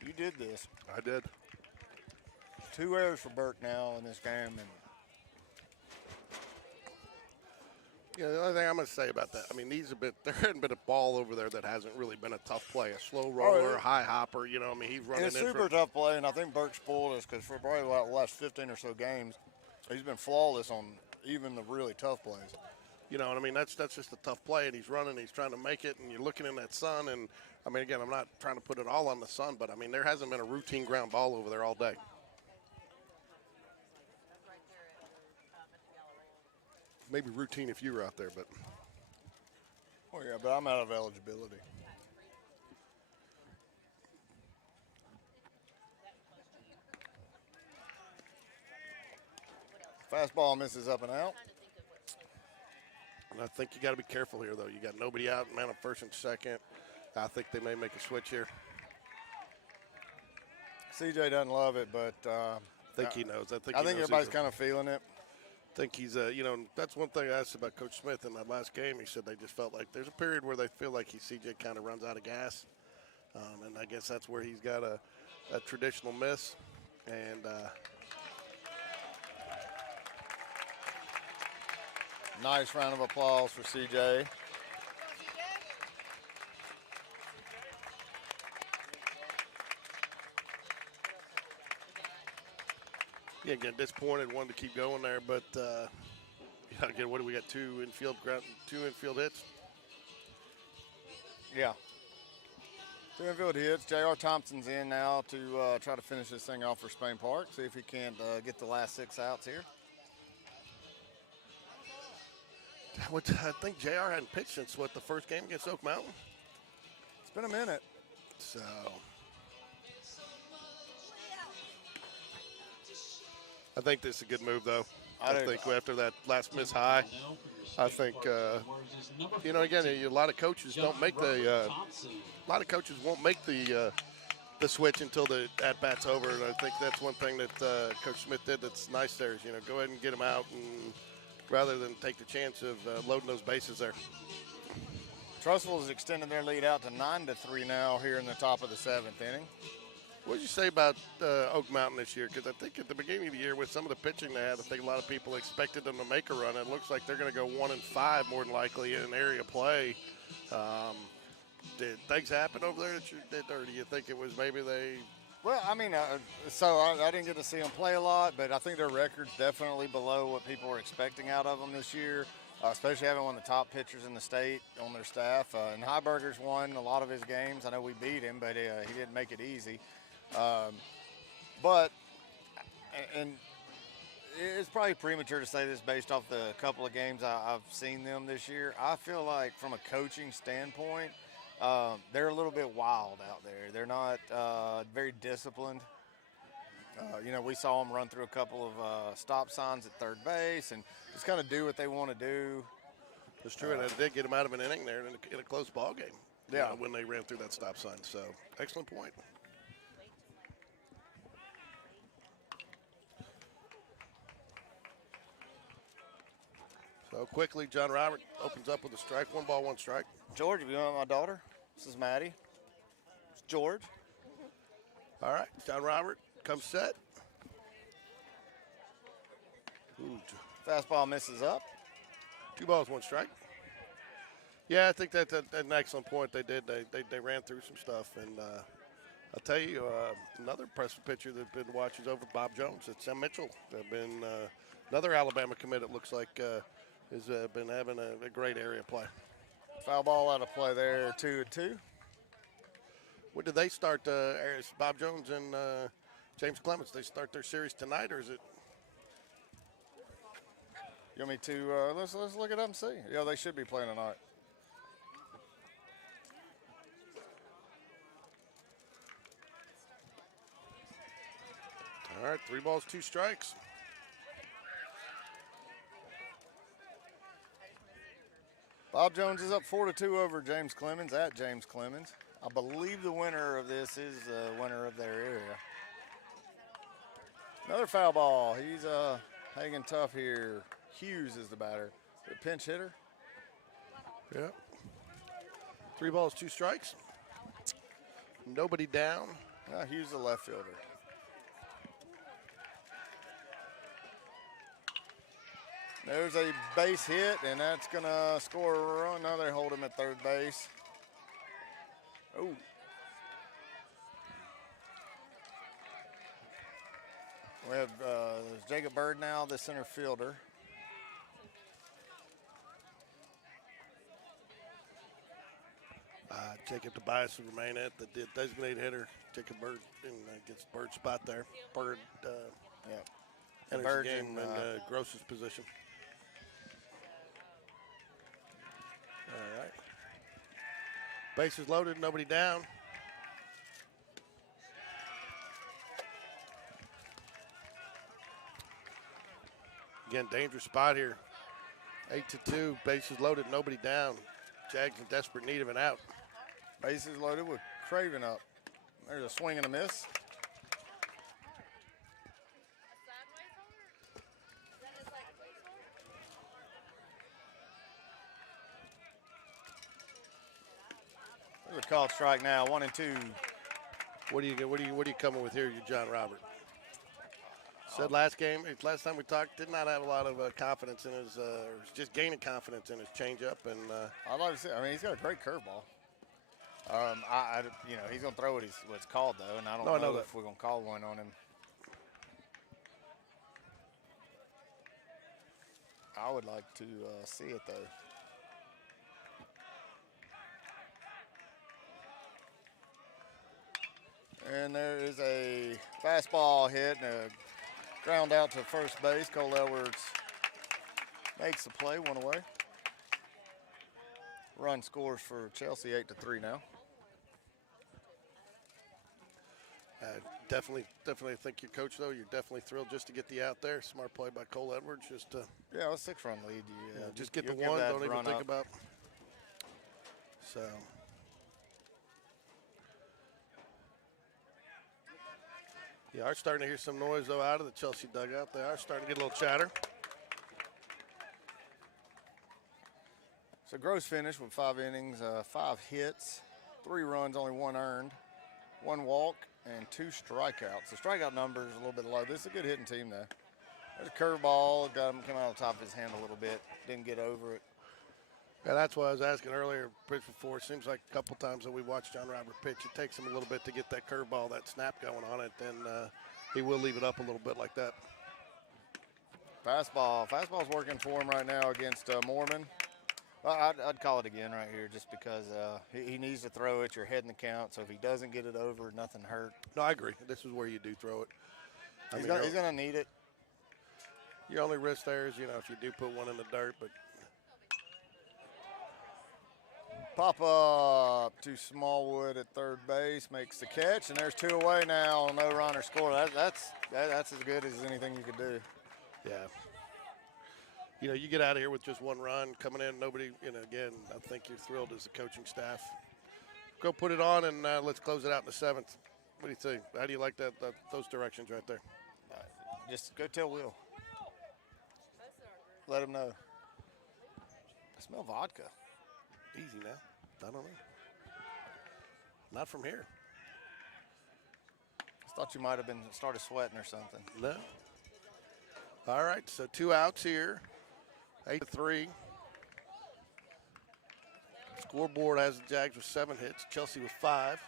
You did this. I did. 2 errors for Burke now in this game. And Yeah, the only thing I'm going to say about that, I mean, there hasn't been a ball over there that hasn't really been a tough play. A slow roller, yeah. a high hopper, you know, I mean, he's running it's in super tough play, and I think Burke spoiled us because for probably about the last 15 or so games, he's been flawless on even the really tough plays. You know what I mean? That's just a tough play, and he's running, he's trying to make it, and you're looking in that sun. And, I mean, again, I'm not trying to put it all on the sun, but, I mean, there hasn't been a routine ground ball over there all day. Maybe routine if you were out there, but. Oh, yeah, but I'm out of eligibility. Fastball misses up and out. And I think you got to be careful here, though. You got nobody out, man on first and second. I think they may make a switch here. CJ doesn't love it, but I think he knows. I think everybody's kind of feeling it. I think he's, you know, that's one thing I asked about Coach Smith in that last game. He said they just felt like there's a period where they feel like CJ kind of runs out of gas. And I guess that's where he's got a traditional miss. And nice round of applause for CJ. Yeah, again, disappointed, wanted to keep going there, but again, what do we got? Two infield hits. Yeah. 2 infield hits. J.R. Thompson's in now to try to finish this thing off for Spain Park. See if he can't get the last 6 outs here. I think JR hadn't pitched since the first game against Oak Mountain. It's been a minute. So I think this is a good move, though. I think after that last miss high, I think again, a lot of coaches don't make a lot of coaches won't make the switch until the at bat's over, and I think that's one thing that Coach Smith did that's nice. There is go ahead and get him out, and rather than take the chance of loading those bases there. Trussville has extended their lead out to 9-3 now here in the top of the 7th inning. What did you say about Oak Mountain this year? Because I think at the beginning of the year, with some of the pitching they had, I think a lot of people expected them to make a run. It looks like they're going to go 1-5 more than likely in area play. Did things happen over there or do you think it was maybe they? Well, I mean, I didn't get to see them play a lot, but I think their record's definitely below what people were expecting out of them this year, especially having one of the top pitchers in the state on their staff. And Heiberger's won a lot of his games. I know we beat him, but he didn't make it easy. But it's probably premature to say this based off the couple of games I've seen them this year. I feel like from a coaching standpoint, they're a little bit wild out there. They're not very disciplined. We saw them run through a couple of stop signs at third base and just kind of do what they want to do. It's true, and it did get them out of an inning there in a close ball game. Yeah, when they ran through that stop sign. So, excellent point. So quickly, John Robert opens up with a strike. 1 ball, 1 strike. George, if you want my daughter, this is Maddie. It's George. All right, John Robert comes set. Ooh. Fastball misses up. 2 balls, 1 strike. Yeah, I think that's an excellent point. They did. They ran through some stuff, and I'll tell you another impressive pitcher that's been watching is over Bob Jones. It's Sam Mitchell. They've been another Alabama commit. It looks like has been having a great area play. Foul ball out of play there. 2-2. When did they start? Bob Jones and James Clemens. They start their series tonight, or is it? You want me to? Let's look it up and see. Yeah, they should be playing tonight. All right, 3 balls, 2 strikes. Bob Jones is up 4-2 over James Clemens at James Clemens. I believe the winner of this is the winner of their area. Another foul ball. He's hanging tough here. Hughes is the batter. The pinch hitter. Yeah. 3 balls, 2 strikes. Nobody down. Hughes the left fielder. There's a base hit, and that's going to score a run. Now they hold him at third base. Oh. We have Jacob Bird now, the center fielder. Jacob Tobias will remain at the designated hitter. Jacob Bird and gets Bird's spot there. Bird enters the game in Gross's position. All right. Bases loaded, nobody down. Again, dangerous spot here. 8-2, bases loaded, nobody down. Jags in desperate need of an out. Bases loaded with Craven up. There's a swing and a miss. There's a called strike now, 1-2. What are you coming with here, you John Robert? Said last time we talked, did not have a lot of confidence in his, just gaining confidence in his changeup, and I'd like to see. I mean, he's got a great curveball. He's gonna throw what's called though, and I don't know if we're gonna call one on him. I would like to see it, though. And there is a fastball hit and a ground out to first base. Cole Edwards makes the play, one away. Run scores for Chelsea 8-3 now. Definitely think your coach, though, you're definitely thrilled just to get the out there. Smart play by Cole Edwards. Just to Yeah, it was a 6-run lead. just get the you'll give one. that Don't even run think up. about. So. You are starting to hear some noise, though, out of the Chelsea dugout. They are starting to get a little chatter. So gross finish with 5 innings, 5 hits, 3 runs, only 1 earned, 1 walk, and 2 strikeouts. The strikeout number is a little bit low. This is a good hitting team, though. There's a curveball, got him come out of the top of his hand a little bit, didn't get over it. Yeah, that's why I was asking earlier, pitch before. It seems like a couple times that we watched John Robert pitch, it takes him a little bit to get that curveball, that snap going on it. Then he will leave it up a little bit like that. Fastball's working for him right now against Mormon. I'd call it again right here just because he needs to throw it. You're heading the count, so if he doesn't get it over, nothing hurt. No, I agree. This is where you do throw it. He's going to need it. Your only risk there is, if you do put one in the dirt, but Pop up to Smallwood at third base, makes the catch, and there's 2 away now. No run or score. That's as good as anything you could do. yeah. You get out of here with just 1 run coming in. Nobody, again, I think you're thrilled as the coaching staff. Go put it on, and let's close it out in the 7th. What do you think? How do you like that those directions right there? Just go tell Will. Let him know. I smell vodka. Easy now. I don't know. Not from here. I thought you might have started sweating or something. No. All right, so 2 outs here. 8-3. Scoreboard has the Jags with 7 hits. Chelsea with 5.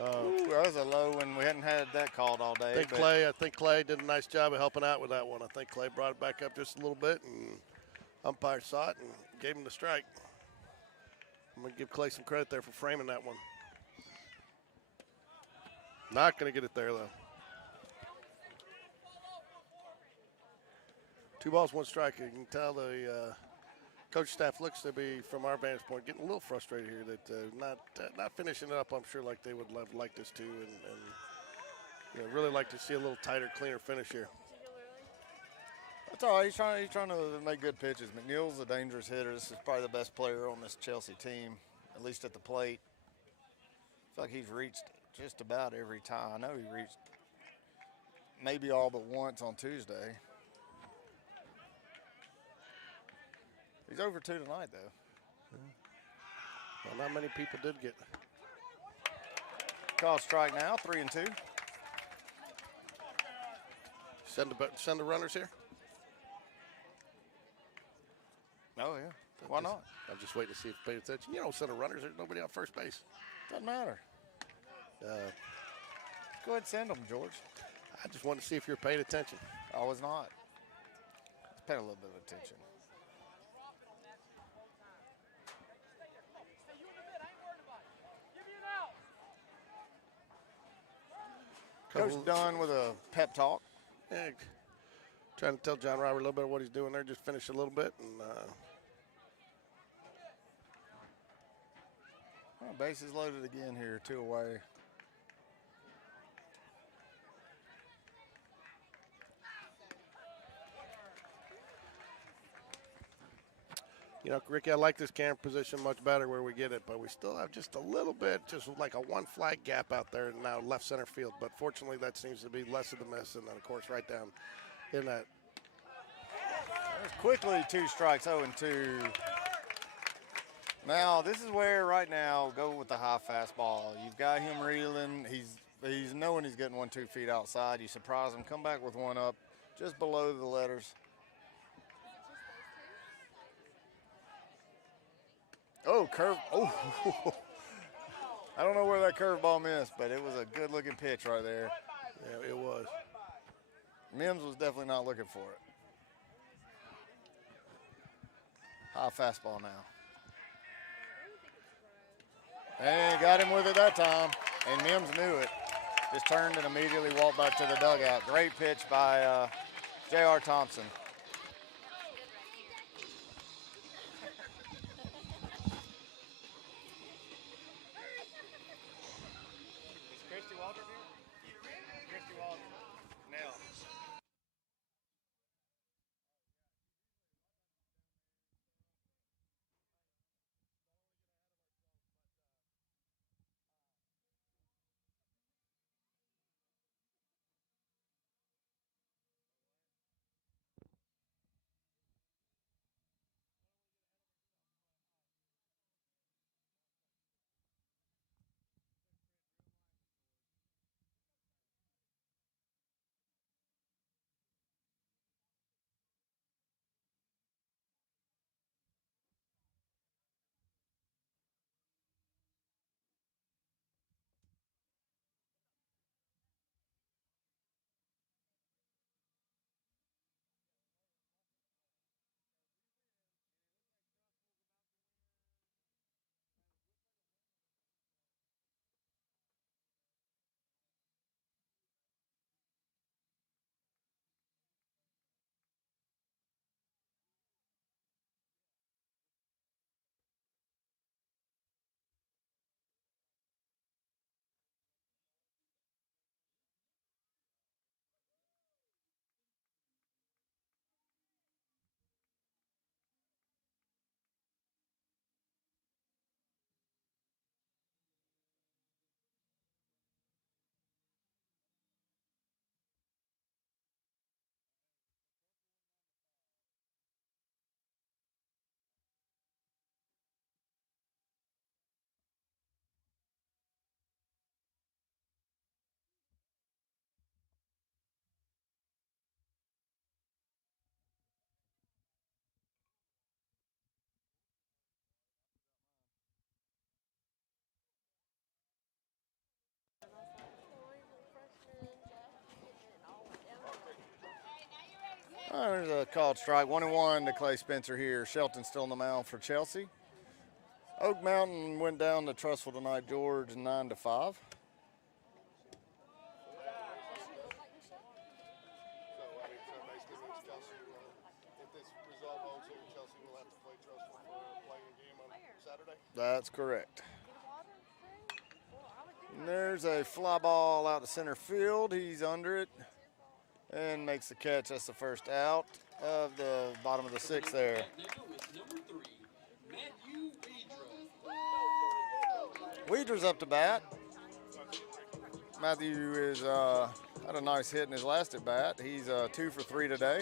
Ooh, that was a low one. We hadn't had that called all day. I think Clay did a nice job of helping out with that one. I think Clay brought it back up just a little bit, and umpire saw it and gave him the strike. I'm going to give Clay some credit there for framing that one. Not going to get it there, though. 2 balls, 1 strike. You can tell the coach staff looks to be, from our vantage point, getting a little frustrated here that not finishing it up, I'm sure, like they would have liked us to, and really like to see a little tighter, cleaner finish here. That's all right. He's trying to make good pitches. McNeil's a dangerous hitter. This is probably the best player on this Chelsea team, at least at the plate. I feel like he's reached just about every time. I know he reached maybe all but once on Tuesday. He's over 2 tonight, though. Well, not many people did get. Call strike now, 3-2. Send the runners here. Oh, yeah. Why not? I'm just waiting to see if you paid attention. You don't send the runners. There's nobody on first base. Doesn't matter. Go ahead and send them, George. I just wanted to see if you're paying attention. I was not. Let's pay a little bit of attention. Coach done with a pep talk. Yeah, trying to tell John Robert a little bit of what he's doing there. Just finish a little bit. And bases loaded again here, 2 away. Ricky, I like this camera position much better where we get it, but we still have just a little bit, just like a 1 flag gap out there now left center field. But fortunately, that seems to be less of the miss, and then, of course, right down in that. There's quickly 2 strikes, 0-2. Now, this is where right now, go with the high fastball. You've got him reeling. He's knowing he's getting 1-2 feet outside. You surprise him, come back with 1 up just below the letters. Oh, curve. Oh, I don't know where that curveball missed, but it was a good-looking pitch right there. Yeah, it was. Mims was definitely not looking for it. High fastball now. And got him with it that time. And Mims knew it. Just turned and immediately walked back to the dugout. Great pitch by J.R. Thompson. Is Christy Walter here? Christy Walter. Now. There's a called strike. 1-1 to Clay Spencer here. Shelton still on the mound for Chelsea. Oak Mountain went down to Trussville tonight, George, 9-5. That's correct. And there's a fly ball out to center field. He's under it and makes the catch. That's the first out of the bottom of the sixth there. Weedre's up to bat. Matthew is had a nice hit in his last at bat. He's 2 for 3 today.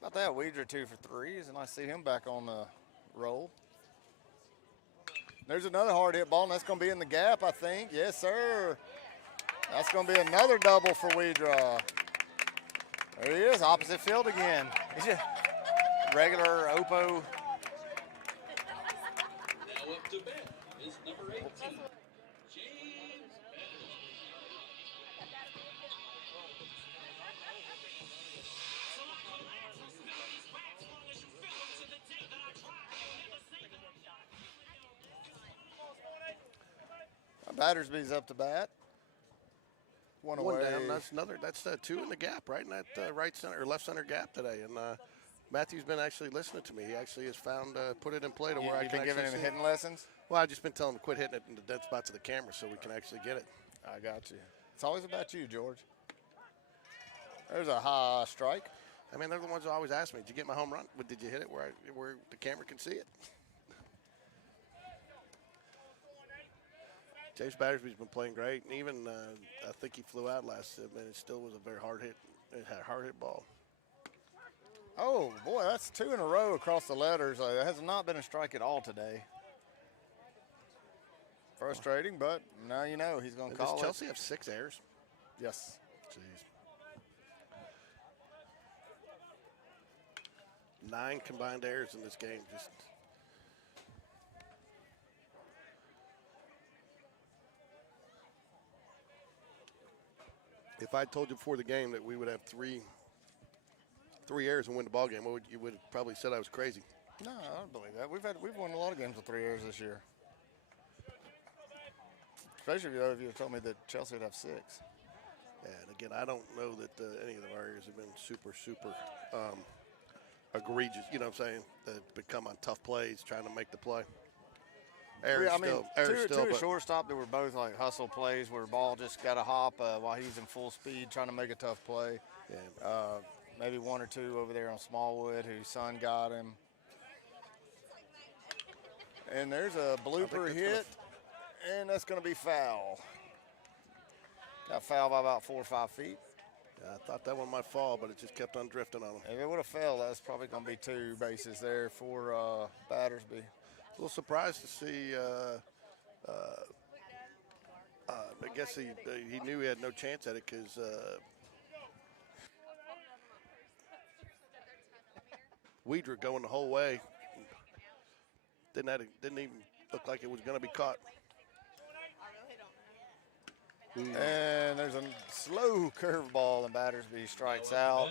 About that, Weedre 2 for 3. It's nice to see him back on the roll. There's another hard hit ball, and that's going to be in the gap, I think. Yes, sir. That's going to be another double for Weedre. There he is, opposite field again. He's just regular Oppo. Now up to bat is number 18, James Battersby's up to bat. One away. Down. That's 2 in the gap, right in that right center or left center gap today. And Matthew's been actually listening to me. He actually has found put it in play to where I You've can been giving him actually hitting lessons? Well, I've just been telling him to quit hitting it in the dead spots of the camera so we can actually get it. I got you. It's always about you, George. There's a high strike. I mean, they're the ones who always ask me, did you get my home run? Did you hit it where the camera can see it? James Battersby's been playing great, and even I think he flew out last minute. It still was a very hard hit. It had a hard hit ball. Oh, boy, that's 2 in a row across the letters. It has not been a strike at all today. Frustrating, but now you know he's going to call Does it. Chelsea have 6 errors? Yes. Jeez. 9 combined errors in this game. Just If I told you before the game that we would have three errors and win the ball game, you would have probably said I was crazy. No, I don't believe that. We've won a lot of games with 3 errors this year. Especially if you had told me that Chelsea would have 6. And again, I don't know that any of the errors have been super egregious. You know what I'm saying? That become on tough plays, trying to make the play. Errors two shortstop that were both like hustle plays where the ball just got to hop while he's in full speed trying to make a tough play. Yeah. Maybe 1 or 2 over there on Smallwood whose son got him. And there's a blooper hit, and that's going to be foul. Got fouled by about 4 or 5 feet. Yeah, I thought that one might fall, but it just kept on drifting on him. If it would have fell, that's probably going to be 2 bases there for Battersby. A little surprised to see. I guess he knew he had no chance at it because Weidra going the whole way didn't even look like it was going to be caught. And there's a slow curveball, and Battersby strikes out.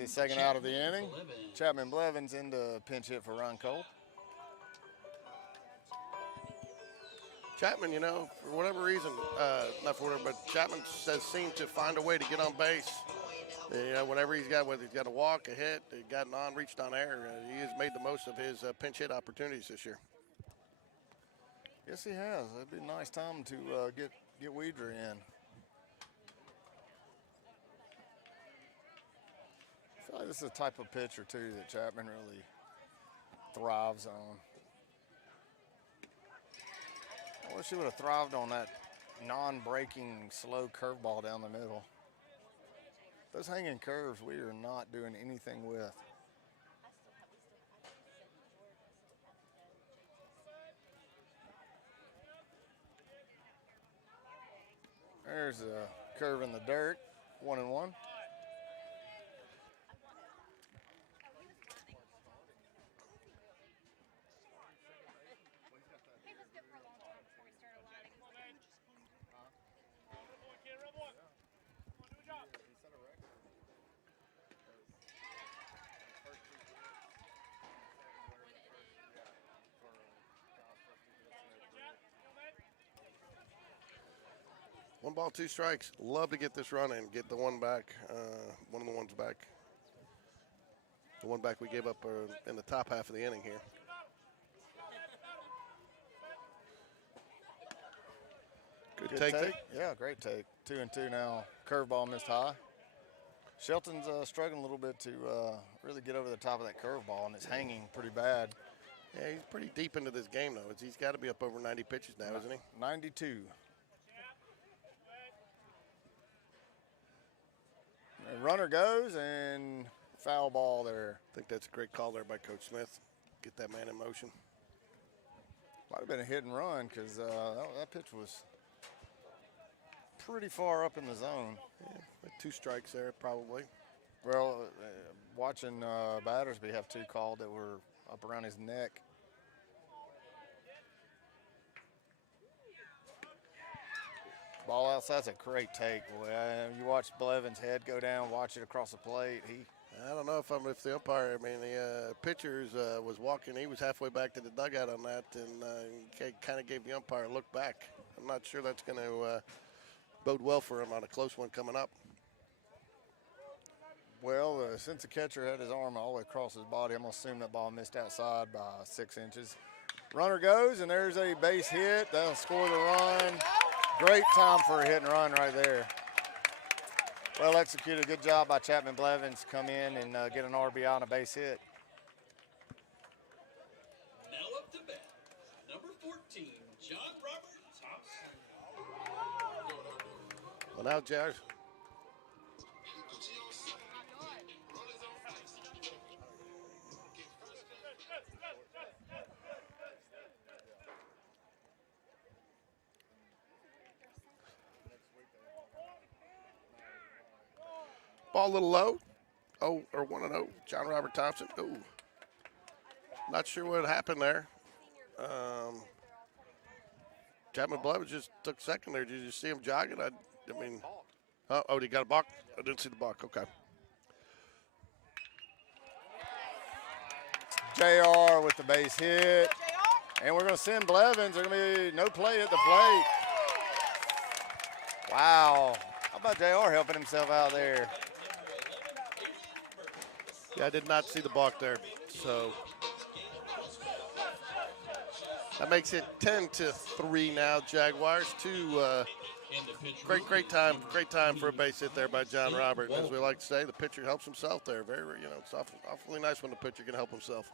The second out of the inning. Chapman Blevins into pinch hit for Ron Cole. Chapman, for whatever reason, not for whatever, but Chapman has seemed to find a way to get on base. Whenever whether he's got a walk, a hit, he got an on, reached on air, he has made the most of his pinch hit opportunities this year. Yes, he has. It'd be a nice time to get Weidra in. I feel like this is a type of pitcher, too, that Chapman really thrives on. I wish he would have thrived on that non-breaking, slow curveball down the middle. Those hanging curves we are not doing anything with. There's a curve in the dirt, 1-1. One ball, 2 strikes. Love to get this run and get the one back. One of the ones back. The one back we gave up in the top half of the inning here. Good take. Yeah, great take. 2-2 now. Curveball missed high. Shelton's struggling a little bit to really get over the top of that curveball, and it's hanging pretty bad. Yeah, he's pretty deep into this game, though. He's got to be up over 90 pitches now, isn't he? 92. And runner goes, and foul ball there. I think that's a great call there by Coach Smith. Get that man in motion. Might have been a hit and run because that pitch was pretty far up in the zone. Yeah, like 2 strikes there, probably. Well, watching Battersby have 2 called that were up around his neck. Ball outside, that's a great take, boy. You watch Blevins' head go down, watch it across the plate. I don't know if the umpire, the pitcher was walking. He was halfway back to the dugout on that, and kind of gave the umpire a look back. I'm not sure that's going to bode well for him on a close one coming up. Well, since the catcher had his arm all the way across his body, I'm going to assume that ball missed outside by 6 inches. Runner goes, and there's a base hit. That'll score the run. Great time for a hit and run right there. Well executed. Good job by Chapman Blevins. Come in and get an RBI on a base hit. Now up to bat, number 14, John Robert Thompson. Well, now, Jaguars. Ball a little low. 1-0. John Robert Thompson. Ooh. Not sure what happened there. Chapman Blevins just took second there. Did you see him jogging? Oh, he got a balk? I didn't see the balk. Okay. JR with the base hit. And we're going to send Blevins. There's going to be no play at the plate. Wow. How about JR helping himself out there? Yeah, I did not see the balk there. So that makes it 10-3 now, Jaguars. Great time for a base hit there by John Robert. And as we like to say, the pitcher helps himself there. It's awfully nice when the pitcher can help himself.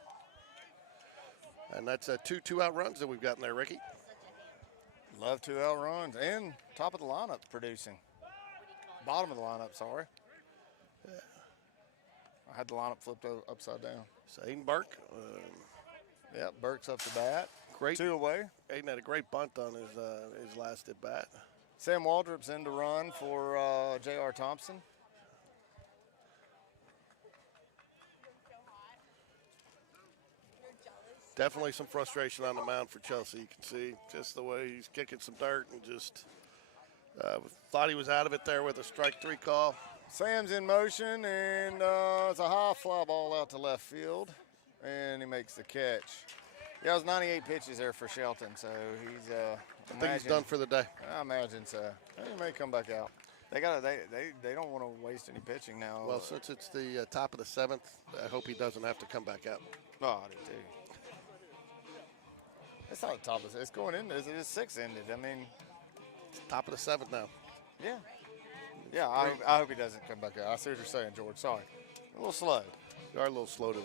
And that's two two-out runs that we've gotten there, Ricky. Love 2 out runs. And top of the lineup producing. Bottom of the lineup, sorry. Yeah. I had the lineup flipped upside down. So Aiden Burke. Yep, Burke's up to bat. Great. 2 away. Aiden had a great bunt on his last at bat. Sam Waldrop's in to run for J.R. Thompson. Definitely some frustration on the mound for Chelsea. You can see just the way he's kicking some dirt and just thought he was out of it there with a strike 3 call. Sam's in motion, and it's a high fly ball out to left field, and he makes the catch. Yeah, it was 98 pitches there for Shelton, so he's I think he's done for the day. I imagine so. He may come back out. They don't want to waste any pitching now. Well, since it's the top of the 7th, I hope he doesn't have to come back out. Oh, I do too. It's not the top of it's going in. It's 6 ended. I mean, Top of the 7th now. yeah. Yeah, I hope he doesn't come back out. I see what you're saying, George. Sorry. A little slow. You are a little slow today.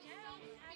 Schedule anything.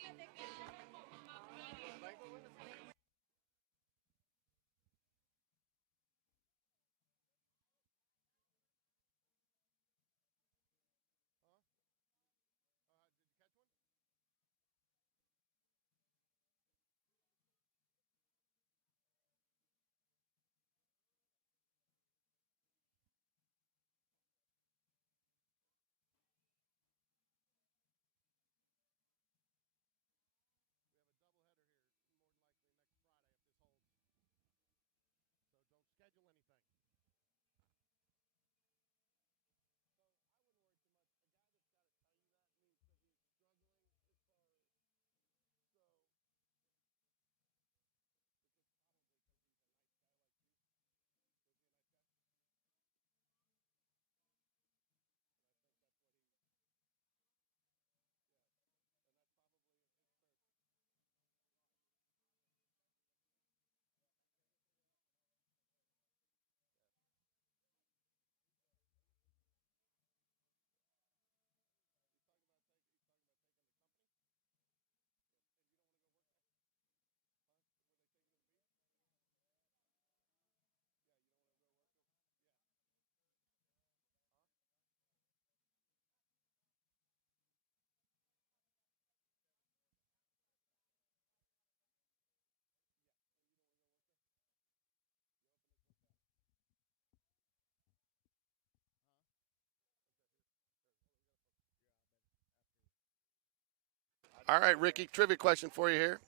All right, Ricky, trivia question for you here.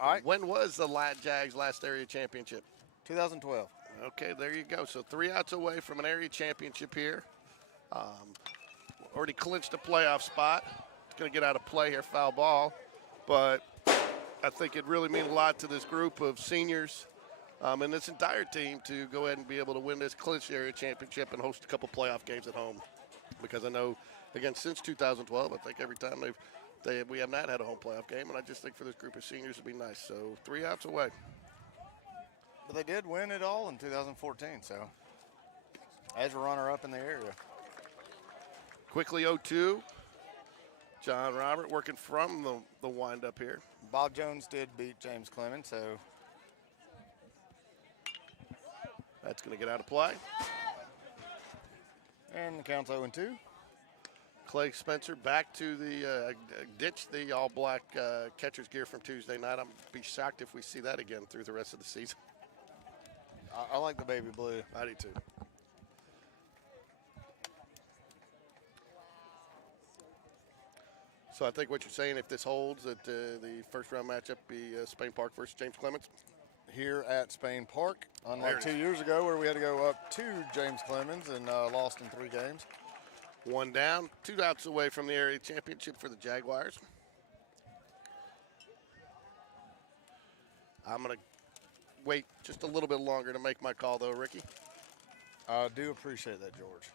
All right. When was the Jags' last area championship? 2012. Okay, there you go. So 3 outs away from an area championship here. Already clinched a playoff spot. It's going to get out of play here, foul ball. But I think it really means a lot to this group of seniors and this entire team to go ahead and be able to win this clinched area championship and host a couple playoff games at home. Because I know, again, since 2012, I think every time we have not had a home playoff game, and I just think for this group of seniors it'd be nice. So 3 outs away. But they did win it all in 2014, so as a runner-up in the area. Quickly 0-2. John Robert working from the windup here. Bob Jones did beat James Clemens, so that's going to get out of play. And the count's 0-2. Clay Spencer back to the ditch the all-black catcher's gear from Tuesday night. I'm be shocked if we see that again through the rest of the season. I like the baby blue. I do too. So I think what you're saying, if this holds, that the first round matchup be Spain Park versus James Clemens. here at Spain Park, There unlike it 2 is. years ago where we had to go up to James Clemens and lost in 3 games. One down, 2 outs away from the area championship for the Jaguars. I'm going to wait just a little bit longer to make my call, though, Ricky. I do appreciate that, George.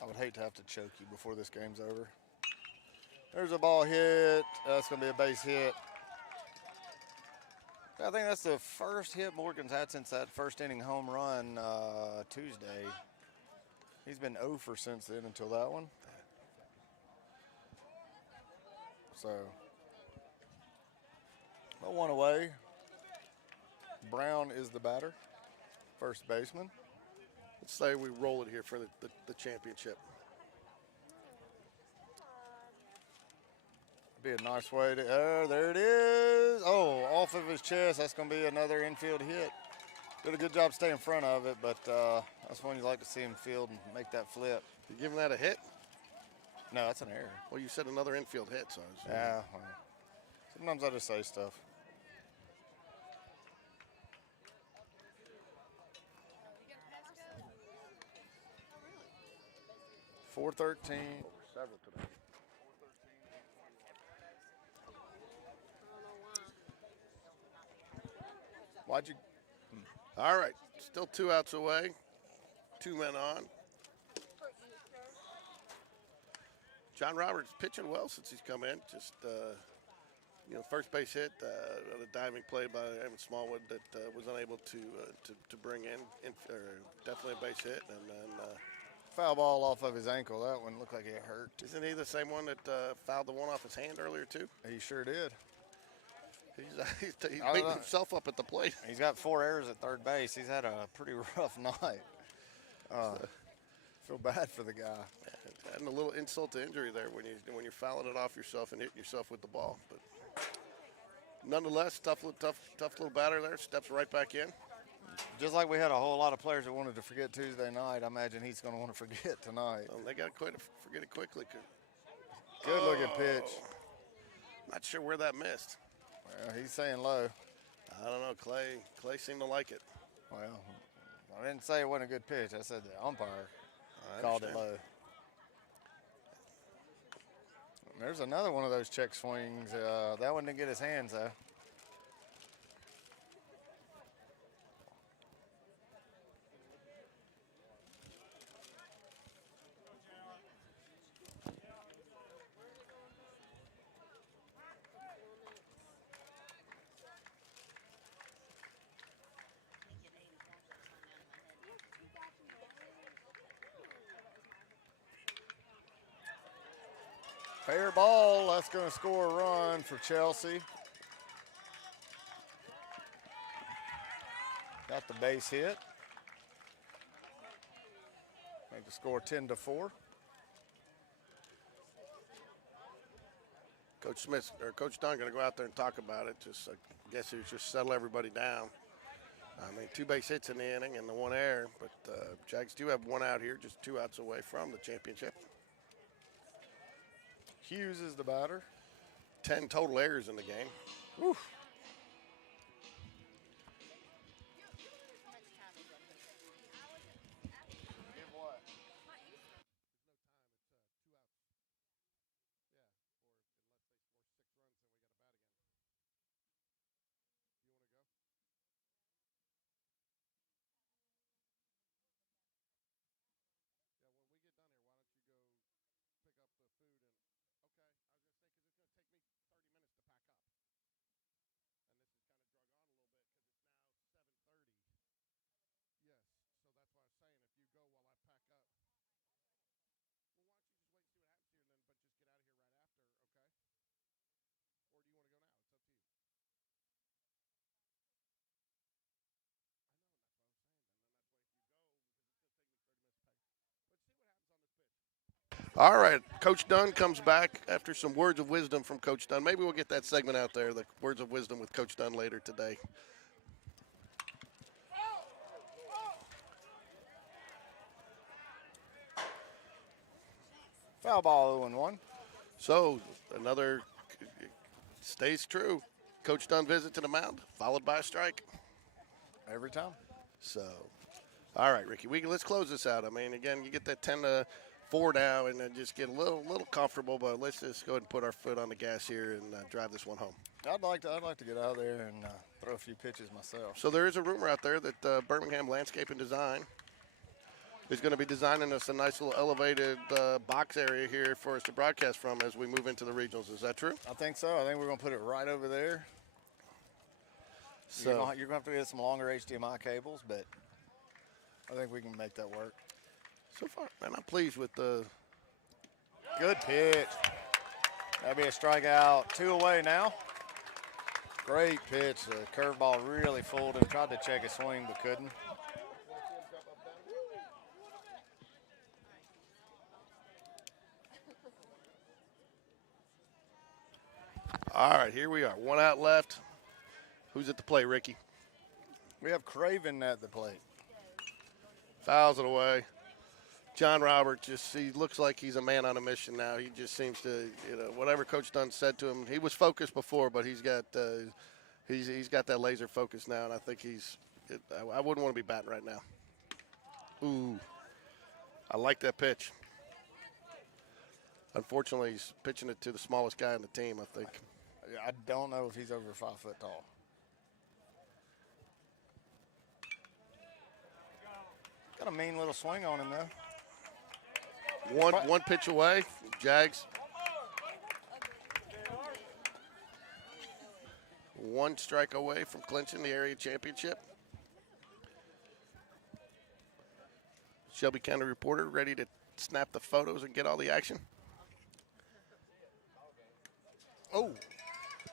I would hate to have to choke you before this game's over. There's a ball hit. That's going to be a base hit. I think that's the first hit Morgan's had since that first inning home run Tuesday. He's been 0 for since then until that one. So, 1 away. Brown is the batter, first baseman. Let's say we roll it here for the championship. Be a nice way to, there it is. Oh, off of his chest. That's going to be another infield hit. Did a good job staying in front of it, but that's one you like to see him field and make that flip. You giving that a hit? No, that's an error. Well, you said another infield hit, so Yeah, well, sometimes I just say stuff. .413. several today. Why'd you? All right, still 2 outs away. 2 men on. John Roberts pitching well since he's come in. Just first base hit, a diving play by Evan Smallwood that was unable to bring in definitely a base hit, and then Foul ball off of his ankle. That one looked like it hurt. isn't he the same one that fouled the one off his hand earlier too? He sure did. He's I beating don't know. himself up at the plate. He's got 4 errors at third base. He's had a pretty rough night. Feel bad for the guy. And a little insult to injury there when you're fouling it off yourself and hitting yourself with the ball. But nonetheless, tough little batter there. Steps right back in. Just like we had a whole lot of players that wanted to forget Tuesday night, I imagine he's going to want to forget tonight. They got to forget it quickly. Good looking pitch. Not sure where that missed. Well, he's saying low. I don't know. Clay seemed to like it. Well, I didn't say it wasn't a good pitch. I said the umpire I called it understand. low. There's another one of those check swings. That one didn't get his hands, though. Fair ball. That's going to score a run for Chelsea. Got the base hit. Make the score 10-4. Coach Dunn going to go out there and talk about it. I guess he was just settle everybody down. I mean, 2 base hits in the inning and the 1 error, but Jags do have 1 out here, just 2 outs away from the championship. Hughes is the batter. 10 total errors in the game. Whew. All right, Coach Dunn comes back after some words of wisdom from Coach Dunn. Maybe we'll get that segment out there, the words of wisdom with Coach Dunn later today. Foul ball 0-1. So another stays true. Coach Dunn visit to the mound, followed by a strike. Every time. So, all right, Ricky, let's close this out. I mean, again, you get that 10-4 now, and then just get a little comfortable. But let's just go ahead and put our foot on the gas here and drive this one home. I'd like to get out there and throw a few pitches myself. So there is a rumor out there that Birmingham Landscape and Design is going to be designing us a nice little elevated box area here for us to broadcast from as we move into the regionals. Is that true? I think so. I think we're going to put it right over there. So you're going to have to get some longer HDMI cables, but I think we can make that work. so far, man, I'm pleased with the Good pitch. That'll be a strikeout. 2 away now. Great pitch. The curveball really fooled him. Tried to check his swing, but couldn't. All right, here we are. 1 out left. Who's at the plate, Ricky? We have Craven at the plate. Fouls it away. John Robert he looks like he's a man on a mission now. He just seems to, whatever Coach Dunn said to him, he was focused before, but he's got that laser focus now, and I think I wouldn't want to be batting right now. Ooh, I like that pitch. Unfortunately, he's pitching it to the smallest guy on the team, I think. I don't know if he's over 5 foot tall. Got a mean little swing on him, though. One pitch away, Jags. 1 strike away from clinching the area championship. Shelby County reporter ready to snap the photos and get all the action. Oh,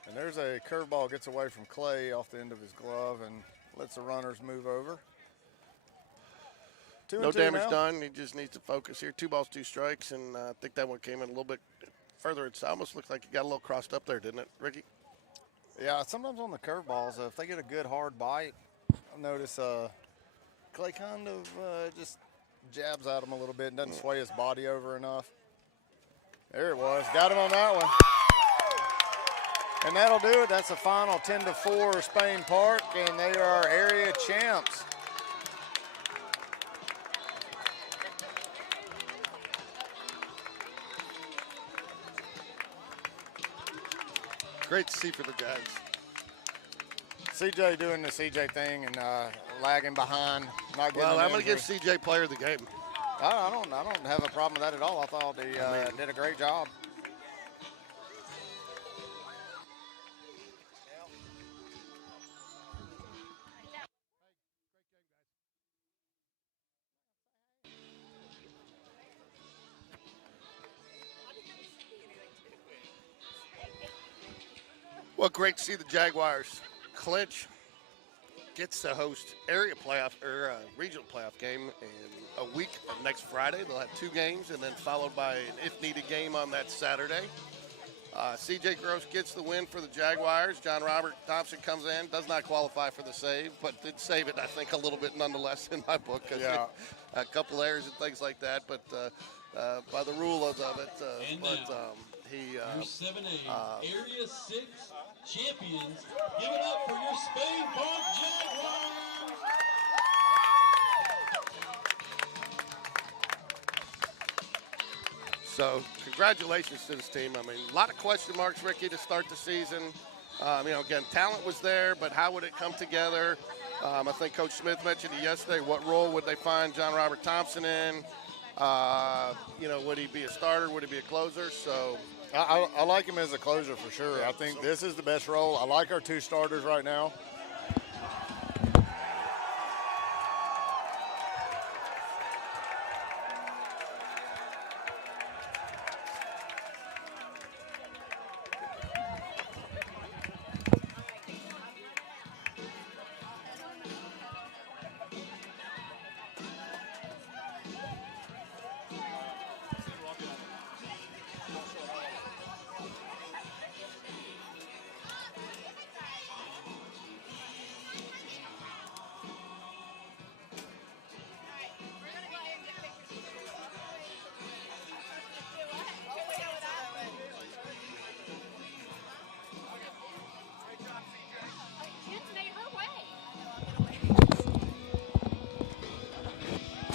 and there's a curveball gets away from Clay off the end of his glove and lets the runners move over. No damage done. He just needs to focus here. 2 balls, 2 strikes, and I think that one came in a little bit further. It almost looked like it got a little crossed up there, didn't it, Ricky? Yeah, sometimes on the curveballs, if they get a good hard bite, I notice Clay kind of just jabs at him a little bit and doesn't sway his body over enough. There it was. Got him on that one. And that'll do it. That's the final 10-4 Spain Park, and they are area champs. Great to see for the Jags. CJ doing the CJ thing and lagging behind, not getting. Well, I'm going to give CJ player of the game. I don't have a problem with that at all. I thought he did a great job. Well, great to see the Jaguars clinch. Gets to host area playoff or regional playoff game in a week next Friday. They'll have 2 games and then followed by an if needed game on that Saturday. CJ Gross gets the win for the Jaguars. John Robert Thompson comes in, does not qualify for the save, but did save it, I think, a little bit nonetheless in my book. Yeah. A couple errors and things like that, but by the rule of it. He. Your 7A Area 6 champions. Give it up for your Spain Park Jaguars. So, congratulations to this team. I mean, a lot of question marks, Ricky, to start the season. Again, talent was there, but how would it come together? I think Coach Smith mentioned it yesterday. What role would they find John Robert Thompson in? Would he be a starter? Would he be a closer? So, I like him as a closer for sure. I think this is the best role. I like our 2 starters right now.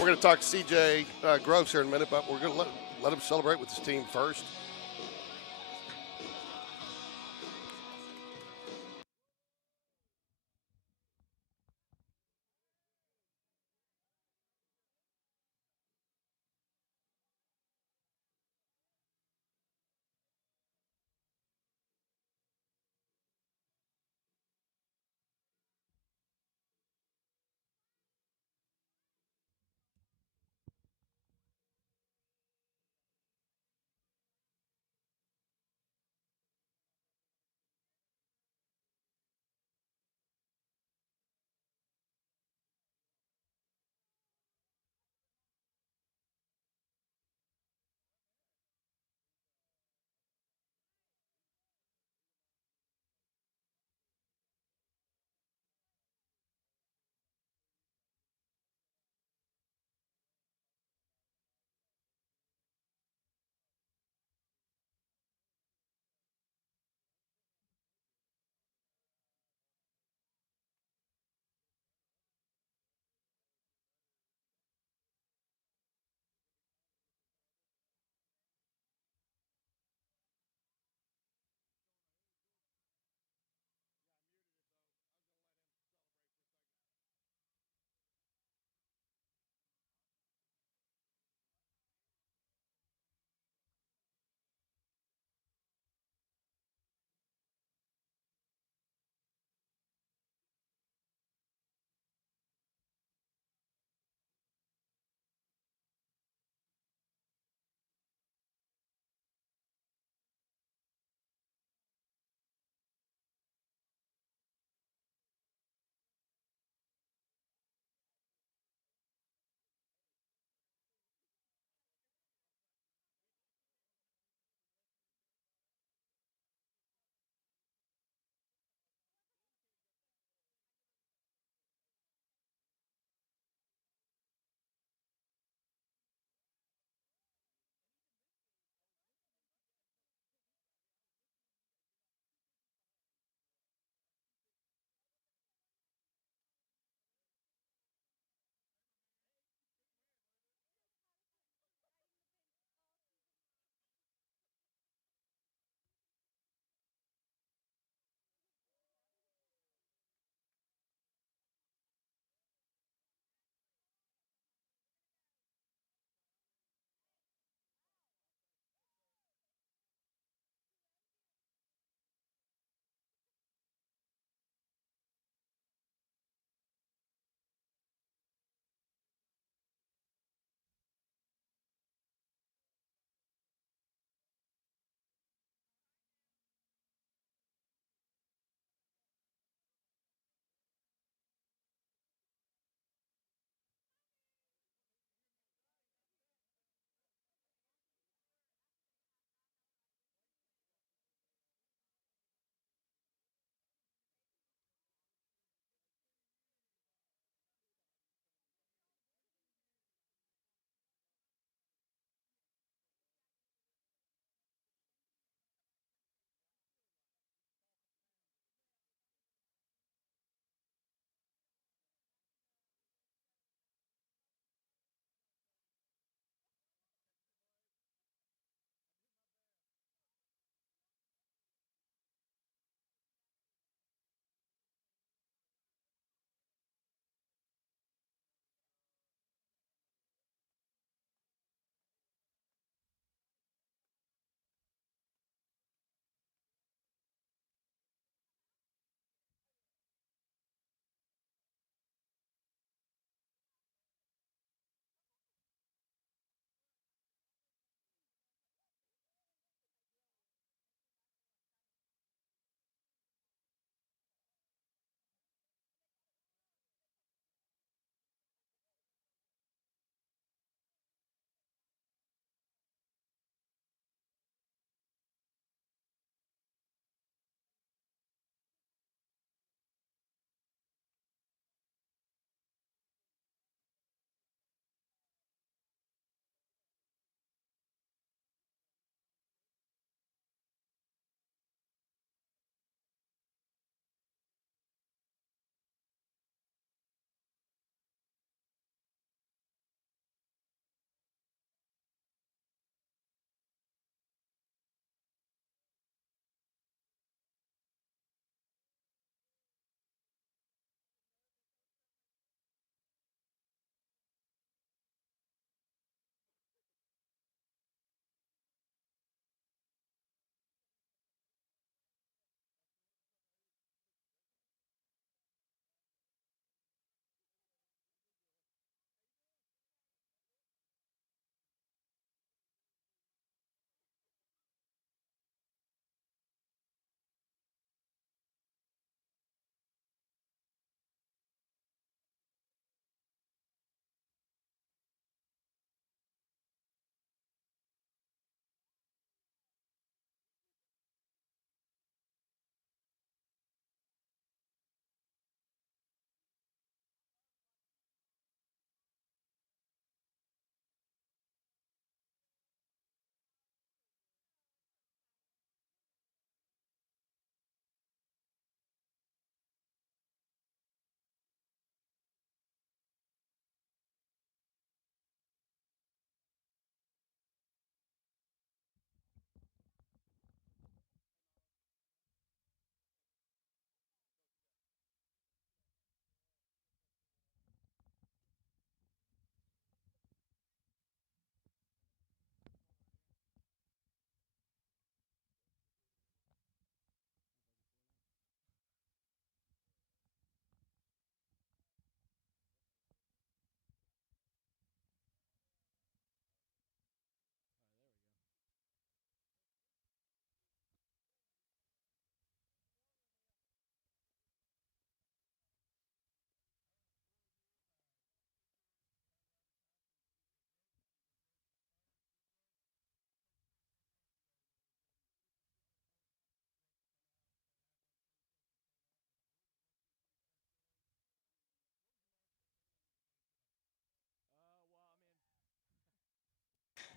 We're going to talk to C.J. Groves here in a minute, but we're going to let him celebrate with his team first.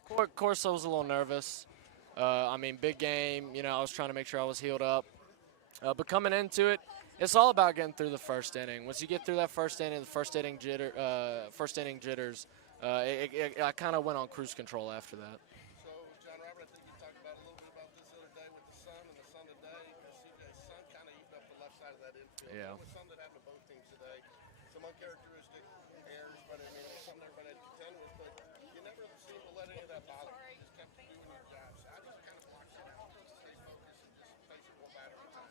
Of course, I was a little nervous. I mean, big game. You know, I was trying to make sure I was healed up. But coming into it, it's all about getting through the first inning. Once you get through that first inning, the first inning jitters, I kind of went on cruise control after that. So, John Robert, I think you talked about a little bit about this the other day with the sun and the sun today. CJ's sun kind of eating up the left side of that infield. Yeah. There was some that happened to both teams today. Some uncharacteristic errors, but I mean, it was something everybody had to contend with. But you never seemed to let any of that bother you. You just kept doing your job. So how do you kind of block shit out, just stay focused, and just face it one batter at a time?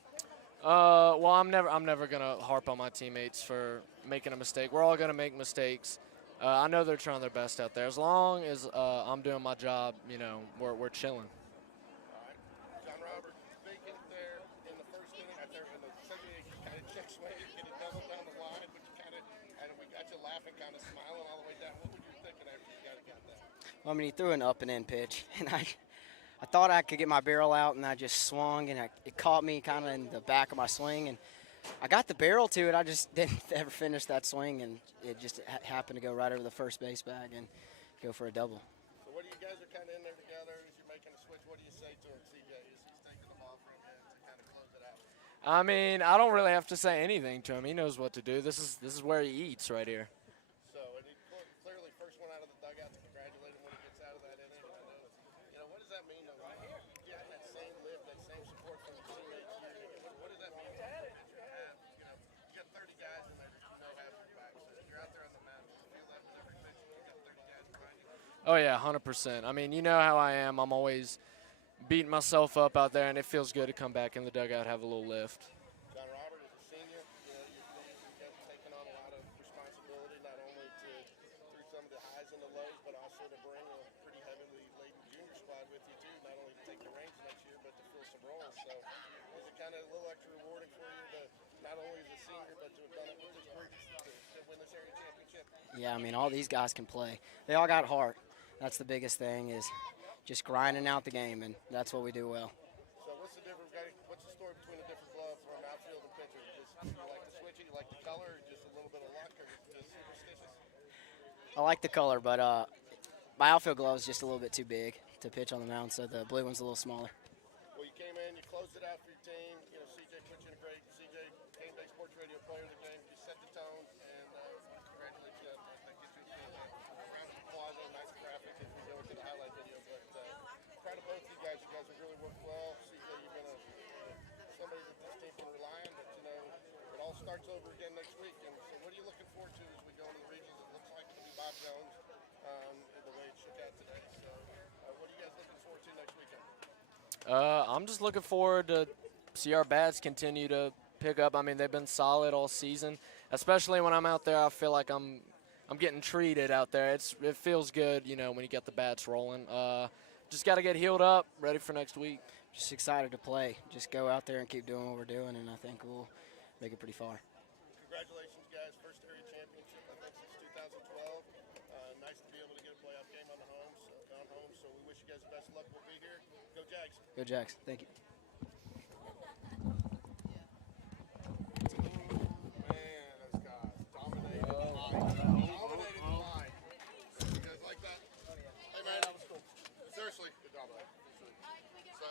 Well, I'm never gonna harp on my teammates for making a mistake. We're all gonna make mistakes. I know they're trying their best out there. As long as I'm doing my job, you know, we're chilling. All right. John Robert, big hit there in the first inning. Out there in the second inning, you kind of check swing, get it double down the line, but you kind of, and we got you laughing, kind of smiling all the way down. What were you thinking after you got that? Well, I mean, he threw an up and in pitch, and I thought I could get my barrel out, and I just swung, and it caught me kind of in the back of my swing, and I got the barrel to it. I just didn't ever finish that swing, and it just happened to go right over the first base bag and go for a double. So what do you guys are kind of in there together as you're making a switch? What do you say to him, CJ, as he's taking the ball from you to kind of close it out? I mean, I don't really have to say anything to him. He knows what to do. This is where he eats right here. So, and he clearly first one out of the dugout to congratulate him when he gets out of that inning. And I know, what does that mean, though? You got that same lift, that same support from the teammates here. What does that mean to the pitcher to have, you got 30 guys in there that you know have your back. So you're out there on the mound, you feel that with every pitch, you got 30 guys behind you. Oh yeah, 100%. I mean, you know how I am. I'm always beating myself up out there, and it feels good to come back in the dugout, have a little lift. John Robert, as a senior, you guys are taking on a lot of responsibility, not only through some of the highs and the lows, but also to bring a pretty heavily laden junior squad with you too. Not only to take the reins next year, but to fill some roles. So, is it kind of a little extra rewarding for you to not only as a senior, but to have done it with this group to win this area championship? Yeah, I mean, all these guys can play. They all got heart. That's the biggest thing, is just grinding out the game, and that's what we do well. So what's the difference? What's the story between the different gloves from outfield and pitcher? You like the switchy, you like the color, or just a little bit of luck, or just superstitious? I like the color, but my outfield glove is just a little bit too big to pitch on the mound, so the blue one's a little smaller. Well, you came in, you closed it out for your team. CJ put you in a great, CJ, GameDay Sports Radio Player of the Game. You set the tone, and congratulate you. I think get you a round of applause and a nice graphic as we go into the highlight video. But proud of both of you guys. You guys have really worked well. CJ, you've been somebody that this team can rely on, but it all starts over again next week. And so what are you looking forward to as we go into the regions? It looks like it'll be Bob Jones the way it shook out today. So what are you guys looking forward to next weekend? I'm just looking forward to see our bats continue to pick up. I mean, they've been solid all season, especially when I'm out there. I feel like I'm getting treated out there. It feels good, when you get the bats rolling. Just got to get healed up, ready for next week. Just excited to play. Just go out there and keep doing what we're doing, and I think we'll make it pretty far. Congratulations, guys. First area championship, I think, since 2012. Nice to be able to get a playoff game on home. So we wish you guys the best of luck. We'll be here. Go Jags. Go Jags. Thank you. Man, those guys dominated the line. Dominated the line. You guys like that? Hey, man, that was cool. Seriously, good job, man. So,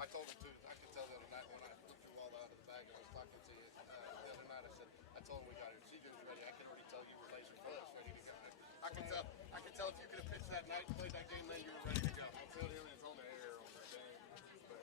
I told him, too, I could tell the other night when I looked through all out of the bag and I was talking to you the other night, I told him we got here. CJ was ready. I could already tell you were laser focused, ready to go. I could tell if you could have pitched that night and played that game, then you were ready to go. I told him